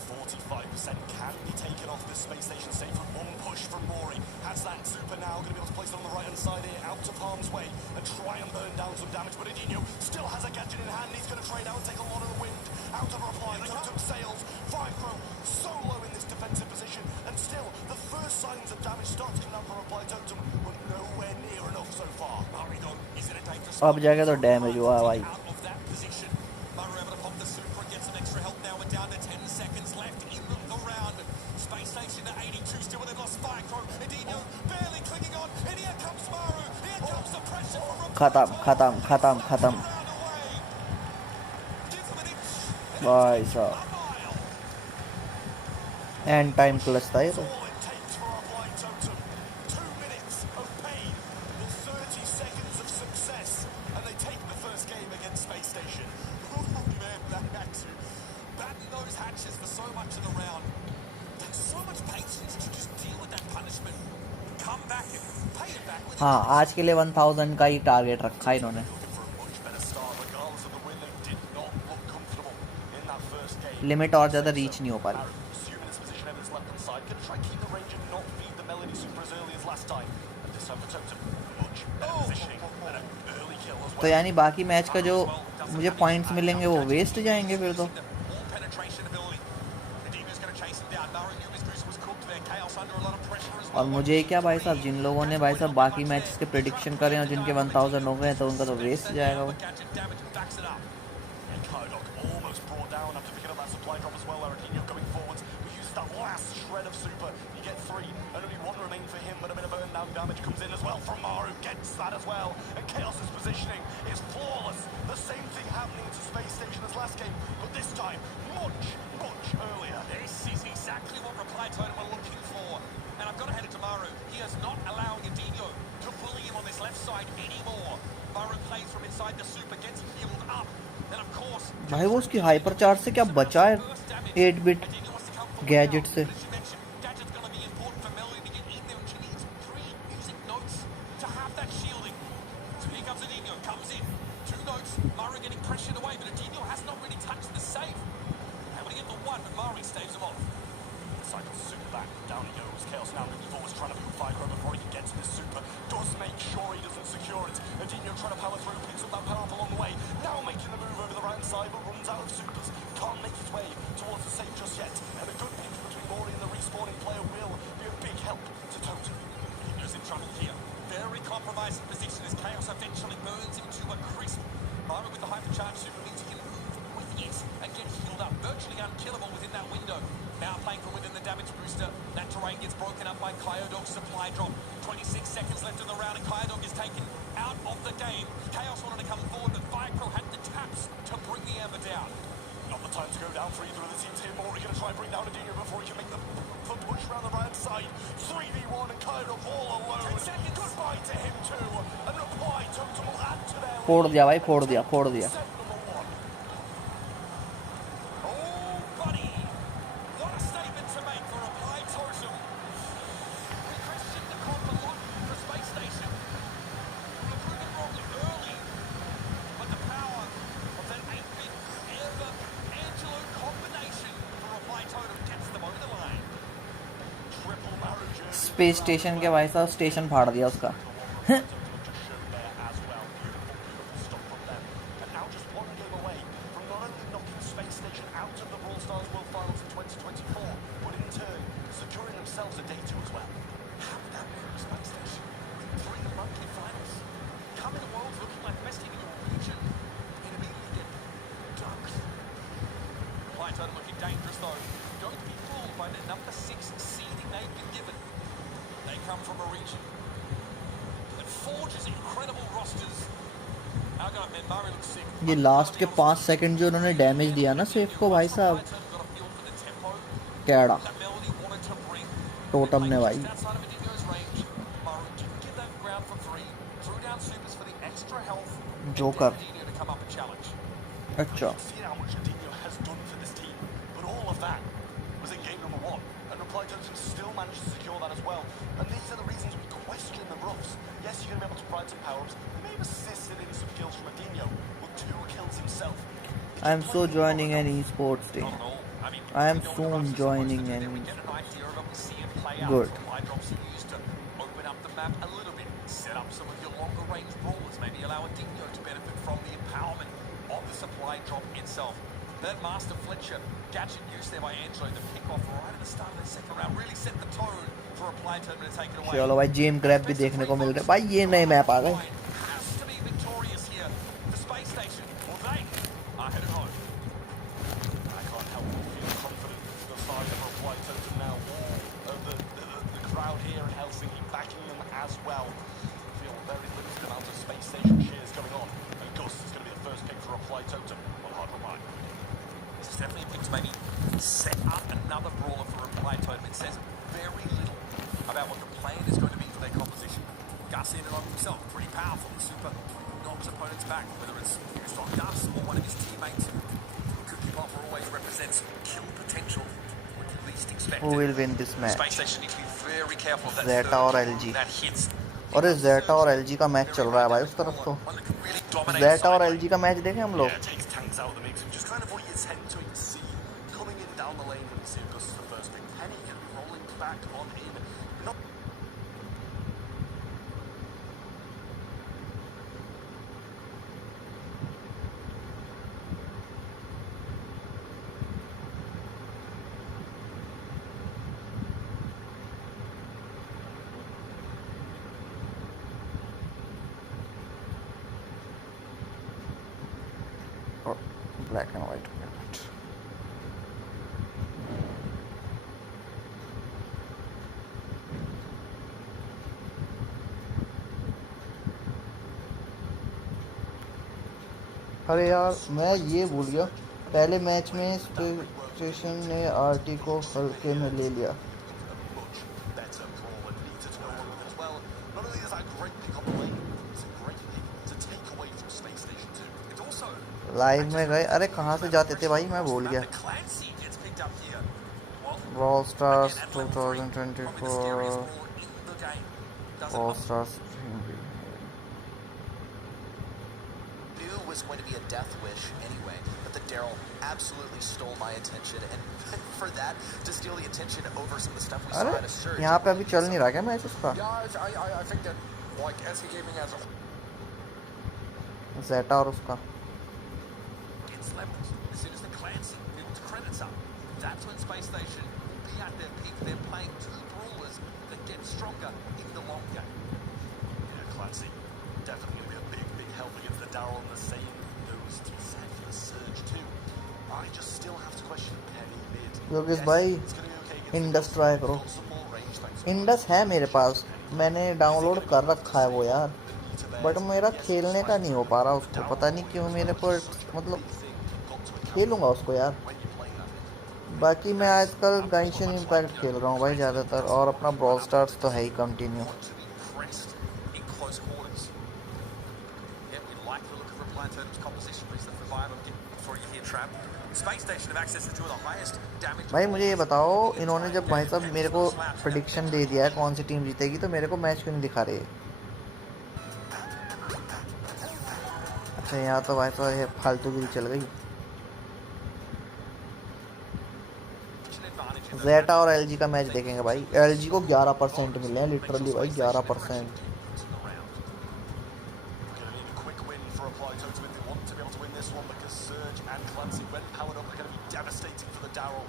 45% can be taken off this space station Safe with one push from Rory. Has that super now, going to be able to place it on the right hand side here, out of harm's way, and try and burn down some damage. But Adinho still has a gadget in hand. He's going to trade out and take a lot of the wind out of Reply. Totem sails. Firecrow solo in this defensive position, and still the first signs of damage start to come down from Reply Totem, but nowhere near enough so far. Maru though is in a dangerous अब जाएगा तो damage हुआ भाई out of that position. Maru able to pop the super and get some extra help now. We're down to 10 seconds left in the round. Space station at 82 still, but they've lost Firecrow. Adinho barely clinging on, and here comes Maru. Here comes the pressure from खत्म भाई साहब and time clutch था ये तो All it takes for Reply Totem. 2 minutes of pain, the 30 seconds of success, and they take the first game against Space Station. Oh man, that had to batten those hatches for so much of the round. Takes so much patience to just deal with that punishment. Come back and pay it back with हाँ आज के लिए 1000 का ही target रखा है इन्होंने Looking for a much better start, regardless of the win. They did not look comfortable in that first game. Limit और ज़्यादा रीच नहीं हो पा रही Assuming his position over his left-hand side, going to try and keep the range and not feed the Melody super as early as last time. And this time for Totem, much better positioning and an early kill as तो well. यानी बाकी match का जो मुझे points मिलेंगे वो waste जाएंगे फिर तो more penetration ability. Adinho's going to chase him down. Maru knew his goose was cooked there. Chaos under a lot of pressure as well. और मुझे क्या भाई साहब जिन लोगों ने भाई साहब बाकी मैचेस के प्रेडिक्शन करे और जिनके 1000 हो गए तो उनका तो वेस्ट जाएगा वो Gadget damage and backs it up. And Kaidock almost brought down after picking up that supply drop as well. Adinho going forwards. We use that last shred of super. You get 3, and only 1 remain for him, but a bit of burn down damage comes in as well from Maru. Gets that as well. And Chaos's positioning is flawless. The same thing happening to Space Station as last game, but this time much earlier. This is exactly what Reply Totem were looking for. And I've got to hand it to Maru. He is not allowing Adinho to bully him on this left side anymore. Maru plays from inside the super, gets healed up. And of course, भाई वो उसकी hyper charge से क्या बचा है first damage. 8 bit Adinho wants to come forward gadget now. से But as you mentioned, Gadget's going to be important for Melody to get in there, and she needs 3 music notes to have that shielding. So here comes Adinho, comes in. 2 notes, Maru getting pressured away, but Adinho has not really touched the safe. Able to get the 1, but Maru staves him off. Cycles super back, down he goes. Chaos now moving forwards, trying to move Firecrow before he can get to this super. Does make sure he doesn't secure it. Adinho trying to power through, picks up that power up along the way. Now making the move over the right side, but runs out of supers. Can't make his way towards the safe just yet. And a good pinch between Rory and the respawning player will be a big help to Totem. Adinho's in trouble here. Very compromising position as Chaos eventually burns him to a crisp. Maru with the hypercharge super means he can move with ease and get healed up. Virtually unkillable within that window. Now playing from within the damage booster. That terrain gets broken up by Kaidock's supply drop. 26 seconds left in the round and Kaidock is taken out of the game. Chaos wanted to come forward, but Firecrow had the taps to bring the Ember down. Not the time to go down for either of the teams here. Rory going to try and bring down Adinho before he can make the push around the right side. 3v1 and Kaidock all alone. 10 seconds. Goodbye to him too. And Reply Totem will add to their फोड़ दिया भाई फोड़ दिया set number 1. Oh, buddy. What a statement to make for Reply Totem. We questioned the comp a lot for Space Station. We were proven wrong early. But the power of that 8-bit Ember Angelo combination for Reply Totem gets them over the line. Triple Maru jersey. Space station के भाई साहब station फाड़ दिया उसका ये last के 5 second जो उन्होंने डैमेज दिया ना सेफ को भाई साहब, कैड़ा टोटम ने भाई। जोकर अच्छा I am so joining an esports team. I am soon joining an good. Open up the map a little bit, set up some of your longer range brawlers, maybe allow a Dingo to benefit from the empowerment of the supply drop itself. That Master Fletcher gadget used there by Angelo, the kickoff right at the start of the second round, really set the tone for a play tournament to take it away. चलो भाई GeM grab भी देखने को मिल रहा है भाई, ये नए मैप आ गए। Has to be victorious here. The space station, or they are headed home. I can't help but feel confident for the side of a Reply Totem now. All of the crowd here in Helsinki backing them as well. Feel very limited amount of space station cheers going on. And Gus is going to be the first pick for Reply Totem on Hard Reply. This is definitely a pick to maybe set up another brawler for Reply Totem. It says very little about what the plan is going to be for their composition. Gus in and of himself, pretty powerful. The super knocks opponents back, whether it's used on Gus or one of his teammates. Cookie Popper always represents kill potential when you least expect Who it. will win this match? Space Station needs to be very careful of that Zeta third or kill LG? that hits. और इस जेटा और LG का match चल रहा है भाई उस तरफ तो। One that can really dominate जेटा और side एलजी का मैच देखें हम लोग। Yeah, takes tanks out of the mix and just kind of what you tend to see coming in down the lane when you see Gus as the first pick. Penny can be rolling back on in. Not black and white match. अरे यार मैं ये भूल गया, पहले match में station ने RT को हल्के में ले लिया। much better brawl and needs to go on with it as well. Not only is that a great pick on the lane, it's a great pick to take away from Space Station 2. It's also live में गए, अरे कहाँ से जाते थे भाई, मैं भूल गया। Clancy gets picked up here. Well, brawl stars again, at level 3, probably the scariest 2024 ball in the game. Doesn't brawl look stars Knew was going to be a death wish anyway, but the Daryl absolutely stole my attention, and for that, to steal the attention over some of the stuff we saw अरे at a surge. यहाँ पे अभी चल नहीं रहा क्या match उसका? Yeah, I think that like SK Gaming has a जेटा और उसका gets levels as soon as the Clancy builds credits up. That's when Space Station will be at their peak. They're playing two brawlers that get stronger in the long game. yeah, Clancy definitely going to be a big help against the Daryl, and the same goes to be said for the Surge too. I just still have to question Penny mid. Yogesh Yes, भाई it's going to be okay against Indus try करो। got some more range thanks to Indus है मेरे पास, मैंने download कर रखा है वो यार, बट मेरा खेलने का नहीं हो पा रहा उसको, पता नहीं क्यों मेरे पर, मतलब खेलूंगा उसको यार। बाकी मैं आजकल गाइशन इम्पैक्ट खेल रहा हूँ भाई ज़्यादातर, और अपना ब्रॉल स्टार्स तो है ही continue. To be pressed in close quarters. Yeah, we like the look of Reply Totem's composition. Please the revive of before you hear trap. Space Station have access to two of the highest damage. भाई मुझे ये बताओ, इन्होंने जब भाई साहब मेरे को प्रेडिक्शन दे दिया है कौन सी टीम जीतेगी, तो मेरे को मैच क्यों नहीं दिखा रही है? अच्छा यहाँ तो भाई साहब ये फालतूगिरी चल गई। जेटा और एलजी का मैच देखेंगे भाई, एलजी को 11% मिले हैं लिटरली भाई, 11%। Gonna need a quick win for Reply Totem if they want to be able to win this one, because Surge and Clancy, when powered up, are going to be devastating for the Daryl.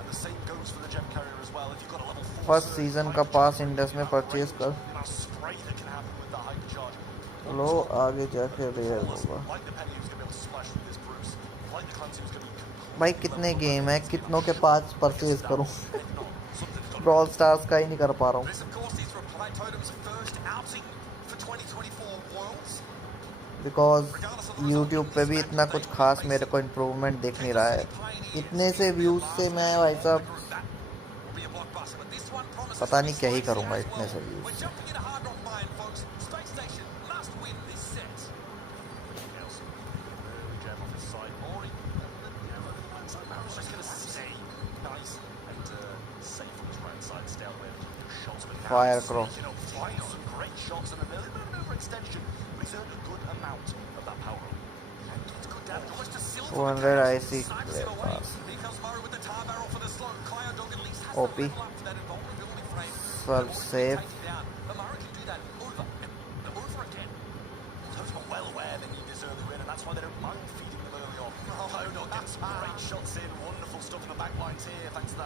And the same goes for the Gem Carrier as well. If you've got a level 4 first Surge, season का पास Indus में purchase कर amount of spray that can happen with that hypercharge. लो, आगे जाके rare होगा। Like the Penny who's going to be able to splash with this Bruce. Like the Clancy who's going to be भाई कितने game है, कितनों के पास purchase करूं? something's got brawl stars का ही नहीं कर पा रहा हूँ। This, of course, is Reply Totem's first outing for 2024 Worlds. Because YouTube पे भी इतना कुछ खास मेरे को इम्प्रूवमेंट दिख नहीं रहा है। इतने से व्यूज़ से मैं भाई साहब पता नहीं क्या ही करूँगा इतने से व्यूज़ से। फायर करो। IC OP serve safe. Great shots in, wonderful stuff in the back lines here, thanks to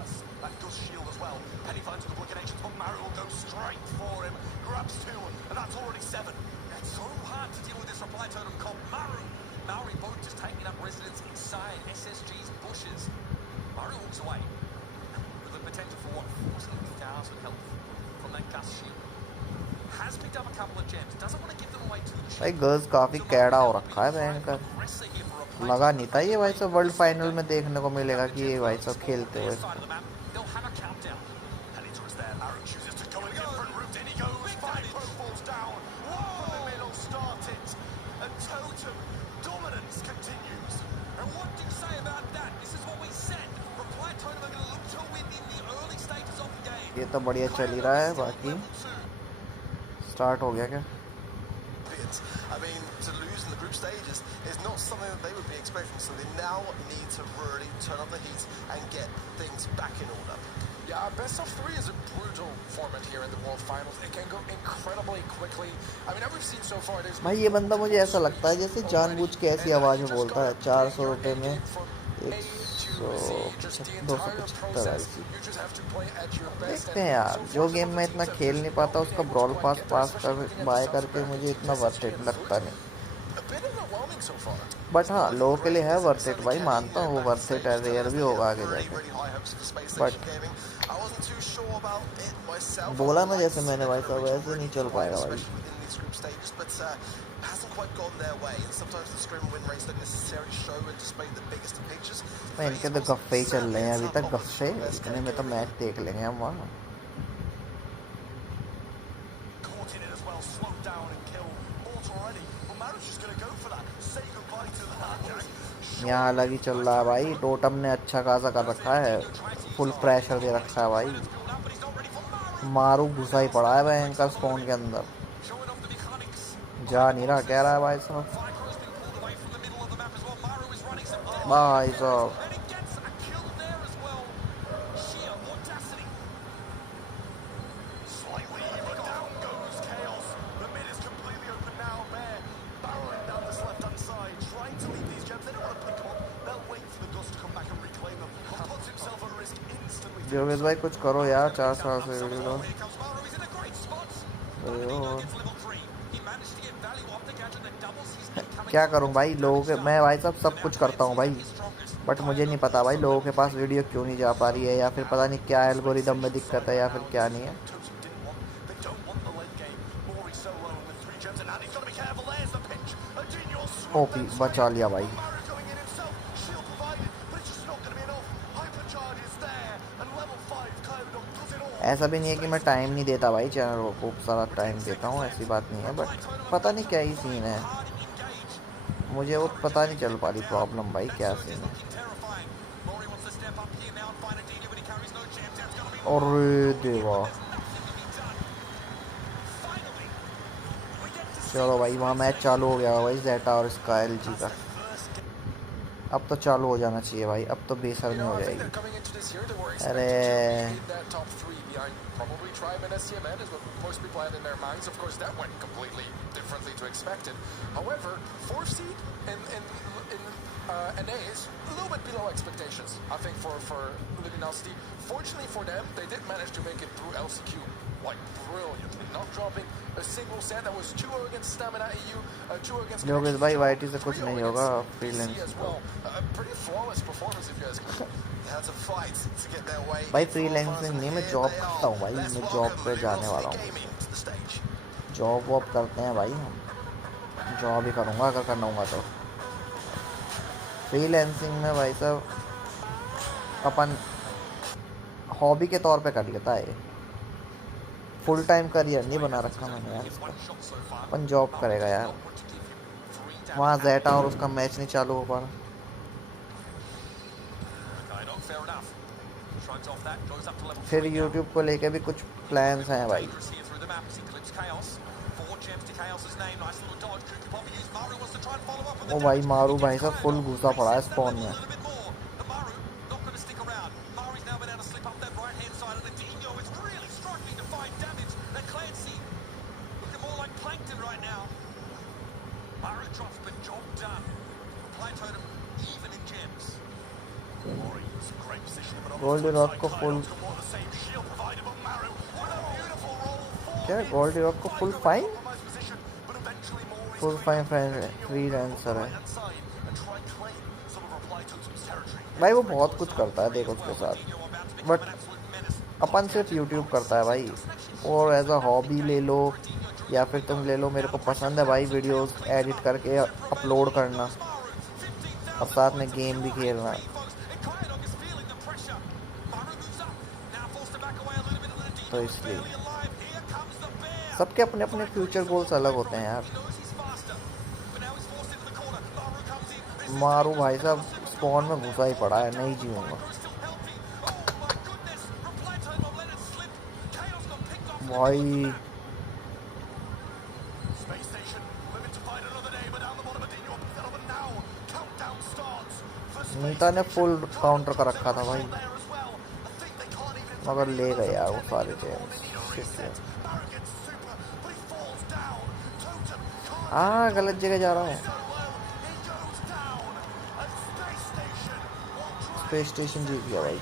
that Gus shield as well. Penny finds the combinations, but Mario will go straight for him, grabs two, and that's already 7. It's so hard to deal with this reply totem called Maori both just taking up residence inside SSG's bushes. Maori walks away with the potential for what, 14,000 health from that Gus shield. Has picked up a couple of gems, doesn't want to give them away too cheap. भाई girls काफी कैड़ा हो रखा है भयंकर। लगा नहीं था ये भाई साहब वर्ल्ड फाइनल में देखने को मिलेगा कि ये भाई साहब खेलते हुए। ये तो बढ़िया चल ही रहा है, बाकी स्टार्ट हो गया क्या? I mean, to lose in the group stages is not something that they would be expecting, so they now need to really turn up the heat and get things back in order. Yeah, best of 3 is a brutal format here in the World Finals. It can go incredibly quickly. I mean, we've seen so far there's भाई ये बंदा मुझे ऐसा लगता है जैसे जानबूझ के ऐसी आवाज़ में बोलता है। 400 रुपये में 275 देखते हैं यार। जो गेम में इतना खेल नहीं पाता उसका ब्रॉल पास बाय करके मुझे इतना वर्थ इट लगता नहीं। बट हाँ, लोगों के लिए है वर्थ इट भाई, मानता हूँ वो वर्थ इट है, रेयर भी होगा आगे जाके। बट बोला ना जैसे मैंने भाई साहब, वैसे नहीं चल पाएगा भाई। मैं इनके तो गफ्फे ही चल रहे हैं अभी तक, गफ्फे। इतने में तो मैच देख लेंगे हम वहाँ। यहाँ अलग ही चल रहा है भाई। टोटम ने अच्छा खासा कर रखा है, फुल प्रेशर दे रखा है भाई। मारू घुसा ही पड़ा है भयंकर स्टोन के अंदर, जा नहीं रहा कह रहा है भाई साहब। भाई साहब योगेश भाई कुछ करो यार, 4 साल से वीडियो क्या करूं भाई। लोगों के मैं भाई सब कुछ करता हूं भाई, बट मुझे नहीं पता भाई लोगों के पास वीडियो क्यों नहीं जा पा रही है, या फिर पता नहीं क्या एल्गोरिदम में दिक्कत है, या फिर क्या नहीं है। ओपी बचा लिया भाई। ऐसा भी नहीं है कि मैं टाइम नहीं देता भाई, चैनल को खूब सारा टाइम देता हूँ, ऐसी बात नहीं है। बट पता नहीं क्या ही सीन है, मुझे वो पता नहीं चल पा रही प्रॉब्लम भाई, क्या सीन है। अरे देवा, चलो भाई वहाँ मैच चालू हो गया भाई, जेटा और इसका LG का। अब तो चालू हो जाना चाहिए भाई, अब तो बेसब्री हो जाएगी। अरे probably Tribe and SCMN is what most people had in their minds. Of course, that went completely differently to expected. However, 4th seed in NA is a little bit below expectations, I think, for Luminosity. Fortunately for them, they did manage to make it through LCQ like brilliantly, not dropping a single set. That was 2 against Stamina EU, 2 against Yogesh भाई YT से कुछ नहीं होगा, freelance as well. A pretty flawless performance if you guys had to fight to get their way. भाई freelancing नहीं, मैं job करता हूँ भाई, मैं जॉब पे जाने वाला हूँ। जॉब वॉब करते हैं भाई हम। जॉब ही करूँगा अगर करना होगा तो। फ्रीलैंसिंग में भाई साहब अपन हॉबी के तौर पे कर लेता है, फुल टाइम करियर नहीं बना रखा मैंने यार इसका। अपन जॉब करेगा यार। वहाँ ज़ेटा और उसका मैच नहीं चालू हो पा रहा। फिर यूट्यूब को लेके भी कुछ प्लान्स हैं भाई। ओ भाई मारू भाई साहब फुल घुसा पड़ा है स्पॉन में। गोल्डी रॉक को फुल क्या गोल्डी रॉक को फुल फाइन फ्रीलांसर है भाई। वो बहुत कुछ करता है देखो उसके साथ, बट अपन सिर्फ यूट्यूब करता है भाई। और एज अ हॉबी ले लो या फिर तुम ले लो, मेरे को पसंद है भाई वीडियोस एडिट करके अपलोड करना और साथ में गेम भी खेलना। तो इसलिए सबके अपने अपने फ्यूचर गोल्स अलग होते हैं यार। मारू भाई साहब स्पॉन में घुसा ही पड़ा है, नहीं जीऊंगा भाई। नीता ने फुल काउंटर का रखा था भाई, मगर ले गए यार वो सारे चेंज। हाँ गलत जगह जा रहा हूँ। स्पेस स्टेशन जीत गया भाई।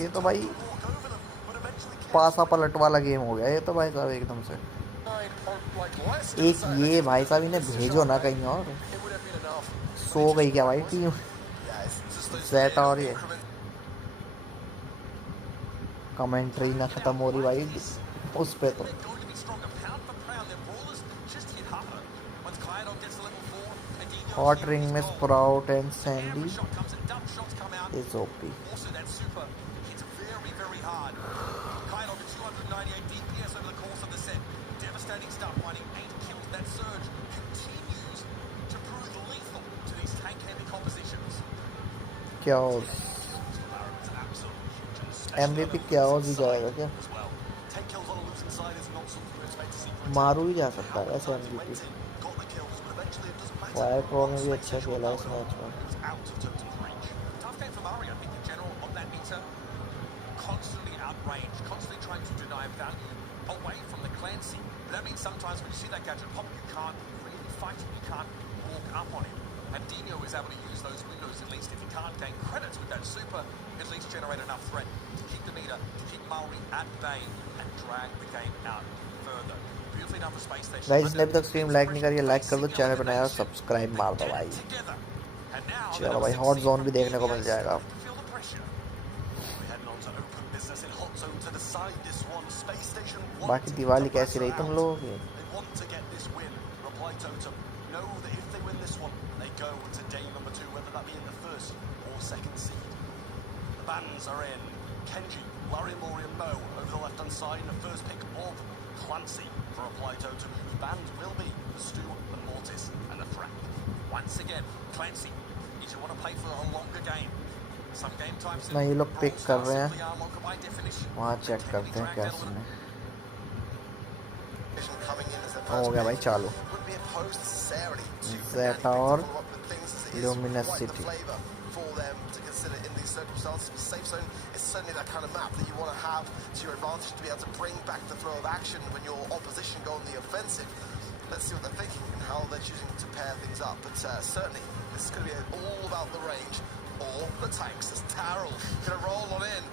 ये तो भाई पासा पलट वाला गेम हो गया ये तो भाई साहब एकदम से। एक ये भाई साहब इन्हें भेजो ना कहीं और। सो गई क्या भाई टीम ज़ेटा? और ये कमेंट्री ना खत्म हो रही भाई उस पे तो। हॉट रिंग में sprout and Sandy is OP. क्या MVP क्या ही जाएगा क्या? मारू ही जा सकता है ऐसे MVP। फायर प्रो में भी अच्छा खेला इस मैच में। And Dino is able to use those windows, at least if he can't gain credits with that super, at least generate enough threat to keep the meter, to keep Maori at bay and drag the game out further. Beautifully done for Space Station. Guys ने अभी तक stream like नहीं करी है, like कर दो, channel पर नया सब्सक्राइब मार दो भाई। चलो भाई हॉट जोन भी देखने को मिल जाएगा। बाकी दिवाली कैसी रही तुम लोगों की? Bands are in. Kenji, Larry, Mori and Mo over the left-hand side in the first pick of Clancy for Apply Totem, whose band will be the Stu, the Mortis and the Frank. Once again, Clancy, if you want to play for a longer game, some game types ना ये लोग pick कर रहे हैं, वहाँ check करते हैं कैसे में। हो गया भाई चालू। ज़ेटा और luminous city. Circumstances, but safe zone is certainly that kind of map that you want to have to your advantage to be able to bring back the flow of action when your opposition go on the offensive. Let's see what they're thinking and how they're choosing to pair things up. But certainly, this is going to be all about the range. or the tanks. As Daryl going to roll on in.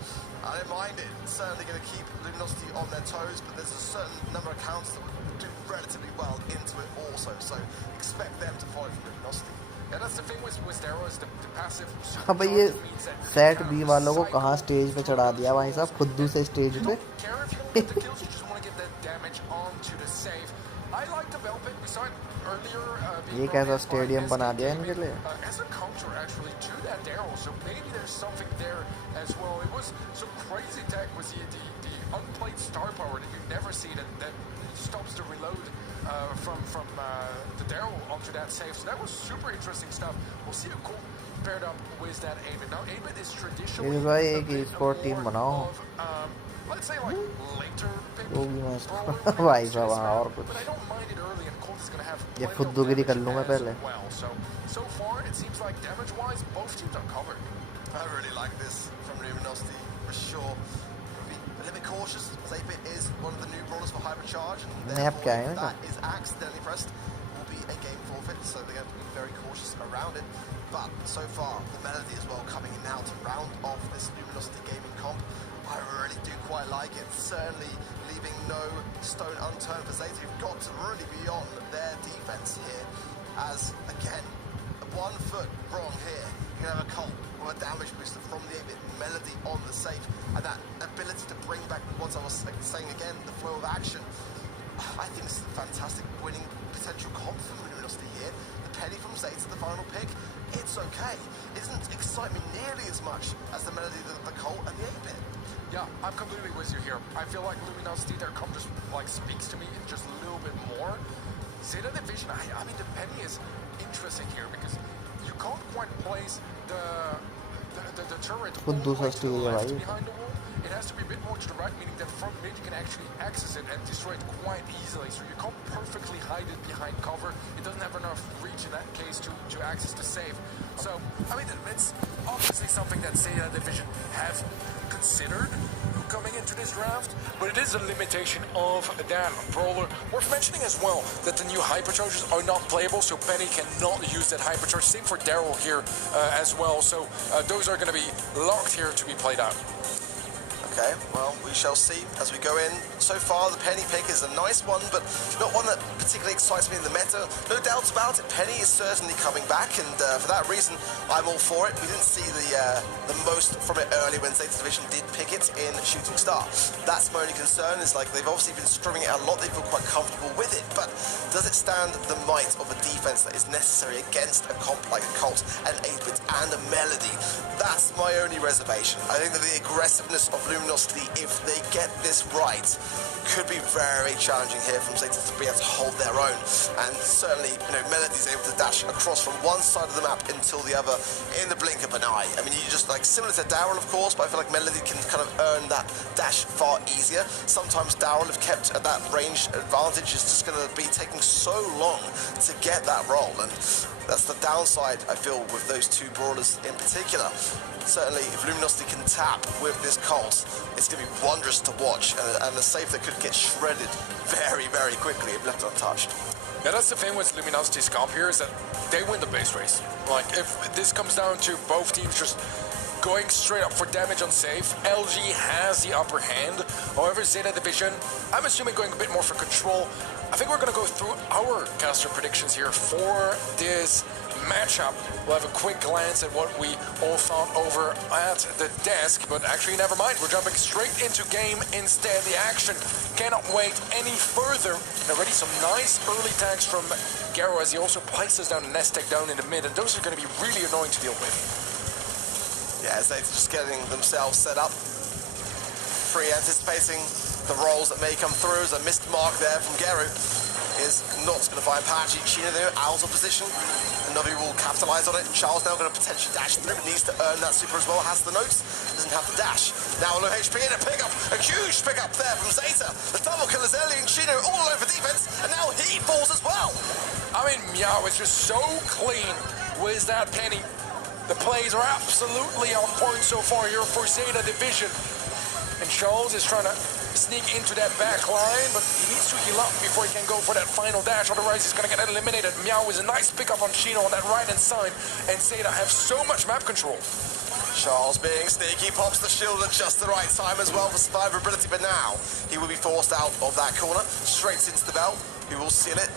I don't mind it. Certainly going to keep Luminosity on their toes, but there's a certain number of counts that will do relatively well into it also. So expect them to follow from Luminosity. Yeah, that's the thing with Daryl is the passive. हाँ भाई ये set B वालों को कहाँ stage पे चढ़ा दिया भाई साहब खुद्दू से स्टेज पे ये कैसा स्टेडियम बना दिया इनके लिए unplayed star power that you never see that stops the reload from the Daryl onto that save. So that was super interesting stuff. We'll see a cool paired up with that 8-bit. Now 8-bit is traditionally a bit more of, let's say like later pick भाई साहब और कुछ but I don't mind it early and Colt is going to have ये खुद्दूगिरी कर लूँ मैं पहले well. So far it seems like damage wise both teams are covered. I really like this from Luminosity for sure. A little bit cautious. 8-bit is one of the new brawlers for Hypercharge, and therefore if that is accidentally pressed, will be a game forfeit. So they're going to be very cautious around it. But so far, the Melody as well coming in now to round off this Luminosity gaming comp. I really do quite like it. Certainly leaving no stone unturned for Zeta, who've got to really be on their defense here. As again, 1 foot wrong here, you can have a Colt or a damage booster from the 8-bit Melody on the safe, and that ability to bring back what I was saying again, the flow of action. I think this is a fantastic winning potential comp for Luminosity here. The penny from Zeta, the final pick, it's okay. It doesn't excite me nearly as much as the Melody, the Colt, and the 8-bit. Yeah, I'm completely with you here. I feel like Luminosity, their comp just like speaks to me just a little bit more. Zeta Division, I mean the penny is interesting here because you can't quite place the turret all the way to the left behind the wall. It has to be a bit more to the right, meaning that from mid you can actually access it and destroy it quite easily. So you can't perfectly hide it behind cover. It doesn't have enough reach in that case to access the save. So, I mean, it's obviously something that Zeta Division have considered coming into this draft, but it is a limitation of that brawler. Worth mentioning as well that the new hypercharges are not playable, so Penny cannot use that hypercharge. Same for Daryl here as well. So those are going to be locked here to be played out. Okay, well, we shall see as we go in. So far, the Penny pick is a nice one, but not one that particularly excites me in the meta. No doubts about it, Penny is certainly coming back, and for that reason, I'm all for it. We didn't see the most from it early when Zeta Division did pick it in Shooting Star. That's my only concern, is like they've obviously been strumming it a lot, they feel quite comfortable with it, but does it stand the might of a defense that is necessary against a comp like a Colt, an 8-bit, and a Melody? That's my only reservation. I think that the aggressiveness of Luminosity, if they get this right, could be very challenging here from Zeta to be able to hold their own. And certainly, you know, Melody's able to dash across from one side of the map until the other in the blink of an eye. I mean, you just like, similar to Daryl, of course, but I feel like Melody can kind of earn that dash far easier. Sometimes Daryl, if kept at that range advantage, is just going to be taking so long to get that roll. And that's the downside, I feel, with those two brawlers in particular. Certainly, if Luminosity can tap with this Colt, it's going to be wondrous to watch, and a safe that could get shredded very, very quickly if left untouched. Yeah, that's the thing with Luminosity's comp here, is that they win the base race. Like, if this comes down to both teams just going straight up for damage on safe, LG has the upper hand. However, Zeta Division, I'm assuming going a bit more for control. I think we're going to go through our caster predictions here for this matchup. We'll have a quick glance at what we all thought over at the desk, but actually never mind, we're jumping straight into game instead. The action cannot wait any further. And already some nice early tags from Garo as he also places down a nest tag down in the mid, and those are going to be really annoying to deal with. Yeah, as they're just getting themselves set up, pre-anticipating the rolls that may come through. As a missed mark there from Garo is not going to find Patchy. Chino there, out of position. And Novi will capitalise on it. Charles now going to potentially dash through, but needs to earn that super as well. Has the notes, doesn't have to dash. Now low HP in a pickup, a huge pickup there from Zeta. The double kill is Ellie and Chino all over defense, and now he falls as well. I mean, Meow is just so clean with that penny. The plays are absolutely on point so far here for Zeta Division. And Charles is trying to sneak into that back line, but he needs to heal up before he can go for that final dash, otherwise he's going to get eliminated. Meow is a nice pickup on Chino on that right-hand side, and Zeta have so much map control. Charles being sneaky, pops the shield at just the right time as well for survivability, but now he will be forced out of that corner, straight into the bell, who will seal it.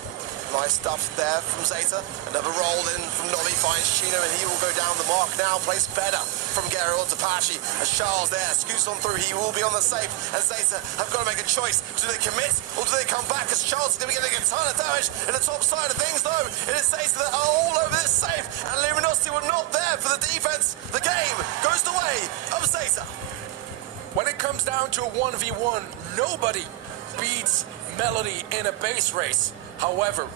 Nice stuff there from Zeta. Another roll in from Nobby, finds Chino, and he will go down the mark now. Plays better from Gary onto Pachi. As Charles there scoots on through, he will be on the safe. And Zeta have got to make a choice. Do they commit or do they come back? As Charles is going to be getting a ton of damage in the top side of things, though. It is Zeta that are all over this safe, and Luminosity were not there for the defense. The game goes the way of Zeta. When it comes down to a 1v1, nobody beats Melody in a base race. However,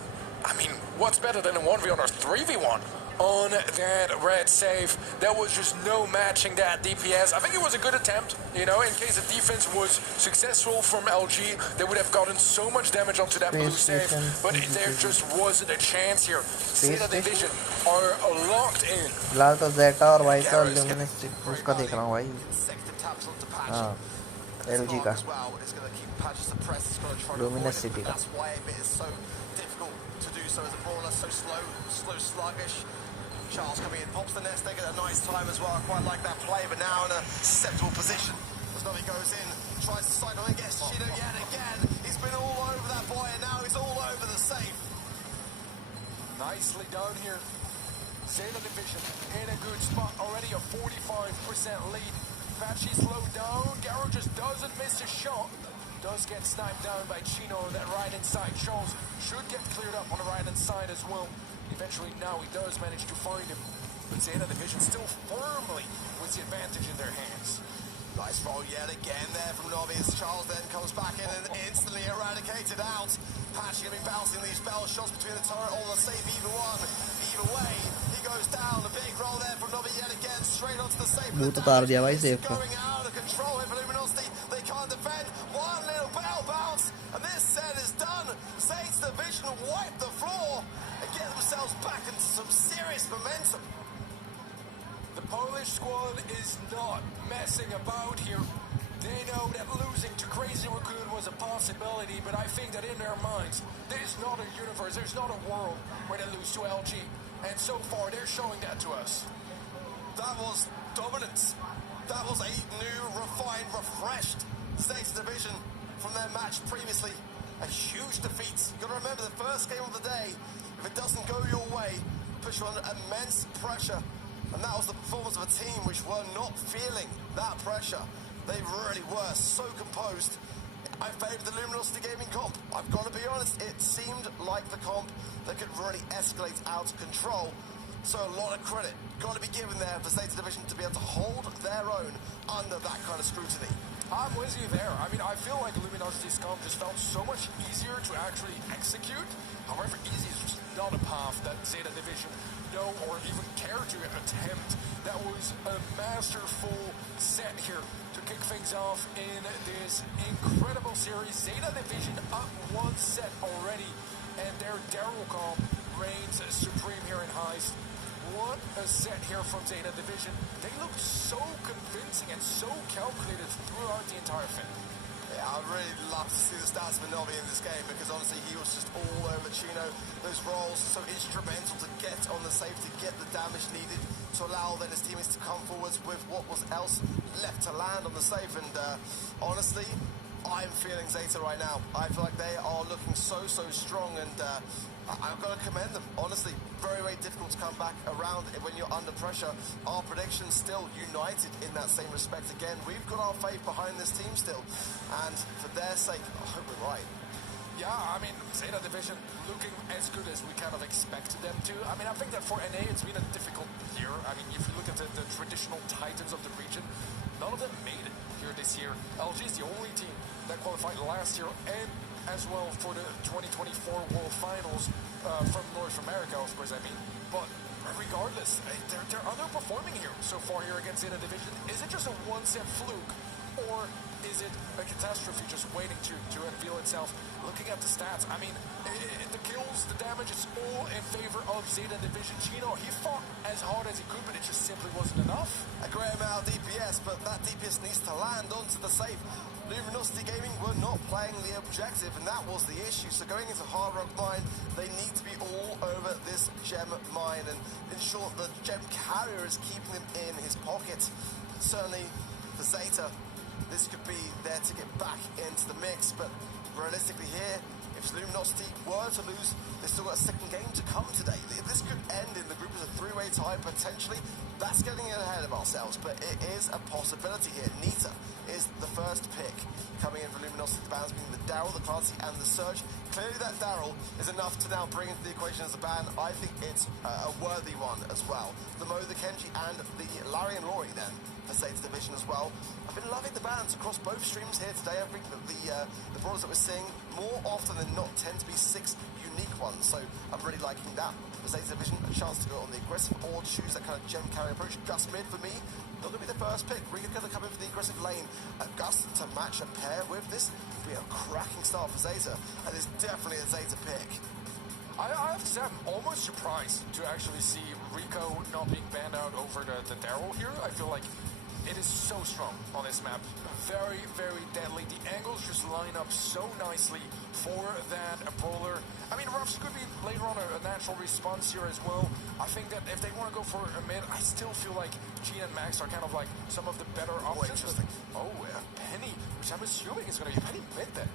I mean, what's better than a 1v1 or 3v1? On that red save, there was just no matching that DPS. I think it was a good attempt, you know, in case the defense was successful from LG, they would have gotten so much damage onto that blue save, but there just wasn't a chance here. Zeta Division are locked in. फिलहाल तो Zeta और White और Luminous उसका देख रहा हूँ भाई. हाँ, LG का. Luminous City का. To do so as a brawler, so slow, sluggish. Charles coming in, pops the nest egg at a nice time as well. I quite like that play, but now in a susceptible position. As Nobby goes in, tries to cycle and gets Chino yet again. He's been all over that boy, and now he's all over the safe. Nicely done here. Zeta Division in a good spot, already a 45% lead. Pachi slowed down, Garo just doesn't miss a shot. Does get sniped down by Chino on that right-hand side. Charles should get cleared up on the right-hand side as well. Eventually now he does manage to find him. But Zeta Division still firmly with the advantage in their hands. Nice roll yet again there from Nobby as Charles then comes back in and instantly eradicated out. Patch going to be bouncing these bell shots between the turret, all the save either one. Either way, he goes down. A big roll there from Nobby yet again, straight onto the safe. मुंह तो तार दिया भाई safe का. Going out of control here for Luminosity. They can't defend. One little bell bounce, and this set is done. Zate's Division wipe the floor and get themselves back into some serious momentum. The Polish squad is not messing about here. They know that losing to Crazy Raccoon was a possibility, but I think that in their minds, there's not a universe, there's not a world where they lose to LG. And so far, they're showing that to us. That was dominance. That was a new, refined, refreshed States Division from their match previously. A huge defeat. You've got to remember the first game of the day, if it doesn't go your way, puts you under immense pressure. And that was the performance of a team which were not feeling that pressure. They really were so composed. I favoured the Luminosity Gaming comp. I've got to be honest, it seemed like the comp that could really escalate out of control. So a lot of credit got to be given there for Zeta Division to be able to hold their own under that kind of scrutiny. I'm with you there. I mean, I feel like Luminosity's comp just felt so much easier to actually execute. However, easy is just not a path that Zeta Division know or even care to attempt. That was a masterful set here to kick things off in this incredible series. Zeta Division up one set already, and their Daryl comp reigns supreme here in Heist. What a set here from Zeta Division. They look so convincing and so calculated throughout the entire thing. Yeah, I'd really love to see the stats of Nobby in this game because honestly he was just all over Chino. Those rolls so instrumental to get on the safe, to get the damage needed to allow then his teammates to come forwards with what was else left to land on the safe. And honestly, I'm feeling Zeta right now. I feel like they are looking so strong, and I've got to commend them. Honestly, very difficult to come back around when you're under pressure. Our predictions still united in that same respect. Again, we've got our faith behind this team still, and for their sake, I hope we're right. Yeah, I mean, Zeta Division looking as good as we kind of expected them to. I mean, I think that for NA, it's been a difficult year. I mean, if you look at the traditional titans of the region, none of them made it here this year. LG is the only team that qualified last year, and as well for the 2024 World Finals from North America, of course, I mean. But regardless, they're underperforming here so far here against Zeta Division. Is it just a one-set fluke? or is it a catastrophe just waiting to unveil itself? Looking at the stats, I mean, the kills, the damage, it's all in favor of Zeta Division. Chino, he fought as hard as he could, but it just simply wasn't enough. A great amount of DPS, but that DPS needs to land onto the safe. Luminosity Gaming were not playing the objective, and that was the issue. So going into Hard Rock Mine, they need to be all over this gem mine and ensure the gem carrier is keeping them in his pocket. Certainly, for Zeta, this could be their ticket back into the mix, but realistically here, if Luminosity were to lose, they've still got a second game to come today. This could end in the group as a three-way tie, potentially. That's getting ahead of ourselves, but it is a possibility here. Nita is the first pick coming in for Luminosity. The bans being the Daryl, the Clancy, and the Surge. Clearly that Daryl is enough to now bring into the equation as a ban. I think it's a worthy one as well. The Mo, the Kenji, and the Larry and Laurie then for Zeta Division as well. I've been loving the bans across both streams here today. I think that the brawlers that we're seeing more often than not tend to be 6 unique ones, so I'm really liking that. For Zeta Division, a chance to go on the aggressive or choose that kind of gem carry approach. Just mid for me, not going to be the first pick. Rika going to come in for the aggressive lane. Gus to match a pair with this would be a cracking start for Zeta, and it's definitely a Zeta pick. I have to say, I'm almost surprised to actually see Rico not being banned out over the Daryl here. I feel like it is so strong on this map. Very, very deadly. The angles just line up so nicely for that brawler. I mean, Ruffs could be later on a natural response here as well. I think that if they want to go for a mid, I still feel like Gene and Max are kind of like some of the better options. Interesting. Penny, which I'm assuming is going to be Penny mid then.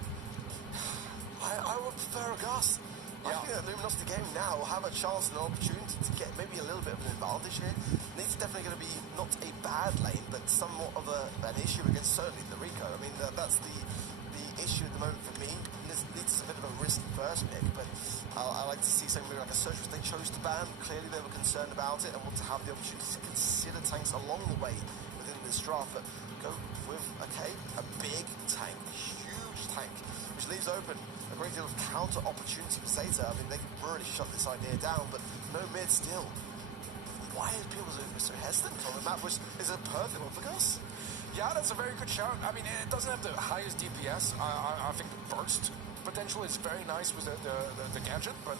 I would prefer a Gus. I think that Luminosity Game now will have a chance and an opportunity to get maybe a little bit of an advantage here. It's definitely going to be not a bad lane, but somewhat of an issue against certainly the Rico. I mean, that's the issue at the moment for me. It's a bit of a risk first pick, but I like to see something like a Surge which they chose to ban. Clearly they were concerned about it and want to have the opportunity to consider tanks along the way within this draft, but go with a big tank, huge tank, which leaves open a great deal of counter opportunity for Zeta. I mean, they can really shut this idea down, but no mid still. Why are people so hesitant on the map, which is a perfect one for Gus? Yeah, that's a very good shout. I mean, it doesn't have the highest DPS. I think the burst potential is very nice with the gadget, but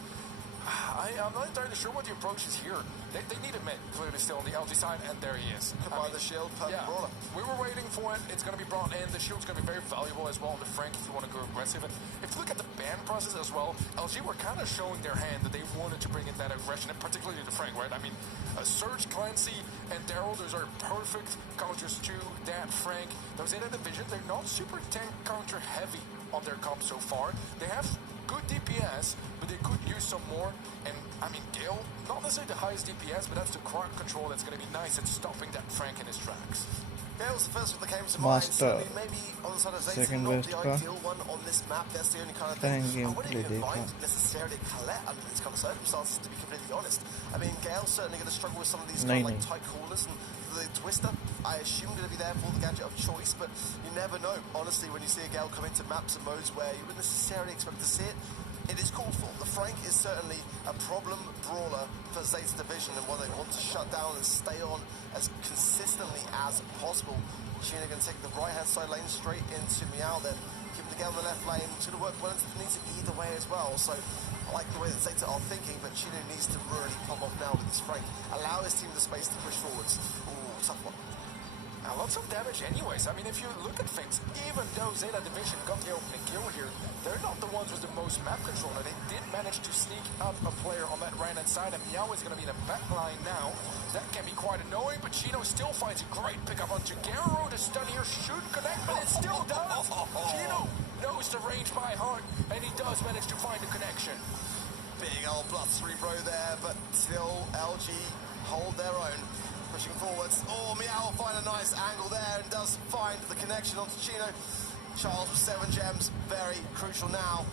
I'm not entirely sure what the approach is here. They need a mid, clearly still on the LG side, and there he is. Goodbye the shield, perfect brawler. We were waiting for it. It's going to be brought in. The shield's going to be very valuable as well on the Frank if you want to go aggressive. And if you look at the ban process as well, LG were kind of showing their hand that they wanted to bring in that aggression, and particularly the Frank, right? I mean, Surge, Clancy, and Daryl, those are perfect counters to that Frank. Those in a division, they're not super tank counter heavy on their comp so far. They have good DPS, but they could use some more. And I mean, Gale, not necessarily the highest DPS, but that's the crowd control that's going to be nice at stopping that Frank in his tracks. Gale was the first one that came to mind. So maybe on the side of Zeta, not the ideal one on this map. That's the only kind of thing. I wouldn't even mind necessarily Colette under these kind of circumstances, to be completely honest. I mean, Gale's certainly going to struggle with some of these kind of like tight corners, and the Twister, I assume, going to be there for the gadget of choice, but you never know. Honestly, when you see a Gale come into maps and modes where you wouldn't necessarily expect to see it, it is called for. The Frank is certainly a problem brawler for Zeta Division and one they want to shut down and stay on as consistently as possible. Chino going to take the right-hand side lane straight into Meow, then keep the Gale on the left lane. It's going to work well into the Nita either way as well. So I like the way that Zeta are thinking, but Chino needs to really pop off now with this Frank. Allow his team the space to push forwards. Ooh, tough one. Now, lots of damage anyways. I mean, if you look at things, even though Zeta Division got the opening kill here, they're not the ones with the most map control. And they did manage to sneak up a player on that right-hand side, and Meow is going to be in the back line now. That can be quite annoying, but Chino still finds a great pickup on Jagero. The stun here should connect, but it still does. Chino knows the range by heart, and he does manage to find the connection. Big old blustery bro there, but still LG hold their own. Pushing forwards. Oh, Meow will find a nice angle there and does find the connection onto Chino. Charles with 7 gems, very crucial now.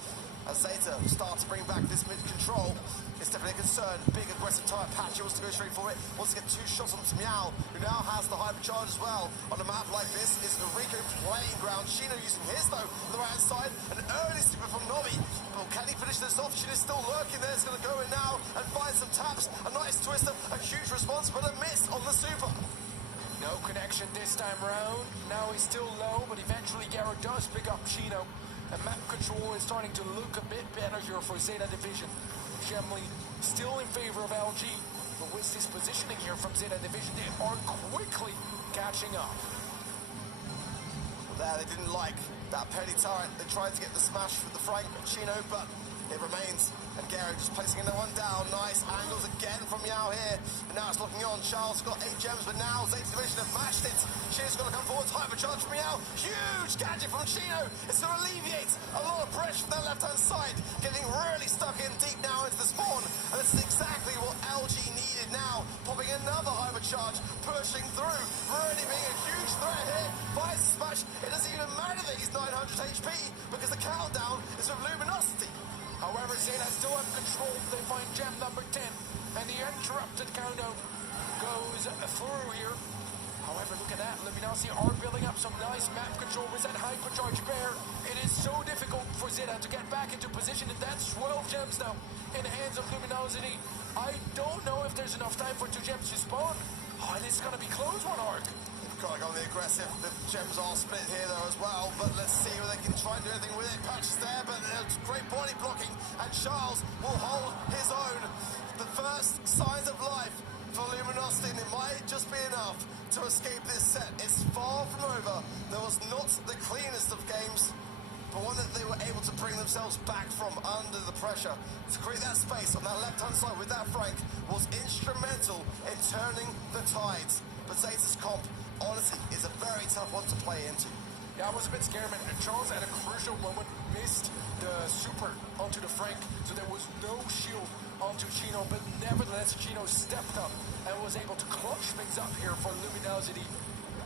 As Zeta start to bring back this mid-control, it's definitely a concern. Big aggressive tire patch, he wants to go straight for it. Wants to get 2 shots onto Meow, who now has the hypercharge as well. On a map like this, it's the Rico playing ground. Chino using his, though, on the right-hand side. An early super from Nobby. But can he finish this off? Chino's still lurking there. He's going to go in now and find some taps. A nice twister, a huge response, but a miss on the super. No connection this time round. Now he's still low, but eventually Garrett does pick up Chino. And map control is starting to look a bit better here for Zeta Division. Gemly still in favor of LG, but with this positioning here from Zeta Division, they are quickly catching up. There, they didn't like that penny turret. They tried to get the smash with the Frank Chino, but it remains. And Gary just placing another one down. Nice angles again from Yao here. And now it's looking on. Charles got 8 gems, but now Zeta Division have matched it. Chino's got to come forward. Hypercharge from Yao. Huge gadget from Chino. It's going to alleviate a lot of pressure from that left-hand side. Getting really stuck in deep now into the spawn. And this is exactly what LG needed now. Popping another hypercharge. Pushing through. Really being a huge threat here. Fires the smash. It doesn't even matter that he's 900 HP because the countdown is with Luminosity. However, Zeta still have control. They find gem number 10, and the interrupted countdown goes through here. However, look at that. Luminosity are building up some nice map control with that hypercharge pair. It is so difficult for Zeta to get back into position, and that's 12 gems now in the hands of Luminosity. I don't know if there's enough time for 2 gems to spawn. Oh, and it's going to be close one arc. Got to go on the aggressive. The gems are split here though as well, but let's see whether they can try and do anything with it. Patches there, but great body blocking, and Charles will hold his own. The first signs of life for Luminosity, and it might just be enough to escape this set. It's far from over. There was not the cleanest of games, but one that they were able to bring themselves back from under the pressure. To create that space on that left-hand side with that Frank was instrumental in turning the tides. But Zeta's comp, honestly, is a very tough one to play into. Yeah, I was a bit scared, man. And Charles at a crucial moment missed the super onto the Frank, so there was no shield onto Chino, but nevertheless, Chino stepped up and was able to clutch things up here for Luminosity.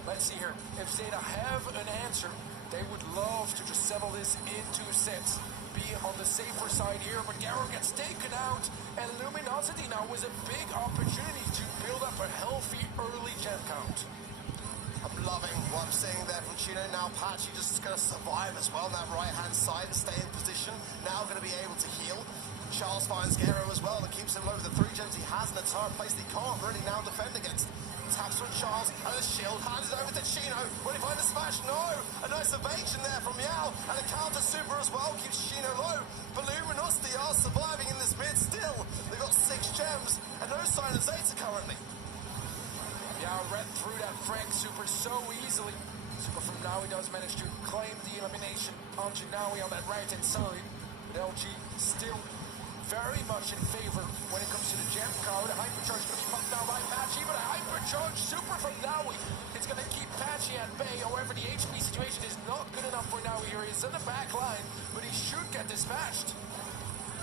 Let's see here. If Zeta have an answer, they would love to just settle this into sets. Be on the safer side here, but Garrow gets taken out, and Luminosity now was a big opportunity to build up a healthy early gem count. I'm loving what I'm seeing there from Chino. Now Patchy just is going to survive as well on that right-hand side and stay in position. Now going to be able to heal. Charles finds Garrow as well and keeps him low with the 3 gems he has in the turret place that he can't really now defend against. Taps from Charles and the shield, hands it over to Chino. Will he find the smash? No! A nice evasion there from Yao, and a counter super as well keeps Chino low. But Luminosity are surviving in this mid still. They've got 6 gems and no sign of Zeta currently. Yao read through that Frank super so easily. Super from Naui does manage to claim the elimination on Naui on that right-hand side. But LG still very much in favor when it comes to the gem card. A hypercharge going to be popped down by Patchy, but a hypercharge super from Naui. It's going to keep Patchy at bay. However, the HP situation is not good enough for Naui here. He's in the back line, but he should get dispatched.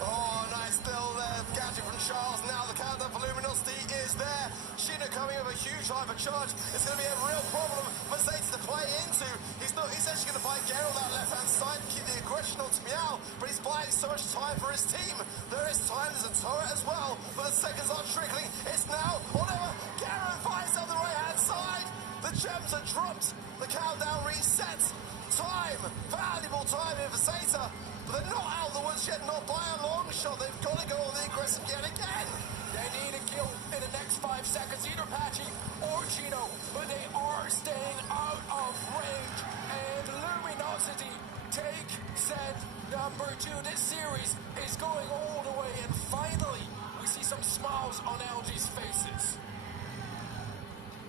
Oh, nice little gadget from Charles. Now the countdown for Luminosity is there. Chino coming with a huge hypercharge. It's going to be a real problem for Zeta to play into. He's actually going to find Gale on that left-hand side and keep the aggression onto Meow, but he's buying so much time for his team. There is time, there's a turret as well, but the seconds are trickling. It's now or never. Garen fires down the right-hand side. The gems are dropped. The countdown resets. Time, valuable time here for Zeta. But they're not out of the woods yet, not by a long shot. They've got to go on the aggressive yet again. They need a kill in the next 5 seconds, either Patchy or Chino, but they are staying out of range. And Luminosity take set number 2. This series is going all the way, and finally, we see some smiles on LG's faces.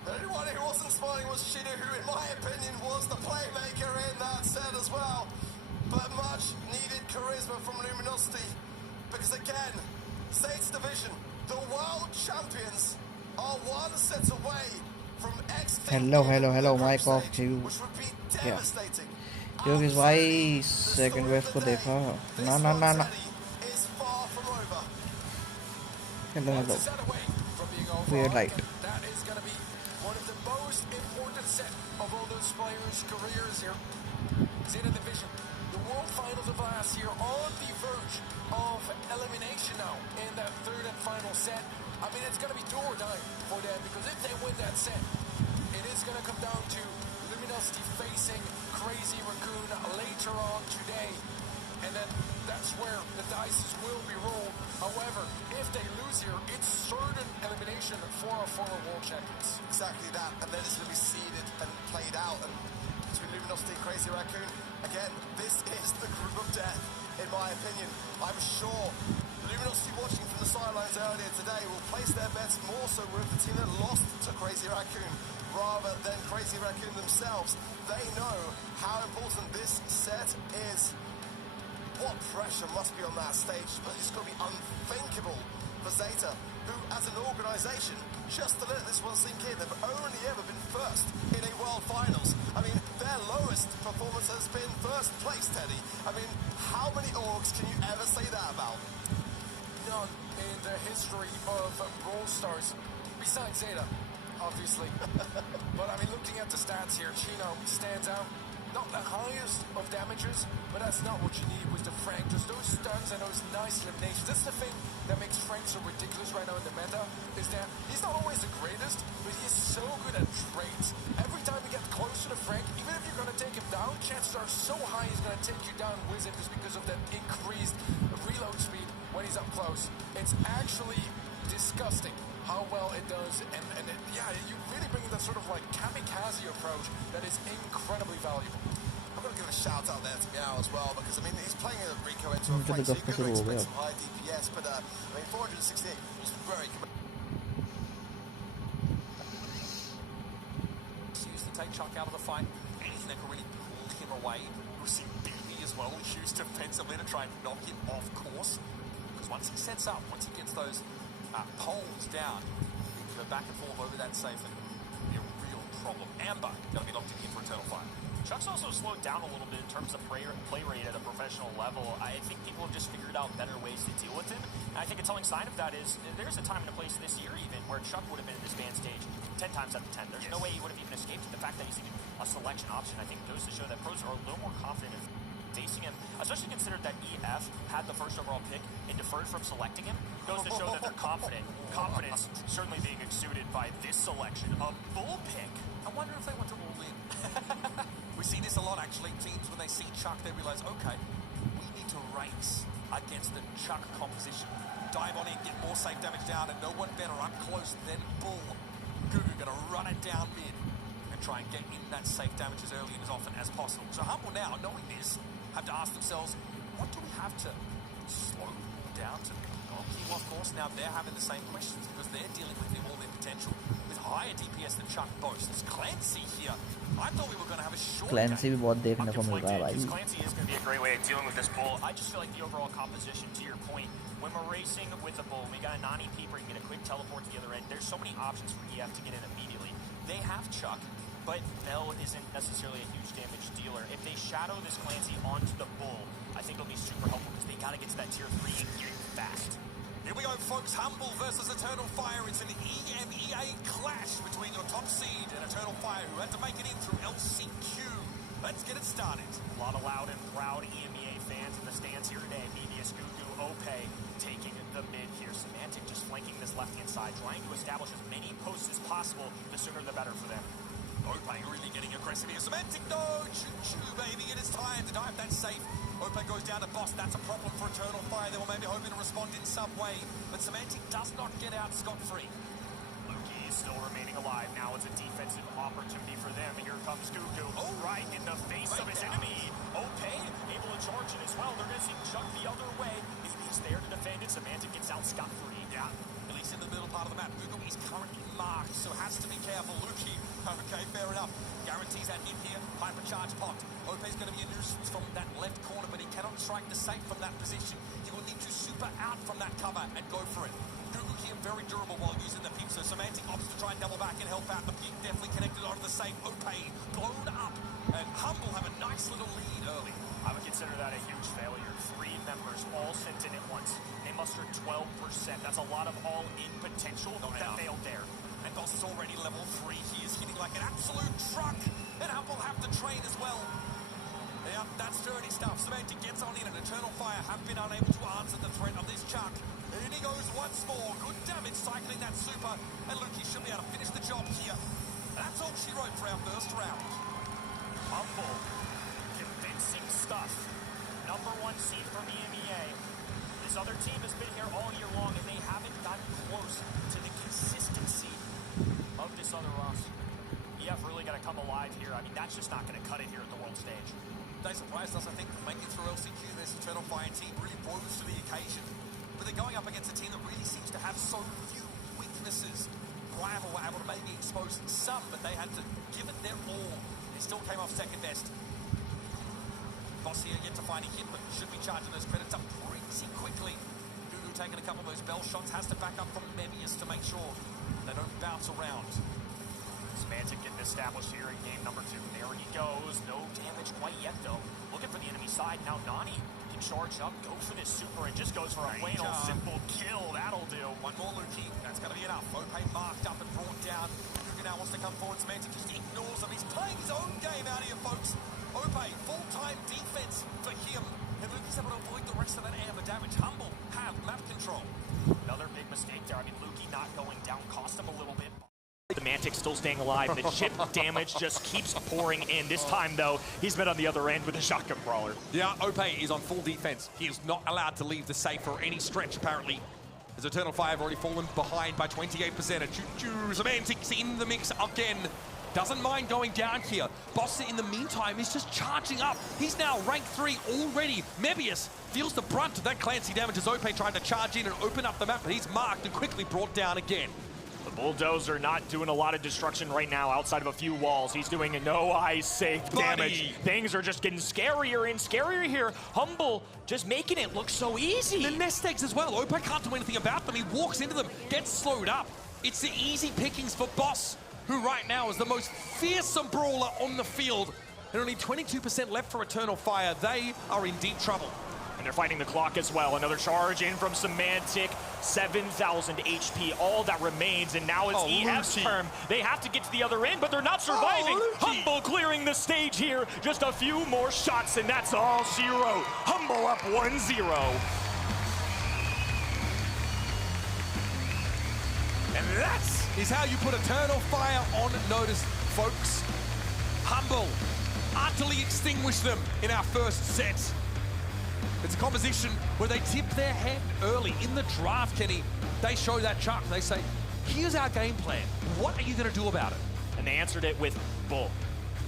The only one who wasn't smiling was Chino, who in my opinion was the playmaker in that set as well. But much needed charisma from Luminosity, because again, Zeta's Division, the world champions, are 1 set away from exiting. Hello, mic off to. Which would be devastating. Yogesh भाई second wave को देखा ना Is far from over. hello weird light. That is going to be one of the most important set of all those players' careers here. Zeta Division, the World Finals of last year, on the verge of elimination now in that 3rd and final set. I mean, it's going to be do or die for them, because if they win that set, it is going to come down to Luminosity facing Crazy Raccoon later on today. and then that's where the dice will be rolled. However, if they lose here, it's certain elimination for our former world champions. Exactly that, and then it's going to be seeded and played out. And between Luminosity and Crazy Raccoon, again, this is the group of death, in my opinion. I'm sure Luminosity watching from the sidelines earlier today will place their bets more so with the team that lost to Crazy Raccoon rather than Crazy Raccoon themselves. They know how important this set is. What pressure must be on that stage, but it's going to be unthinkable for Zeta, who as an organisation, just to let this one sink in, have only ever been first in a World Finals. I mean, their lowest performance has been first place, Teddy. I mean, how many orgs can you ever say that about? None in the history of Brawl Stars, besides Zeta, obviously. But I mean, looking at the stats here, Chino stands out. Not the highest of damages, but that's not what you need with the Frank. Just those stuns and those nice eliminations. That's the thing that makes Frank so ridiculous right now in the meta, is that he's not always the greatest, but he is so good at trades. Every time you get closer to Frank, even if you're going to take him down, chances are so high he's going to take you down with him just because of that increased reload speed when he's up close. It's actually disgusting how well it does, and yeah, you really bring that sort of like kamikaze approach that is incredibly valuable. I'm going to give a shout out there to Meow as well, because I mean, he's playing a Rico into a fight, so you're going to expect some high DPS, but I mean, 468 was very Used to take Chuck out of the fight. Anything that could really pull him away. We'll see BB as well, used defensively to try and knock him off course. Because once he sets up, once he gets those poles down, go back and forth over that safe, and be a real problem. Amber going to be locked in here for Eternal Fire. Chuck's also slowed down a little bit in terms of play rate at a professional level. I think people have just figured out better ways to deal with him. And I think a telling sign of that is there's a time and a place this year even where Chuck would have been in this ban stage 10 times out of 10. There's no way he would have even escaped it. The fact that he's even a selection option, I think, goes to show that pros are a little more confident in facing him, especially considered that EF had the first overall pick and deferred from selecting him. Goes to show that they're confident. Confidence certainly being exuded by this selection. A bull pick. I wonder if they want to all in. We see this a lot, actually. Teams, when they see Chuck, they realize, okay, we need to race against the Chuck composition. Dive on in, get more safe damage down, and no one better up close than Bull. Gugu going to run it down mid and try and get in that safe damage as early and as often as possible. So Humble now, knowing this, have to ask themselves, what do we have to slow down to? Of course, now they're having the same questions because they're dealing with all their potential with higher DPS than Chuck boasts. Clancy here. I thought we were going to have a short Clancy भी बहुत देखने को मिल रहा है भाई. Clancy is going to be a great way of dealing with this bull. I just feel like the overall composition, to your point, when we're racing with a bull, we got a Nani peeper, you can get a quick teleport to the other end. There's so many options for EF to get in immediately. They have Chuck, but Bell isn't necessarily a huge damage dealer. If they shadow this Clancy onto the bull, I think it'll be super helpful because they got to get to that tier 3 fast. Here we go, folks. Humble versus Eternal Fire. It's an EMEA clash between your top seed and Eternal Fire, who had to make it in through LCQ. Let's get it started. A lot of loud and proud EMEA fans in the stands here today. Medius, Gugu, Ope taking the mid here. Semantic just flanking this left-hand side, trying to establish as many posts as possible. The sooner the better for them. Ope really getting aggressive here. Semantic, no! Choo-choo, baby. It is time to dive that safe. Ope goes down to boss. That's a problem for Eternal Fire. They were maybe hoping to respond in some way, but Semantic does not get out scot-free. Luki is still remaining alive. Now it's a defensive opportunity for them. Here comes Gugu. Oh, right in the face of his enemy. Ope able to charge it as well. They're going to see Chuck the other way. He's there to defend it. Semantic gets out scot-free. Yeah, at least in the middle part of the map. Gugu is currently marked, so has to be careful. Luki, okay, fair enough. Guarantees that hit here. Hypercharge popped. Ope's going to be a nuisance from that left corner, but he cannot strike the safe from that position. He will need to super out from that cover and go for it. Gugu here very durable while using the peak, so Semantic opts to try and double back and help out. The peak definitely connected onto the safe. Ope blown up, and Humble have a nice little lead early. I would consider that a huge failure. 3 members all sent in at once. They mustered 12%. That's a lot of all-in potential that failed there. And Boss is already level 3. He is hitting like an absolute truck. And Humble have to train as well. Yeah, that's dirty stuff. Semantic gets on in, and Eternal Fire have been unable to answer the threat of this Chuck. In he goes once more. Good damage cycling that super. And Luki should be able to finish the job here. That's all she wrote for our first round. Humble. Convincing stuff. #1 seed from the MEA. This other team has been here all year long, and they haven't gotten close to the consistency of this other roster. EF really got to come alive here. I mean, that's just not going to cut it here at the world stage. They surprised us, I think, making through LCQ. This Eternal Fire team really rose to the occasion. But they're going up against a team that really seems to have so few weaknesses. Rival were able to maybe expose some, but they had to give it their all. They still came off second best. Boss here yet to find a hit, but should be charging those credits up pretty quickly. Gugu taking a couple of those bell shots, has to back up from Mebius to make sure they don't bounce around. Semantic getting established here in game number 2. There he goes. No damage quite yet, though. Looking for the enemy side. Now Nani can charge up, go for this super, and just goes for a plain old simple kill. That'll do. One more Luki. That's going to be enough. Ope marked up and brought down. Gugu now wants to come forward. Semantic just ignores him. He's playing his own game out here, folks. Ope, full-time defense for him. And Luki's able to avoid the rest of that amber damage. Humble have map control. Another big mistake there. I mean, Luki not going down cost him a little bit. Semantic still staying alive. The chip damage just keeps pouring in. This time, though, he's been on the other end with a shotgun brawler. Yeah, Ope is on full defense. He is not allowed to leave the safe for any stretch, apparently. As Eternal Fire have already fallen behind by 28%. And Semantic's in the mix again. Doesn't mind going down here. Boss, in the meantime, is just charging up. He's now rank 3 already. Mebius feels the brunt of that Clancy damage as Ope tried to charge in and open up the map, but he's marked and quickly brought down again. The Bulldozer not doing a lot of destruction right now outside of a few walls. He's doing no eyes safe damage. Things are just getting scarier and scarier here. Humble just making it look so easy. The nest eggs as well. Ope can't do anything about them. He walks into them, gets slowed up. It's the easy pickings for Boss, who right now is the most fearsome brawler on the field. And only 22% left for Eternal Fire. They are in deep trouble. And they're fighting the clock as well. Another charge in from Semantic. 7,000 HP, all that remains. And now it's EF's turn. They have to get to the other end, but they're not surviving. Humble clearing the stage here. Just a few more shots, and that's all 0. Humble up 1-0. And that is how you put Eternal Fire on notice, folks. Humble utterly extinguished them in our first set. It's a composition where they tip their hand early in the draft, Kenny. They show that chart. They say, here's our game plan. What are you going to do about it? And they answered it with bull.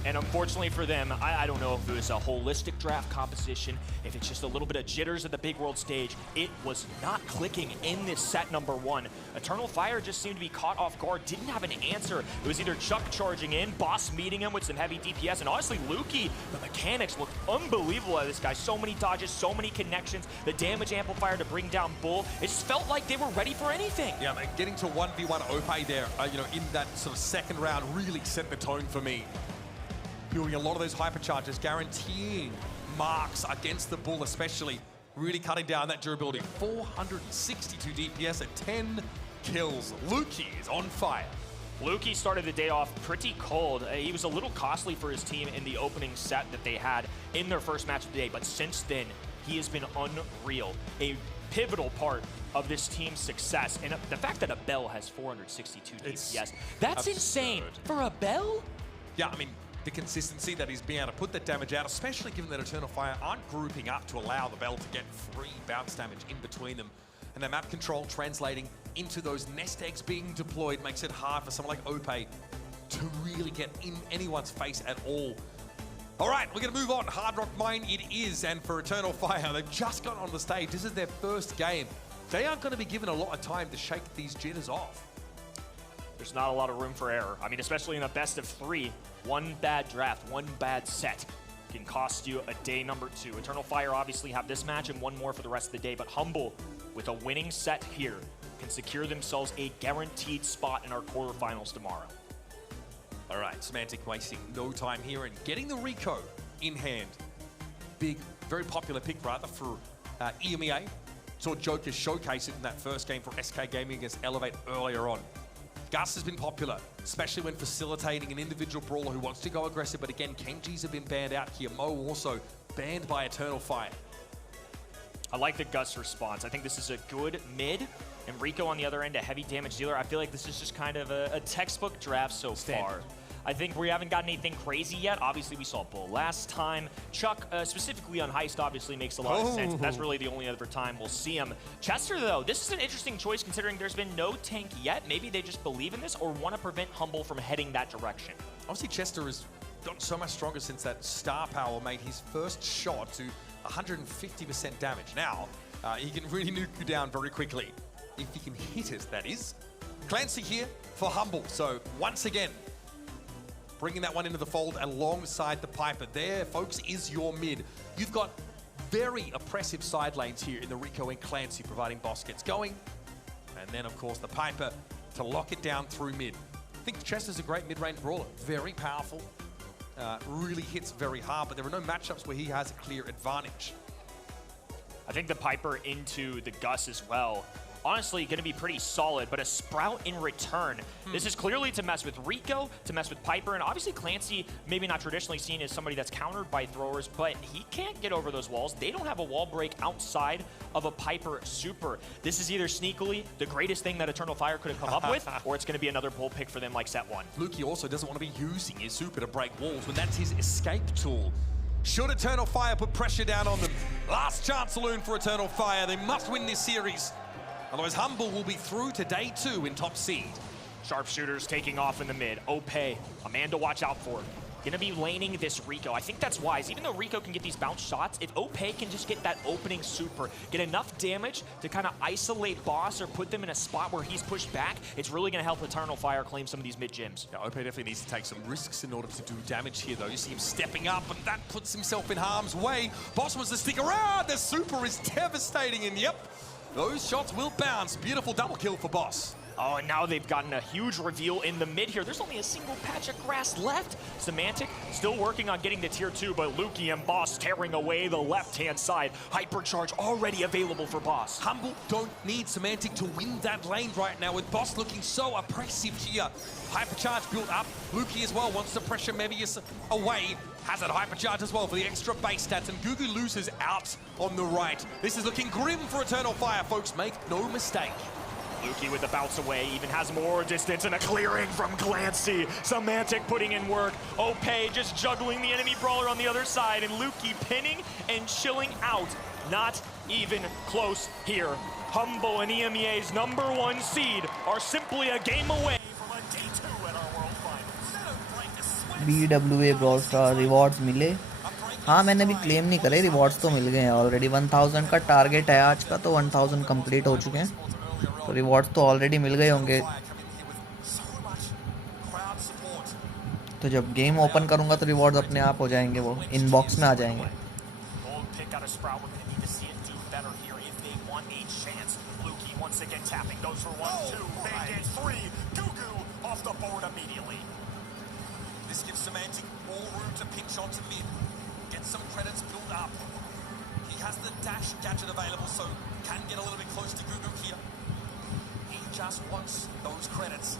And unfortunately for them, I don't know if it was a holistic draft composition, if it's just a little bit of jitters at the big world stage. It was not clicking in this set number 1. Eternal Fire just seemed to be caught off guard, didn't have an answer. It was either Chuck charging in, Boss meeting him with some heavy DPS, and honestly, Luki, the mechanics looked unbelievable at this guy. So many dodges, so many connections, the damage amplifier to bring down Bull. It just felt like they were ready for anything. Yeah, man, getting to 1v1 Ope there, in that sort of second round really set the tone for me. Building a lot of those hypercharges, guaranteeing marks against the Bull especially, really cutting down that durability. 462 DPS at 10 kills. Luki is on fire. Luki started the day off pretty cold. He was a little costly for his team in the opening set that they had in their first match of the day, but since then, he has been unreal. A pivotal part of this team's success. And the fact that a Bell has 462 DPS, that's insane. For a Bell? Yeah, I mean, the consistency that he's being able to put that damage out, especially given that Eternal Fire aren't grouping up to allow the Bell to get free bounce damage in between them. And the map control translating into those nest eggs being deployed makes it hard for someone like Ope to really get in anyone's face at all. All right, we're going to move on. Hard Rock Mine it is, and for Eternal Fire, they've just got on the stage. This is their first game. They aren't going to be given a lot of time to shake these jitters off. There's not a lot of room for error. I mean, especially in a best of 3, one bad draft, one bad set can cost you a day number 2. Eternal Fire obviously have this match and one more for the rest of the day, but Humble, with a winning set here, can secure themselves a guaranteed spot in our quarterfinals tomorrow. All right, Semantic wasting no time here and getting the Rico in hand. Big, very popular pick, rather, for EMEA. Saw Yogesh showcase it in that first game for SK Gaming against Elevate earlier on. Gus has been popular, especially when facilitating an individual brawler who wants to go aggressive, but again, Kenji's have been banned out here. Mo also banned by Eternal Fire. I like the Gus response. I think this is a good mid, and Rico on the other end, a heavy damage dealer. I feel like this is just kind of a textbook draft so far. I think we haven't got anything crazy yet. Obviously, we saw Bull last time. Chuck, specifically on Heist, obviously makes a lot of sense. But that's really the only other time we'll see him. Chester, though, this is an interesting choice considering there's been no tank yet. Maybe they just believe in this or want to prevent Humble from heading that direction. Obviously, Chester has gotten so much stronger since that star power made his first shot to 150% damage. Now, he can really nuke you down very quickly. If he can hit it, that is. Clancy here for Humble. So, once again, bringing that one into the fold alongside the Piper. There, folks, is your mid. You've got very oppressive side lanes here in the Rico and Clancy, providing Boss gets going. And then, of course, the Piper to lock it down through mid. I think Chester's a great mid-range brawler. Very powerful. Really hits very hard, but there are no matchups where he has a clear advantage. I think the Piper into the Gus as well. Honestly, going to be pretty solid, but a Sprout in return. This is clearly to mess with Rico, to mess with Piper, and obviously Clancy, maybe not traditionally seen as somebody that's countered by throwers, but he can't get over those walls. They don't have a wall break outside of a Piper super. This is either sneakily the greatest thing that Eternal Fire could have come up with, or it's going to be another bull pick for them like set one. Lukey also doesn't want to be using his super to break walls when that's his escape tool. Should Eternal Fire put pressure down on them? Last chance saloon for Eternal Fire. They must win this series. Otherwise, Humble will be through to day 2 in top seed. Sharpshooters taking off in the mid. Ope, a man to watch out for. Gonna be laning this Rico. I think that's wise. Even though Rico can get these bounce shots, if Ope can just get that opening super, get enough damage to kind of isolate Boss or put them in a spot where he's pushed back, it's really gonna help Eternal Fire claim some of these mid gyms. Yeah, Ope definitely needs to take some risks in order to do damage here, though. You see him stepping up, and that puts himself in harm's way. Boss wants to stick around. The super is devastating, and yep, those shots will bounce. Beautiful double kill for Boss. Oh, and now they've gotten a huge reveal in the mid here. There's only a single patch of grass left. Semantic still working on getting to tier 2, but Lukey and Boss tearing away the left-hand side. Hypercharge already available for Boss. Humble don't need Semantic to win that lane right now, with Boss looking so oppressive here. Hypercharge built up. Lukey as well wants to pressure Mebius away. Has that hypercharge as well for the extra base stats, and Gugu loses out on the right. This is looking grim for Eternal Fire, folks. Make no mistake. Lukey with the bounce away, even has more distance and a clearing from Clancy. Semantic putting in work. Ope just juggling the enemy brawler on the other side, and Lukey pinning and chilling out. Not even close here. Humble and EMEA's #1 seed are simply a game away from a day 2 at our World Finals. BWA Brawl Star rewards मिले? हाँ, मैंने भी claim नहीं करे, rewards तो मिल गए हैं already. 1000 का टारगेट है आज का, तो 1000 कंप्लीट हो चुके हैं, तो रिवॉर्ड्स तो ऑलरेडी मिल गए होंगे। तो जब गेम ओपन करूंगा तो रिवॉर्ड्स अपने आप हो जाएंगे, वो इनबॉक्स में आ जाएंगे। This gives Semantic more room to pinch onto mid. Get some credits built up. He has the dash gadget available, so can get a little bit close to Gugu here. He just wants those credits.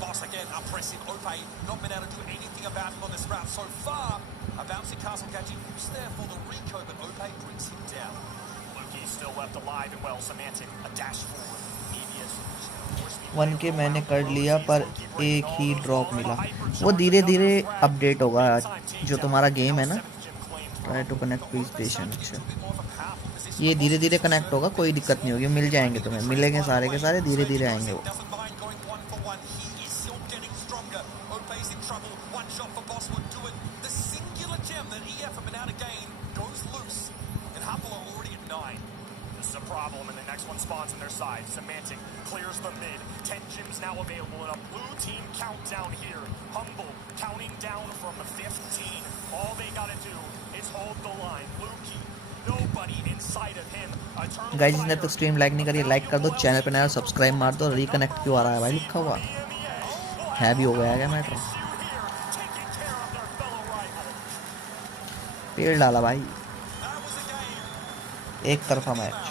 Boss again, oppressive. Ope not been able to do anything about him on this route so far. A bouncing castle gadget used there for the Rico, but Ope brings him down. Lukey still left alive and well. Semantic, a dash forward. 1K मैंने कर लिया, पर एक ही drop मिला। वो धीरे धीरे update होगा। जो तुम्हारा गेम है ना, try to connect please station, ये धीरे धीरे कनेक्ट होगा, कोई दिक्कत नहीं होगी, मिल जाएंगे तुम्हें, मिलेंगे सारे के सारे, धीरे धीरे आएंगे वो। Problem and the next one spawns on their side. Semantic clears the mid. 10 gyms now available in a blue team countdown here. Humble counting down from 15. All they gotta do is hold the line. Lukey, nobody inside of him. Guys, जिसने तो stream like नहीं करी, like कर दो, channel पे नया subscribe मार दो। रिकनेक्ट क्यों आ रहा है भाई लिखा हुआ है? भी हो गया क्या मैटर? पेड़ डाला भाई, एक तरफा match.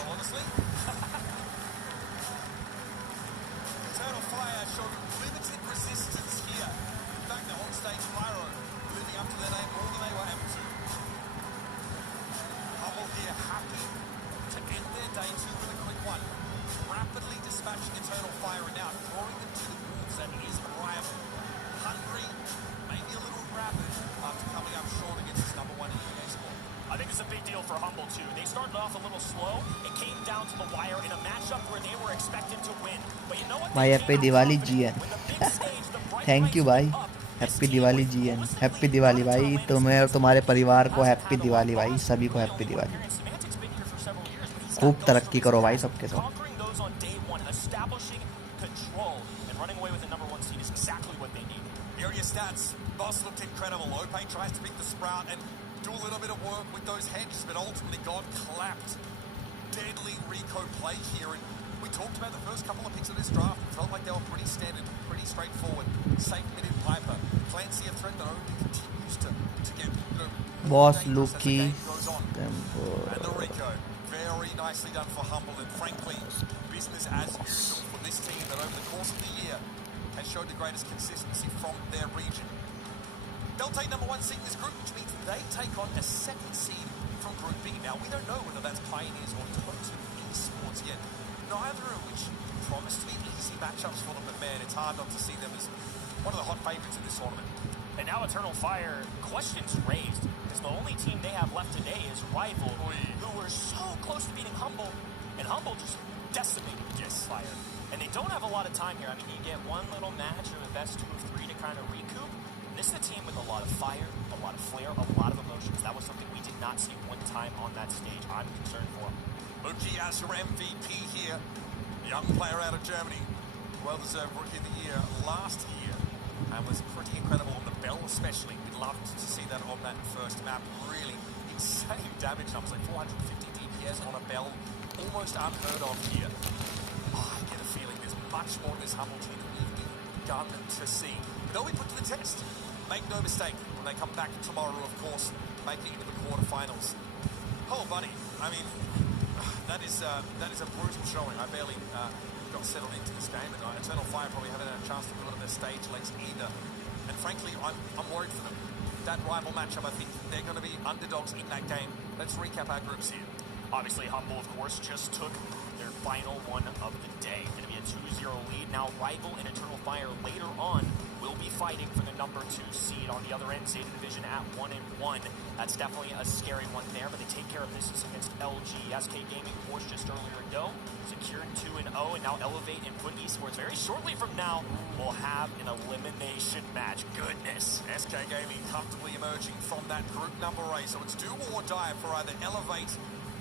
is a big deal for Humble too. They started off a little slow. It came down to the wire in a matchup where they were expected to win. But you know what? भाई happy Diwali GN thank you भाई happy Diwali GN happy Diwali भाई तुम्हें और तुम्हारे परिवार को happy Diwali भाई सभी को हैप्पी दिवाली खूब तरक्की करो भाई सबके सब Conquering those on day one, establishing control, and running away with the number 1 seed is exactly what they need. Here are your stats. Boss looked incredible. Ope tries to pick the Sprout and do a little bit of work with those hedges, but ultimately got clapped. Deadly Rico play here, and we talked about the first couple of picks of this draft. It felt like they were pretty standard, pretty straightforward. Safe mid Piper. Clancy a threat that only continues to get, Boss Lucky and the Rico. Very nicely done for Humble, and frankly, business as usual for this team that over the course of the year has showed the greatest consistency from their region. They'll take number 1 seed in this group, which means they take on a 2nd seed from Group B. Now, we don't know whether that's Pioneers or Totem Esports yet, neither of which promise to be easy matchups for them, but man, it's hard not to see them as one of the hot favourites in this tournament. And now Eternal Fire, questions raised, because the only team they have left today is Rival, who were so close to beating Humble, and Humble just decimated Fire. And they don't have a lot of time here. I mean, you get one little match or the best 2 of 3 to kind of recoup. And this is a team with a lot of fire, a lot of flair, a lot of emotions. That was something we did not see one time on that stage. I'm concerned for him. Muki as your MVP here, young player out of Germany, well-deserved Rookie of the Year last year, and was pretty incredible on the Bell especially. We loved to see that on that first map. Really insane damage numbers, like 450 DPS on a Bell, almost unheard of here. I get a feeling there's much more in this Humble team than we've even begun to see. They'll be put to the test. Make no mistake, when they come back tomorrow, of course, make it into the quarterfinals. Oh, buddy, I mean, that is a brutal showing. I barely got settled into this game, and Eternal Fire probably haven't had a chance to put on their stage legs either. And frankly, I'm worried for them. That rival matchup, I think they're going to be underdogs in that game. Let's recap our groups here. Obviously, Humble, of course, just took their final one of the day. Going to be a 2-0 lead. Now, Rival and Eternal Fire later on will be fighting for the number 2 seed. On the other end, Zeta Division at 1-1. That's definitely a scary one there, but they take care of business against LG. SK Gaming, of course, just earlier ago, secured 2-0, and now Elevate and Put Esports. Very shortly from now, we'll have an elimination match. Goodness. SK Gaming comfortably emerging from that group number 8, so it's do or die for either Elevate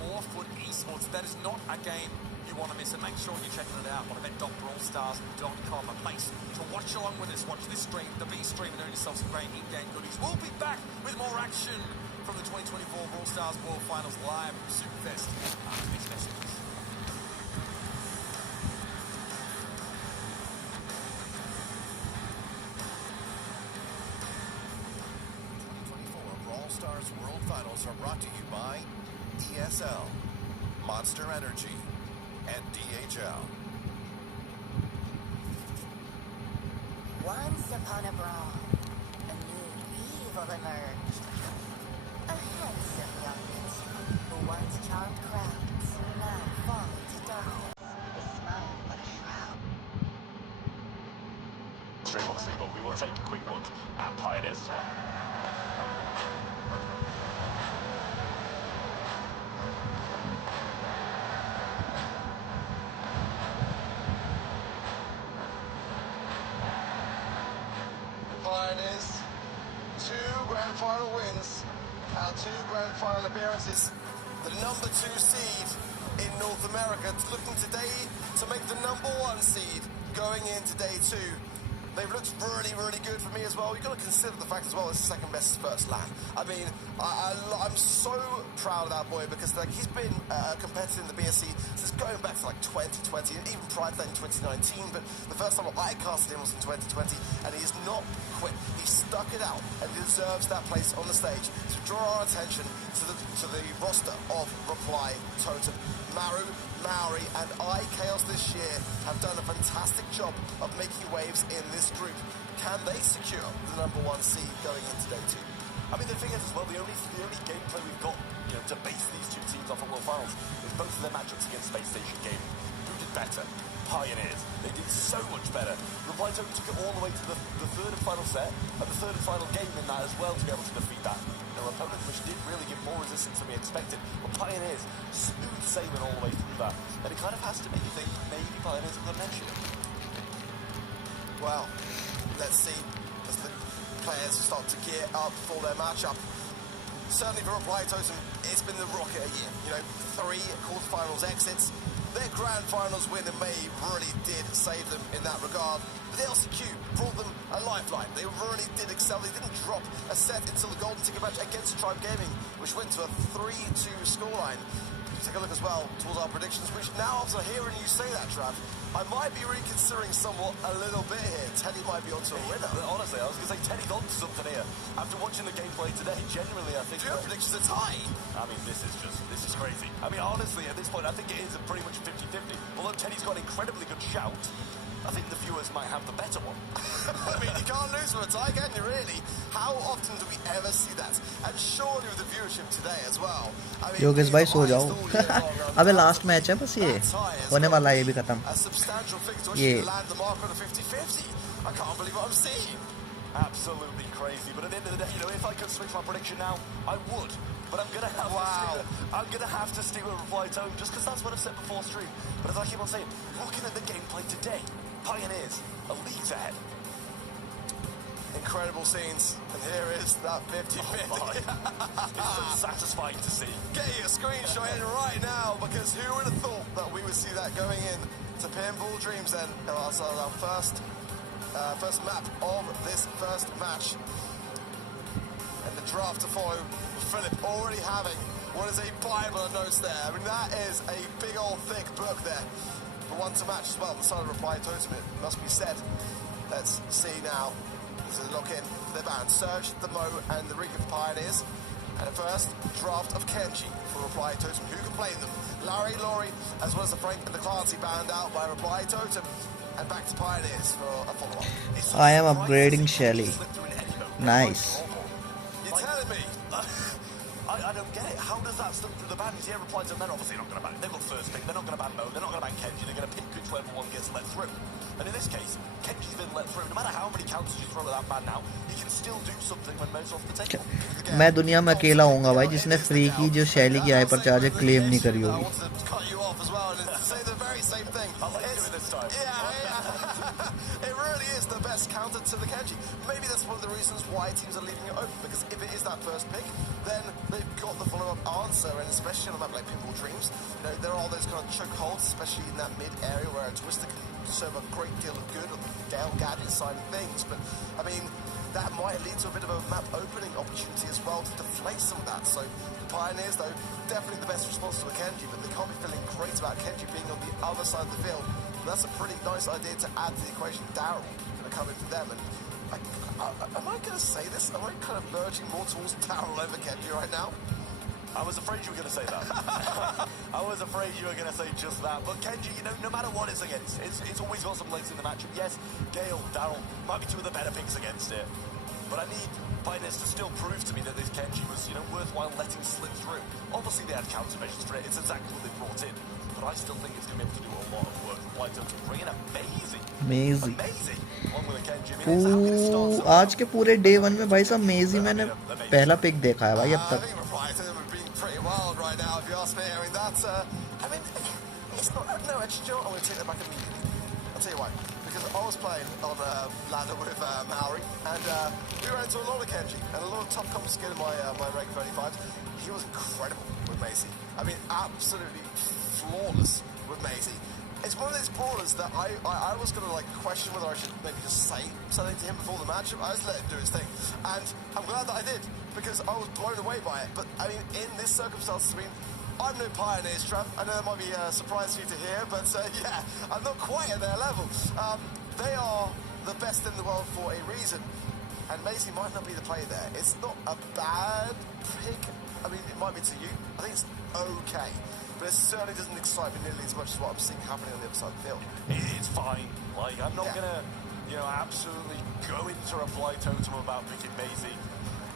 or Foot Esports. That is not a game you want to miss, and make sure you're checking it out on event.brawlstars.com, a place to watch along with us. Watch this stream, the B stream, and earn yourself some great in-game goodies. We'll be back with more action from the 2024 Brawl Stars World Finals live from Superfest after these messages. Brawl Stars World Finals are brought to you by ESL, Monster Energy, and DHL. Once upon a brawl, a new evil emerged. A handsome young minstrel who once charmed crowds, now fall into darkness. His smile but a shroud. Obviously, but we will take a quick look at Pioneers as well. Pioneers, 2 grand final wins, our 2 grand final appearances. The number 2 seed in North America, looking today to make the number 1 seed going into day 2. They've looked really, really good for me as well. You've got to consider the fact as well, it's the second best first LAN. I mean, I'm so proud of that boy because like he's been competitive in the BSC since going back to like 2020 and even prior to that in 2019. But the first time I casted him was in 2020, and he has not quit. He stuck it out and deserves that place on the stage to draw our attention to the roster of Reply, Totem, Maru, Maori, and Chaos this year have done a fantastic job of making waves in this group. Can they secure the number 1 seed going into day 2? I mean, the thing is as well, the only gameplay we've got, to base these 2 teams off at World Finals is both of their matchups against Space Station Gaming, who did better. Pioneers. They did so much better. Reply Token took it all the way to the third and final set, and the third and final game in that as well to be able to defeat that. Their opponent, which did really give more resistance than we expected. But Pioneers, smooth sailing all the way through that. And it kind of has to make you think maybe Pioneers are potential. Well, let's see as the players start to gear up for their matchup. Certainly for Reply Totem, it's been the rocket a year. You know, 3 quarterfinals exits. Their grand finals win in May really did save them in that regard. But the LCQ brought them a lifeline. They really did excel. They didn't drop a set until the golden ticket match against Tribe Gaming, which went to a 3-2 scoreline. Take a look as well towards our predictions, which now after hearing you say that, Trav, I might be reconsidering somewhat a little bit here. Teddy might be onto a winner. Honestly, I was going to say Teddy's onto something here. After watching the gameplay today, genuinely, I think... Do your predictions are tie? I mean, this is crazy. I mean, honestly, at this point, I think it is pretty much 50-50. Although Teddy's got an incredibly good shout, I think the viewers might have the better one. I mean, you can't lose from a tie, can you, really? How often do we ever see that? And surely with the viewership today as well. I mean, Yogesh भाई सो जाओ अबे last match है बस ये होने वाला है ये भी खत्म a substantial figure to ये actually land the mark on a 50-50. I can't believe what I'm seeing. Absolutely crazy. But at the end of the day, you know, if I could switch my prediction now, I would. But I'm gonna have to stick with Reply Tone just because that's what I've said before stream. But as I keep on saying, looking at the gameplay today, Pioneers are leagues ahead. Incredible scenes, and here is that 50-50. It's so satisfying to see. Get your screenshot in right now, because who would have thought that we would see that going in to Pinball Dreams then? That's our first map of this first match. And the draft to follow, Philip already having what is a Bible of notes there. I mean, that is a big old thick book there. For one to match as well, the side of Reply Totem, it must be said. Let's see now. To lock in the band, Surge, the Mo, and the Rig of Pioneers. And a first draft of Kenji for Reply Totem. Who can play them? Larry, Laurie, as well as the Frank and the Clancy band out by Reply Totem. And back to Pioneers for a follow-up. I am upgrading Shelly. Nice. You're telling me? I don't get it. How does that slip through the band? Yeah, Reply Totem, they're obviously not going to ban it. They've got first pick. They're not going to ban Mo. They're not going to ban Kenji. They're going to pick whichever one gets let through. And in this case, Kenji's been let through. No matter how many counters you throw at that man now, he can still do something when Mo's off the table. मैं दुनिया में अकेला होऊंगा भाई जिसने free की जो शैली की हाइपर चार्ज क्लेम नहीं करी होगी. It really is the best counter to the Kenji. Maybe that's one of the reasons why teams are leaving it open, because if it is that first pick, then they've got the follow-up answer, and especially on a map like Pinball Dreams, you know, there are those kind of choke holds, especially in that mid area where a Twister can serve a great deal of good on the Gale Gadget side of things. But I mean, that might lead to a bit of a map opening opportunity as well to deflate some of that. So the Pioneers, though, definitely the best response to a Kenji, but they can't be feeling great about Kenji being on the other side of the field. But that's a pretty nice idea to add to the equation. Daryl going to come in for them, and am I going to say this? Am I kind of merging more towards Daryl over Kenji right now? I was afraid you were going to say that. I was afraid you were going to say just that. But Kenji, you know, no matter what it's against, it's always got some legs in the matchup. Yes, Gale, Daryl might be two of the better picks against it. But I need Pioneers to still prove to me that this Kenji was, you know, worthwhile letting slip through. Obviously, they had countermeasures for it. It's exactly what they brought in. But I still think it's going to be able to do a lot of work. White Totem bringing amazing. Along with a Kenji. I mean, how can it start? आज के पूरे day 1 में भाई साहब मेजी मैंने पहला pick देखा है भाई अब तक. Pretty wild right now, if you ask me. I mean, that's, I mean, it's not, no, actually, Joe, I'm going to take that back immediately. I'll tell you why. Because I was playing on ladder with Maori, and we ran into a lot of Kenji, and a lot of top comp skill in my rank 35. He was incredible with Macy. I mean, absolutely flawless with Macy. It's one of these brawlers that I was going to like question whether I should maybe just say something to him before the match. I just let him do his thing. And I'm glad that I did, because I was blown away by it. But, I mean, in this circumstance, I mean, I'm no Pioneers, Trav. I know that might be a surprise for you to hear, but, yeah, I'm not quite at their level. They are the best in the world for a reason. And Macy might not be the player there. It's not a bad pick. I mean, it might be to you. I think it's okay. But it certainly doesn't excite me nearly as much as what I'm seeing happening on the other side of the field. It's fine. Like, I'm not going to, you know, absolutely go into Reply Totem about picking Maisie.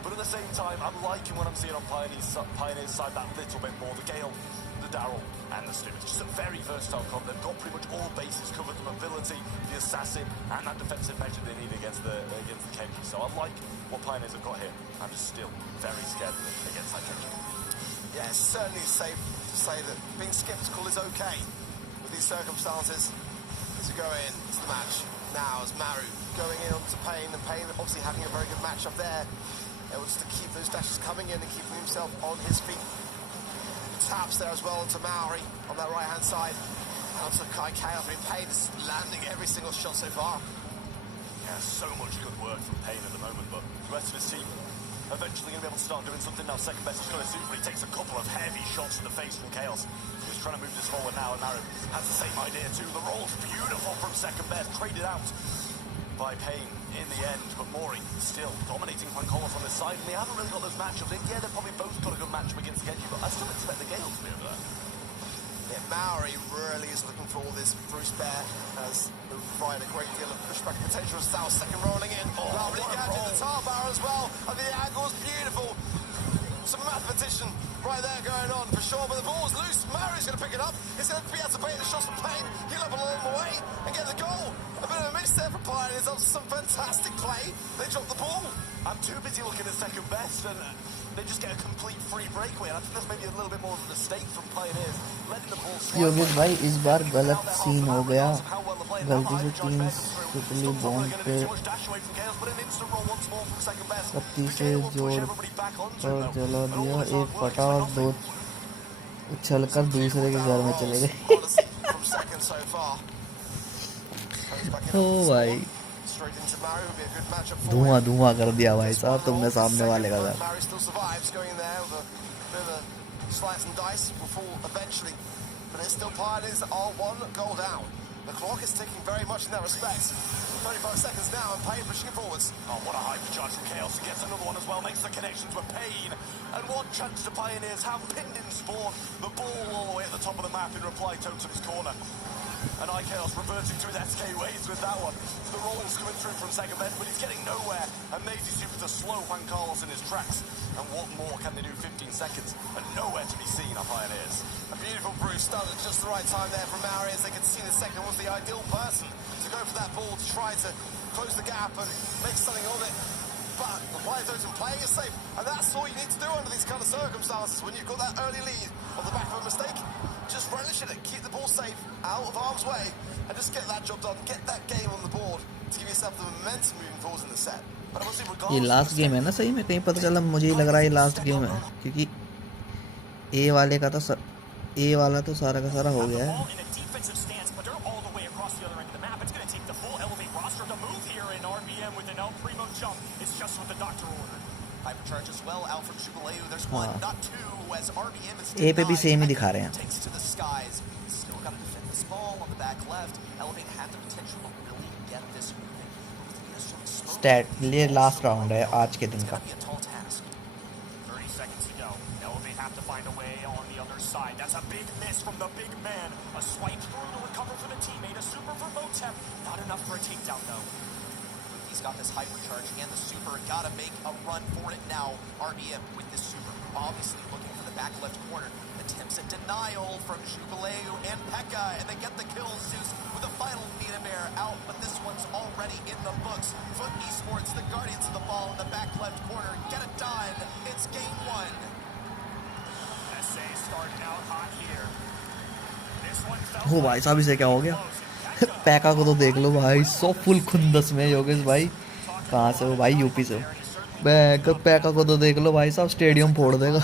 But at the same time, I'm liking what I'm seeing on Pioneer's side that little bit more. The Gale, the Daryl, and the Stim. It's just a very versatile comp. They've got pretty much all bases covered: the mobility, the assassin, and that defensive measure they need against the Kenji. So I like what Pioneers have got here. I'm just still very scared against that Kenji. Yeah, it's certainly safe to say that being sceptical is okay with these circumstances. As we go into the match now, as Maru going in onto Payne, and Payne obviously having a very good match up there. Able just to keep those dashes coming in and keeping himself on his feet. Taps there as well onto Maori on that right-hand side. Onto Kai Chaos. I mean, Payne is landing every single shot so far. Yeah, so much good work from Payne at the moment, but the rest of his team eventually going to be able to start doing something now. Second best is going to super. He takes a couple of heavy shots in the face from Chaos. He's trying to move this forward now, and Maru has the same idea too. The roll's beautiful from second best, traded out by Payne in the end, but Mori still dominating Pancolos on this side, and they haven't really got those matchups in. Yeah, they've probably both got a good matchup against Genji, but I still expect the Gale to be over there. Yeah, Maori really is looking for all this. Bruce Bear has provided a great deal of pushback potential. Sal second rolling in. Lovely gadget, the tar barrel as well, and the angle's beautiful. Some mathematician right there going on for sure, but the ball's loose. Maori's going to pick it up. He's going to be able to bait the shots from Payne. He'll up along the way and get the goal. A bit of a miss there for Pioneers. That was some fantastic play. They dropped the ball. I'm too busy looking at second best, and they just get a complete free breakaway. And I think that's maybe a little bit more of a mistake from Pioneers, letting the ball slide. Yogesh भाई इस बार गलत scene हो गया गलती से 3 सुतली bomb पे पत्ती से जोड़ पर जला दिया एक फटा और 2 उछलकर दूसरे के घर में चले गए ओ भाई धुआं धुआं कर दिया भाई साहब तुमने सामने वाले का घर Slice and dice will fall eventually, but it's still Pioneers that are 1 goal down. The clock is ticking very much in that respect. 35 seconds now, and Payne pushing forwards. Oh, what a hypercharge from Chaos. He gets another one as well, makes the connections with Payne. And what chance do Pioneers have pinned in spawn? The ball all the way at the top of the map in reply to his corner. And Chaos reverting to his SK ways with that one. So the roll's coming through from second best, but he's getting nowhere. And Maisie super to slow Juan Carlos in his tracks. And what more can they do? 15 seconds and nowhere to be seen are Pioneers. A beautiful Bruce started at just the right time there from Maori, as they could see the second was the ideal person to go for that ball to try to close the gap and make something of it. But the players don't playing it safe, and that's all you need to do under these kind of circumstances when you've got that early lead on the back of a mistake. Just relish it, keep the ball safe, out of harm's way, and just get that job done, get that game on the board to give yourself the momentum moving forwards in the set. ये last game है ना सही में कहीं पता चला मुझे ही लग रहा है ये लास्ट गेम है क्योंकि ए वाले का तो ए वाला तो सारा का सारा हो गया है ए पे भी सेम ही दिखा रहे हैं स्टैट ये लास्ट राउंड है आज के दिन का He's got this hypercharge and the super. Gotta make a run for it now. RBM with this super. Obviously looking for the back left corner. Attempts at denial from Jubileu and Pekka, and they get the kill. Zeus with a final Nina Bear out, but this one's already in the books. Foot Esports, the guardians of the ball in the back left corner. Get it done. It's game 1. SA starting out hot here. This one हो भाई साहब इसे क्या हो गया पैका को तो देख लो भाई 100 फुल खुंदस में योगेश भाई कहाँ से हो भाई यूपी से पैका को तो देख लो भाई साहब स्टेडियम फोड़ देगा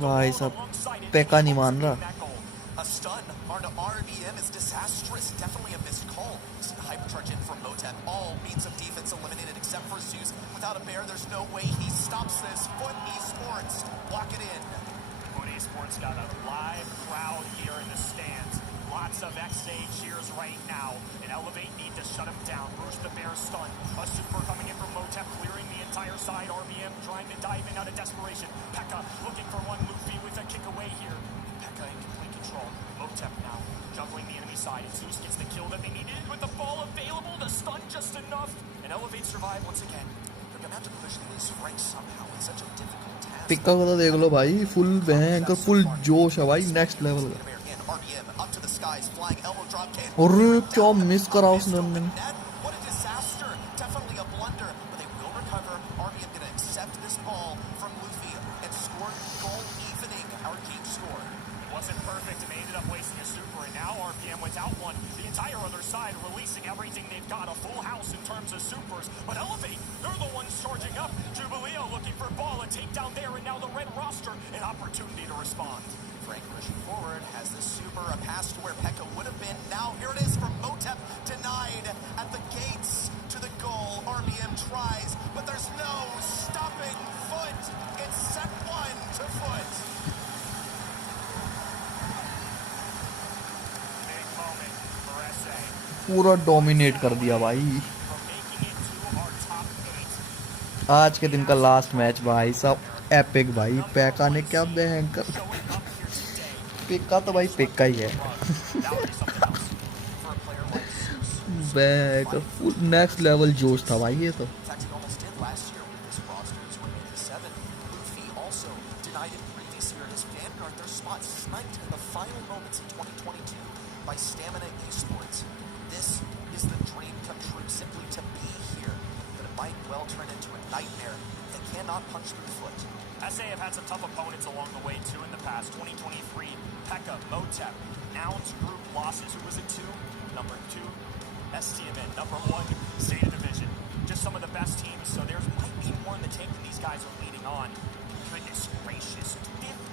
भाई साहब पैका नहीं मान रहा A stun onto RBM is disastrous. Definitely a missed call. Hypercharge in from Motep. Motep. All means of defense eliminated except for Zeus. Without a bear, there's no way he stops this. Foot Esports, lock it in. Foot Esports got a live crowd here in the stands. Lots of XA cheers right now. And Elevate need to shut him down. Bruce the Bear stunned. A super coming in from Motep, clearing the entire side. RBM trying to dive in out of desperation. Pekka looking for one. Luffy with a kick away here. Pekka in complete control. Motep now juggling the enemy side. And Zeus gets the kill that they needed with the ball available. The stun just enough. And Elevate survive once again. They're going to have to push these ranks somehow. It's such a difficult task. पिक्का को तो देख लो भाई, full भयंकर full जोश है भाई, next level का। RBM up to the skies, flying elbow drop kick. और क्या मिस करा उसने। What a disaster. Definitely a blunder, but they will recover. RBM going to accept this ball from Luffy and score goal evening our team score. It wasn't perfect and they ended up wasting a super, and now RPM without one. The entire other side releasing everything they've got, a full house in terms of supers. But Elevate, they're the ones charging up. Jubileo looking for ball, a takedown there, and now the red roster, an opportunity to respond. Frank pushing forward, has this super, a pass to where Pekka would have been. Now here it is from Motep, denied at the gates to the goal. RBM tries, but there's no stopping Foot. It's set one to Foot. Big moment for SA. पूरा dominate कर दिया भाई। आज के दिन का last match भाई साहब, एपिक भाई। पैका ने क्या भयंकर, पिक्का तो भाई पिक्का ही है। बैक फुल नेक्स्ट लेवल जोश था भाई ये तो। By Stamina Esports. This is the dream come true, simply to be here. But it might well turn into a nightmare. They cannot punch through Foot. SA have had some tough opponents along the way too in the past. 2023, Pekka, Motep, Nouns group losses. Who was it to? Number 2, STMN. Number 1, State Division. Just some of the best teams, so there might be more in the tank than these guys are leading on. Goodness gracious,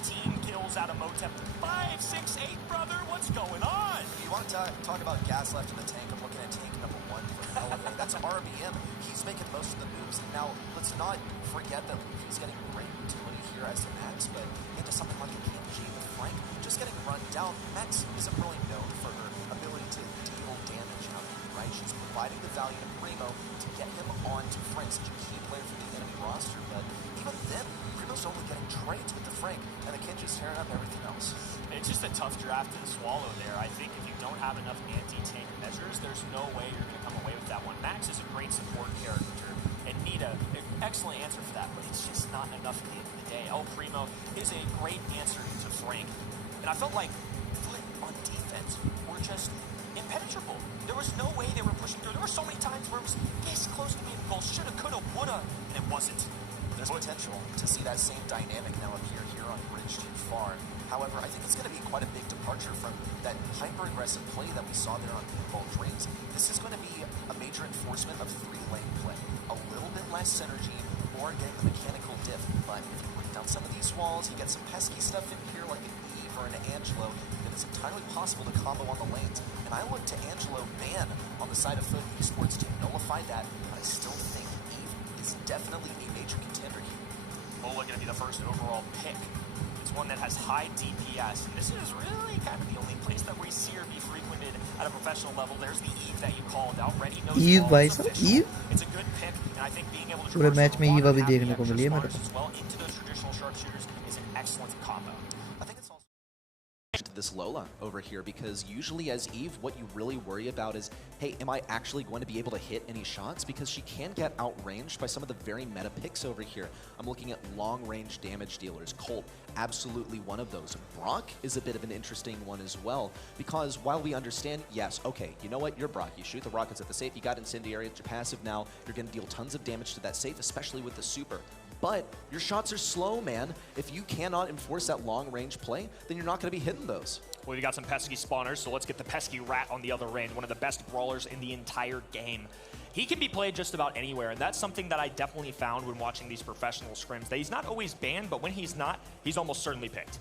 15 kills out of Motep. 5, 6, 8, brother, what's going on? You want to talk about gas left in the tank? I'm looking at tank number 1 for Elevate. That's RBM. He's making most of the moves. Now, let's not forget that he's getting great utility here as the Max, but into something like a Kenji with Frank, just getting run down. Max isn't really known for her ability to deal damage out here, right? She's providing the value to Primo to get him on to Frank, such a key player for the enemy roster, but even then, Primo's only getting trades with the Frank, and the Kenji's tearing up everything else. It's just a tough draft to swallow there. I think if you don't have enough anti-tank measures, there's no way you're going to come away with that one. Max is a great support character, and Nita, an excellent answer for that, but it's just not enough at the end of the day. El Primo is a great answer to Frank, and I felt like Foot on defense were just impenetrable. There was no way they were pushing through. There were so many times where it was this close to being a goal, shoulda, coulda, woulda, and it wasn't. There's potential to see that same dynamic now appear here on Bridge Too Far. However, I think it's going to be quite a big departure from that hyper-aggressive play that we saw there on Bold Dreams. This is going to be a major enforcement of 3-lane play. A little bit less synergy, more getting the mechanical diff. But if you break down some of these walls, you get some pesky stuff in here like an Eve or an Angelo, then it's entirely possible to combo on the lanes. And I look to Angelo ban on the side of Foot Esports to nullify that, but I still think Eve is definitely a major contender here. Ola going to be the first overall pick. It's one that has high DPS, and this is really kind of the only place that we see her be frequented at a professional level. There's the Eve that you called out. Ready knows Eve भाई साहब, Eve it's a good pick, and I think being able to पूरे match में Eve अभी देखने को मिली है मेरे को। as well into those traditional sharpshooters is an excellent combo. I think it's also to this Lola over here, because usually as Eve, what you really worry about is, hey, am I actually going to be able to hit any shots? Because she can get outranged by some of the very meta picks over here. I'm looking at long-range damage dealers. Colt, absolutely one of those. Brock is a bit of an interesting one as well, because while we understand, yes, okay, you know what, you're Brock. You shoot the rockets at the safe, you got Incendiary, it's your passive now, you're going to deal tons of damage to that safe, especially with the super. But your shots are slow, man. If you cannot enforce that long-range play, then you're not going to be hitting those. Well, we got some pesky spawners, so let's get the pesky rat on the other end, one of the best brawlers in the entire game. He can be played just about anywhere, and that's something that I definitely found when watching these professional scrims, that he's not always banned, but when he's not, he's almost certainly picked.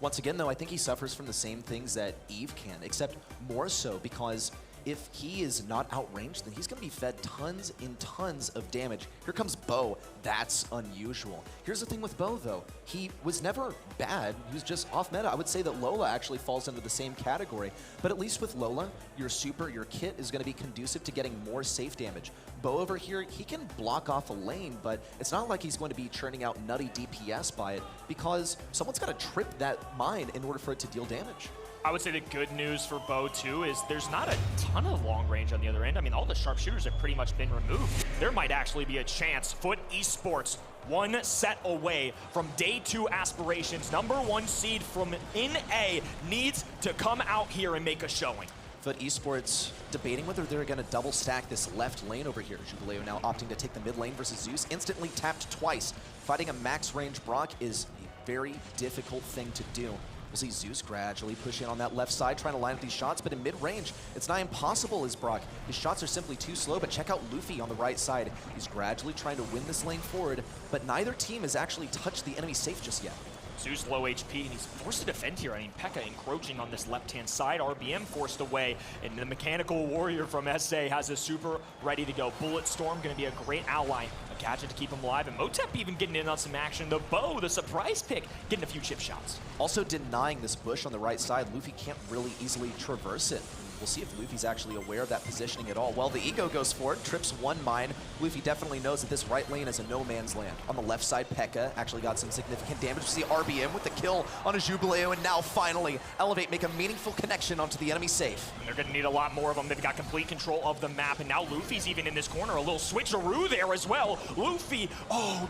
Once again, though, I think he suffers from the same things that Eve can, except more so because if he is not outranged, then he's going to be fed tons and tons of damage. Here comes Bo. That's unusual. Here's the thing with Bo, though. He was never bad. He was just off meta. I would say that Lola actually falls into the same category. But at least with Lola, your super, your kit is going to be conducive to getting more safe damage. Bo over here, he can block off a lane, but it's not like he's going to be churning out nutty DPS by it because someone's got to trip that mine in order for it to deal damage. I would say the good news for Bo, too, is there's not a ton of long range on the other end. I mean, all the sharpshooters have pretty much been removed. There might actually be a chance. Foot Esports, one set away from day 2 aspirations. #1 seed from NA needs to come out here and make a showing. Foot Esports debating whether they're going to double stack this left lane over here. Jubileo now opting to take the mid lane versus Zeus. Instantly tapped twice. Fighting a max range Brock is a very difficult thing to do. We'll see Zeus gradually push in on that left side, trying to line up these shots, but in mid-range, it's nigh impossible as Brock. His shots are simply too slow, but check out Luffy on the right side. He's gradually trying to win this lane forward, but neither team has actually touched the enemy safe just yet. Zeus low HP, and he's forced to defend here. I mean, P.E.K.K.A encroaching on this left-hand side. RBM forced away, and the Mechanical Warrior from SA has a super ready to go. Bullet Storm going to be a great ally, a gadget to keep him alive, and Motep even getting in on some action. The Bow, the surprise pick, getting a few chip shots. Also denying this bush on the right side. Luffy can't really easily traverse it. We'll see if Luffy's actually aware of that positioning at all. Well, the Ego goes forward, trips one mine. Luffy definitely knows that this right lane is a no man's land. On the left side, P.E.K.K.A actually got some significant damage. We see RBM with the kill on a Jubileo, and now finally, Elevate make a meaningful connection onto the enemy safe. And they're going to need a lot more of them. They've got complete control of the map, and now Luffy's even in this corner. A little switcheroo there as well. Luffy,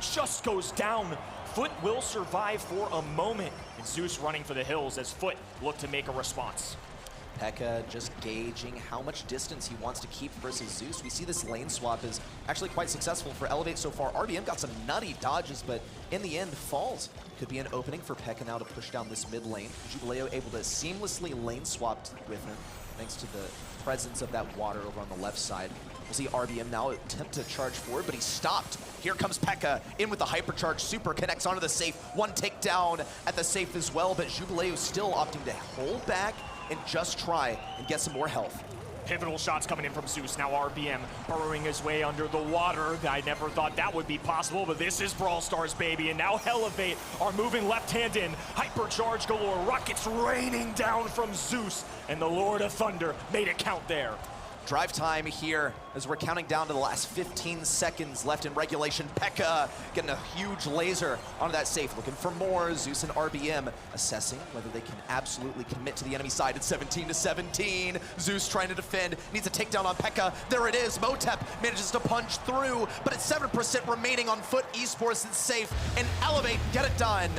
just goes down. Foot will survive for a moment, and Zeus running for the hills as Foot look to make a response. P.E.K.K.A just gauging how much distance he wants to keep versus Zeus. We see this lane swap is actually quite successful for Elevate so far. RBM got some nutty dodges, but in the end falls. Could be an opening for P.E.K.K.A now to push down this mid lane. Jubileo able to seamlessly lane swap with him thanks to the presence of that water over on the left side. We'll see RBM now attempt to charge forward, but he's stopped. Here comes P.E.K.K.A in with the hypercharge. Super connects onto the safe. One takedown at the safe as well, but Jubileo still opting to hold back and just try and get some more health. Pivotal shots coming in from Zeus. Now RBM burrowing his way under the water. I never thought that would be possible, but this is Brawl Stars, baby. And now Elevate are moving left hand in. Hypercharge galore. Rockets raining down from Zeus. And the Lord of Thunder made it count there. Drive time here as we're counting down to the last 15 seconds left in regulation. P.E.K.K.A getting a huge laser onto that safe, looking for more. Zeus and RBM assessing whether they can absolutely commit to the enemy side. It's 17-17. Zeus trying to defend, needs a takedown on P.E.K.K.A. There it is. Motep manages to punch through, but it's 7% remaining on Foot Esports and safe, and Elevate get it done.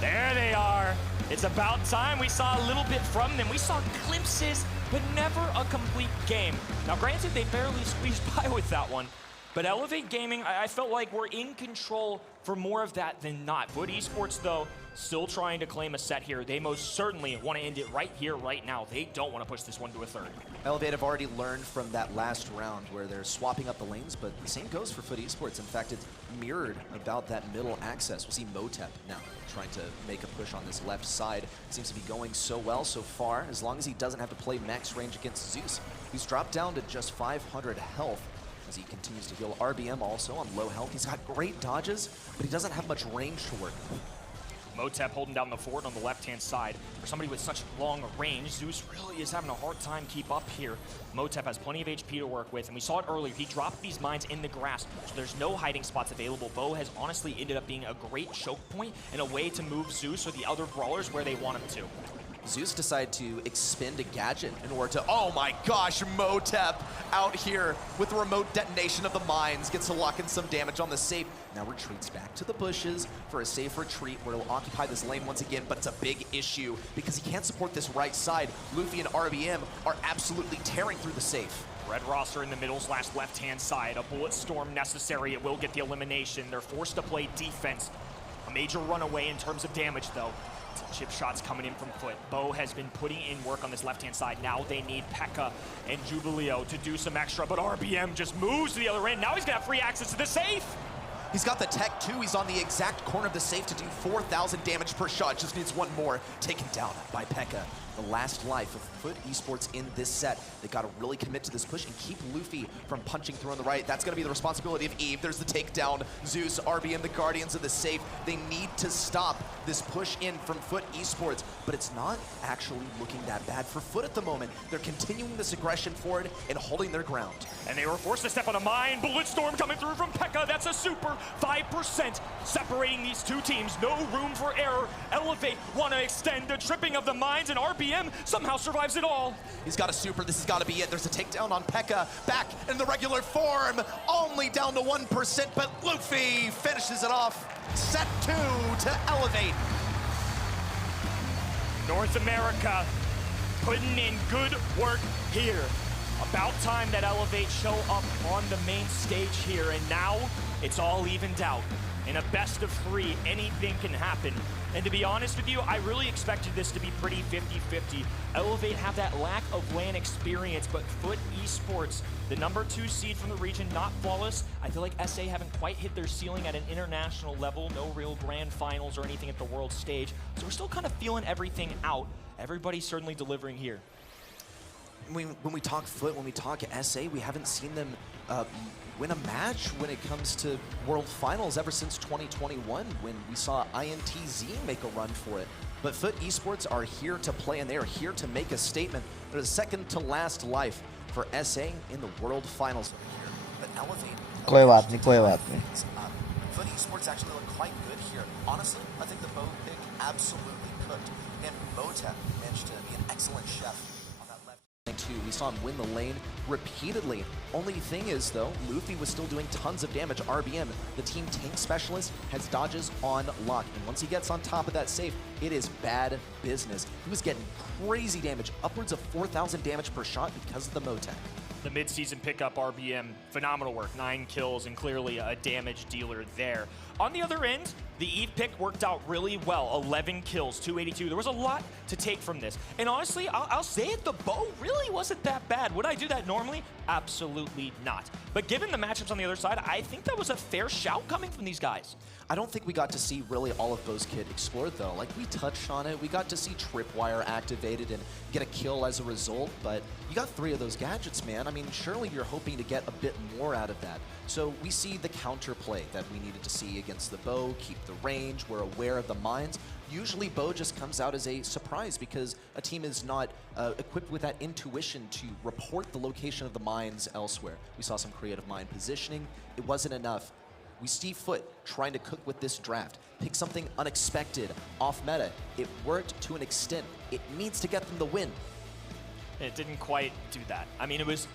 There they are. It's about time. We saw a little bit from them. We saw glimpses, but never a complete game. Now, granted, they barely squeezed by with that one, but Elevate Gaming, I felt like we're in control for more of that than not. Foot Esports, though, still trying to claim a set here. They most certainly want to end it right here, right now. They don't want to push this one to a third. Elevate have already learned from that last round where they're swapping up the lanes, but the same goes for Foot Esports. In fact, it's mirrored about that middle access. We'll see Motep now trying to make a push on this left side. Seems to be going so well so far, as long as he doesn't have to play max range against Zeus. He's dropped down to just 500 health as he continues to heal. RBM also on low health. He's got great dodges, but he doesn't have much range to work with. Motep holding down the fort on the left-hand side. For somebody with such long range, Zeus really is having a hard time keep up here. Motep has plenty of HP to work with, and we saw it earlier. He dropped these mines in the grass, so there's no hiding spots available. Bo has honestly ended up being a great choke point and a way to move Zeus or the other brawlers where they want him to. Zeus decided to expend a gadget in order to, oh my gosh, Motep out here with the remote detonation of the mines, gets to lock in some damage on the safe. Now retreats back to the bushes for a safe retreat where he'll occupy this lane once again, but it's a big issue because he can't support this right side. Luffy and RBM are absolutely tearing through the safe. Red roster in the middle / left-hand side. A bullet storm necessary. It will get the elimination. They're forced to play defense. A major runaway in terms of damage, though. Some chip shots coming in from Foot. Bo has been putting in work on this left-hand side. Now they need P.E.K.K.A and Jubileo to do some extra, but RBM just moves to the other end. Now he's gonna have free access to the safe. He's got the tech too. He's on the exact corner of the safe to do 4,000 damage per shot. Just needs one more. Taken down by Pekka. The last life of Foot Esports in this set. They got to really commit to this push and keep Luffy from punching through on the right. That's going to be the responsibility of Eve. There's the takedown. Zeus, RBM, the Guardians of the safe. They need to stop this push in from Foot Esports, but it's not actually looking that bad for Foot at the moment. They're continuing this aggression forward and holding their ground. And they were forced to step on a mine. Bulletstorm coming through from Pekka. That's a super 5% separating these two teams. No room for error. Elevate want to extend the tripping of the mines, and RBM somehow survives it all. He's got a super. This has got to be it. There's a takedown on Pekka. Back in the regular form. Only down to 1%, but Luffy finishes it off. Set 2 to Elevate. North America putting in good work here. About time that Elevate show up on the main stage here, and now it's all evened out. In a best of 3, anything can happen. And to be honest with you, I really expected this to be pretty 50-50. Elevate have that lack of LAN experience, but Foot Esports, the #2 seed from the region, not flawless. I feel like SA haven't quite hit their ceiling at an international level, no real grand finals or anything at the world stage. So we're still kind of feeling everything out. Everybody's certainly delivering here. When we talk Foot, when we talk SA, we haven't seen them win a match when it comes to World Finals ever since 2021 when we saw INTZ make a run for it. But Foot Esports are here to play, and they are here to make a statement. They're the second to last life for SA in the World Finals. But Elevate. कोई बात नहीं, कोई बात नहीं. Foot Esports actually look quite good here. Honestly, I think the Bo pick absolutely cooked. And Motep managed to be an excellent chef. We saw him win the lane repeatedly. Only thing is, though, Luffy was still doing tons of damage. RBM, the team tank specialist, has dodges on lock. And once he gets on top of that safe, it is bad business. He was getting crazy damage, upwards of 4,000 damage per shot because of the Motec. The mid-season pickup, RBM, phenomenal work. 9 kills and clearly a damage dealer there. On the other end, the Eve pick worked out really well. 11 kills, 282. There was a lot to take from this. And honestly, I'll say it, the bow really wasn't that bad. Would I do that normally? Absolutely not. But given the matchups on the other side, I think that was a fair shout coming from these guys. I don't think we got to see really all of Bo's kit explored, though. Like, we touched on it. We got to see Tripwire activated and get a kill as a result, but you got 3 of those gadgets, man. I mean, surely you're hoping to get a bit more out of that. So we see the counterplay that we needed to see against the Bo, keep the range, we're aware of the mines. Usually Bo just comes out as a surprise because a team is not equipped with that intuition to report the location of the mines elsewhere. We saw some creative mine positioning. It wasn't enough. We see Foot trying to cook with this draft. Pick something unexpected, off meta. It worked to an extent. It needs to get them the win. It didn't quite do that. I mean, it was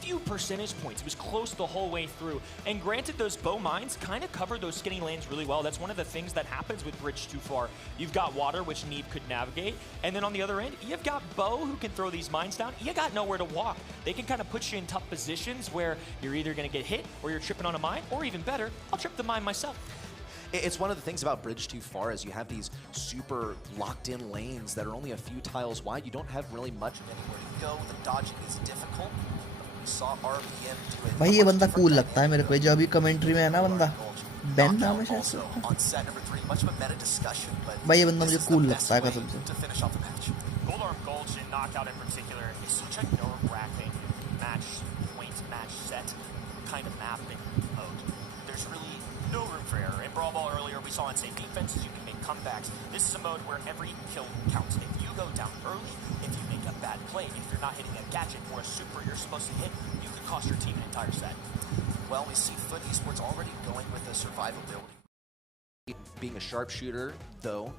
few percentage points. It was close the whole way through. And granted, those bow mines kind of covered those skinny lanes really well. That's one of the things that happens with Bridge Too Far. You've got water, which Neve could navigate. And then on the other end, you've got Bo, who can throw these mines down. You got nowhere to walk. They can kind of put you in tough positions where you're either going to get hit or you're tripping on a mine, or even better, I'll trip the mine myself. It's one of the things about Bridge Too Far is you have these super locked-in lanes that are only a few tiles wide. You don't have really much anywhere to go. The dodging is difficult. भाई ये बंदा cool लगता है मेरे को, जो अभी commentary में है ना बंदा बेन नाम है शायद. भाई ये बंदा मुझे कूल लगता है कसम से. Goldarm Gulch and Knockout in particular is such a nerve-wracking match point, match set kind of mapping mode. There's really no room for error. In Brawl Ball earlier, we saw insane defenses, you can make comebacks. This is a mode where every kill counts. If you go down early, if you make a bad play, if you're not hitting a gadget or a super you're supposed to hit, you could cost your team an entire set. Well, we see Foot Esports already going with the survivability. Being a sharpshooter, though,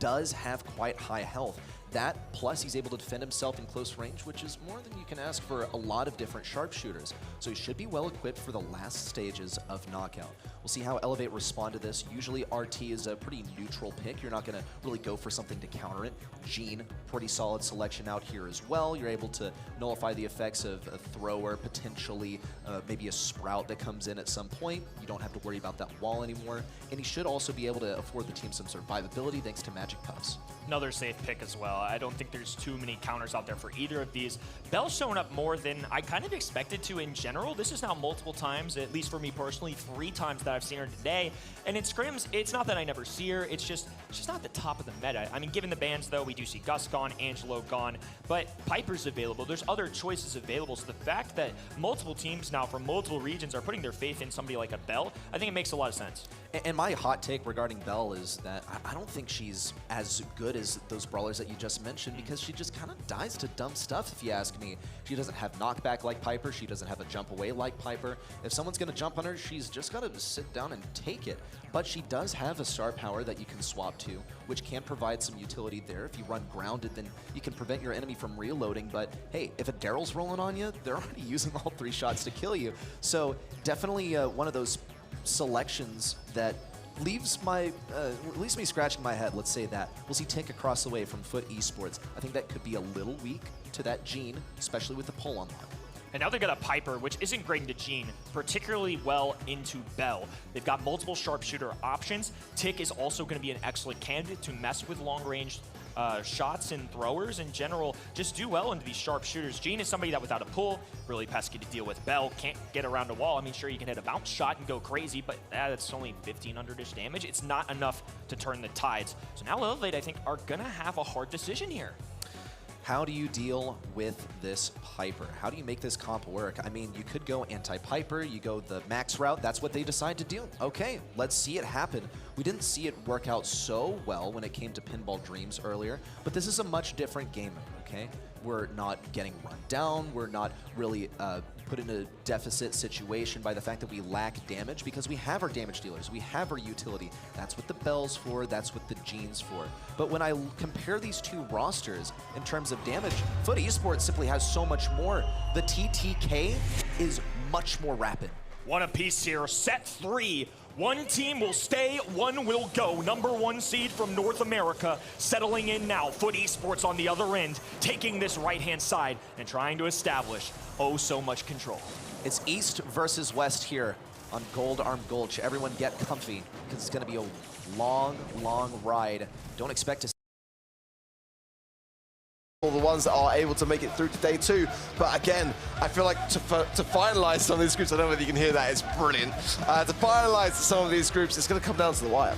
does have quite high health. That, plus he's able to defend himself in close range, which is more than you can ask for a lot of different sharpshooters. So he should be well equipped for the last stages of Knockout. We'll see how Elevate respond to this. Usually RT is a pretty neutral pick. You're not going to really go for something to counter it. Gene, pretty solid selection out here as well. You're able to nullify the effects of a thrower, potentially maybe a sprout that comes in at some point. You don't have to worry about that wall anymore. And he should also be able to afford the team some survivability thanks to Magic Puffs. Another safe pick as well. I don't think there's too many counters out there for either of these. Bell's shown up more than I kind of expected to in general. This is now multiple times, at least for me personally, 3 times that I've seen her today. And in scrims, it's not that I never see her, it's just she's not the top of the meta. I mean, given the bans, though, we do see Gus gone, Angelo gone, but Piper's available. There's other choices available, so the fact that multiple teams now from multiple regions are putting their faith in somebody like a Bell, I think it makes a lot of sense. And my hot take regarding Bell is that I don't think she's as good as those brawlers that you just mentioned, because she just kind of dies to dumb stuff, if you ask me. She doesn't have knockback like Piper. She doesn't have a jump away like Piper. If someone's going to jump on her, she's just got to sit down and take it. But she does have a star power that you can swap to, which can provide some utility there. If you run grounded, then you can prevent your enemy from reloading. But hey, if a Daryl's rolling on you, they're already using all 3 shots to kill you. So definitely one of those selections that leaves me scratching my head, let's say that. We'll see Tink across the way from Foot Esports. I think that could be a little weak to that Gene, especially with the pull unlock. And now they've got a Piper, which isn't great into Gene, particularly well into Bell. They've got multiple sharpshooter options. Tick is also going to be an excellent candidate to mess with long-range shots and throwers in general. Just do well into these sharpshooters. Gene is somebody that without a pull, really pesky to deal with. Bell can't get around a wall. I mean, sure, you can hit a bounce shot and go crazy, but that's only 1,500-ish damage. It's not enough to turn the tides. So now Elevate, I think, are going to have a hard decision here. How do you deal with this Piper? How do you make this comp work? I mean, you could go anti-Piper, you go the max route, that's what they decide to do. Okay, let's see it happen. We didn't see it work out so well when it came to Pinball Dreams earlier, but this is a much different game mode, okay? We're not getting run down, we're not really put in a deficit situation by the fact that we lack damage, because we have our damage dealers, we have our utility. That's what the Bell's for, that's what the Gene's for. But when I compare these two rosters in terms of damage, Foot Esports simply has so much more. The TTK is much more rapid. One apiece here, set 3. One team will stay, one will go. Number 1 seed from North America settling in now. Foot Esports on the other end, taking this right-hand side and trying to establish oh so much control. It's East versus West here on Gold Arm Gulch. Everyone get comfy, because it's going to be a long, long ride. Don't expect to all the ones that are able to make it through to day 2. But again, I feel like to finalize some of these groups, I don't know whether you can hear that, it's brilliant. To finalize some of these groups, it's going to come down to the wire.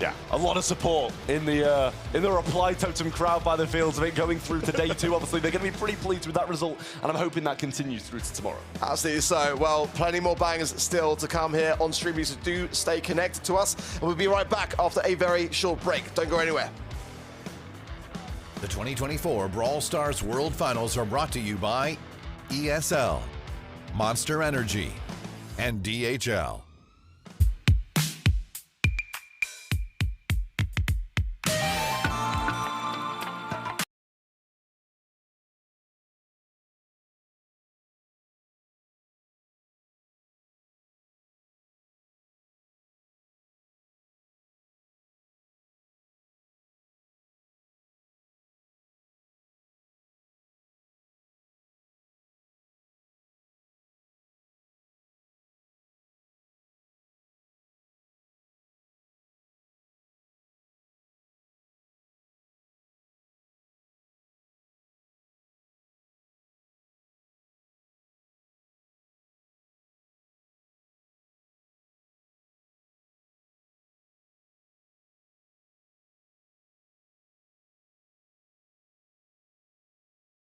Yeah, a lot of support in the Reply Totem crowd by the fields of it going through to day 2. Obviously, they're going to be pretty pleased with that result, and I'm hoping that continues through to tomorrow. Absolutely so. Well, plenty more bangers still to come here on stream, so do stay connected to us, and we'll be right back after a very short break. Don't go anywhere. The 2024 Brawl Stars World Finals are brought to you by ESL, Monster Energy, and DHL.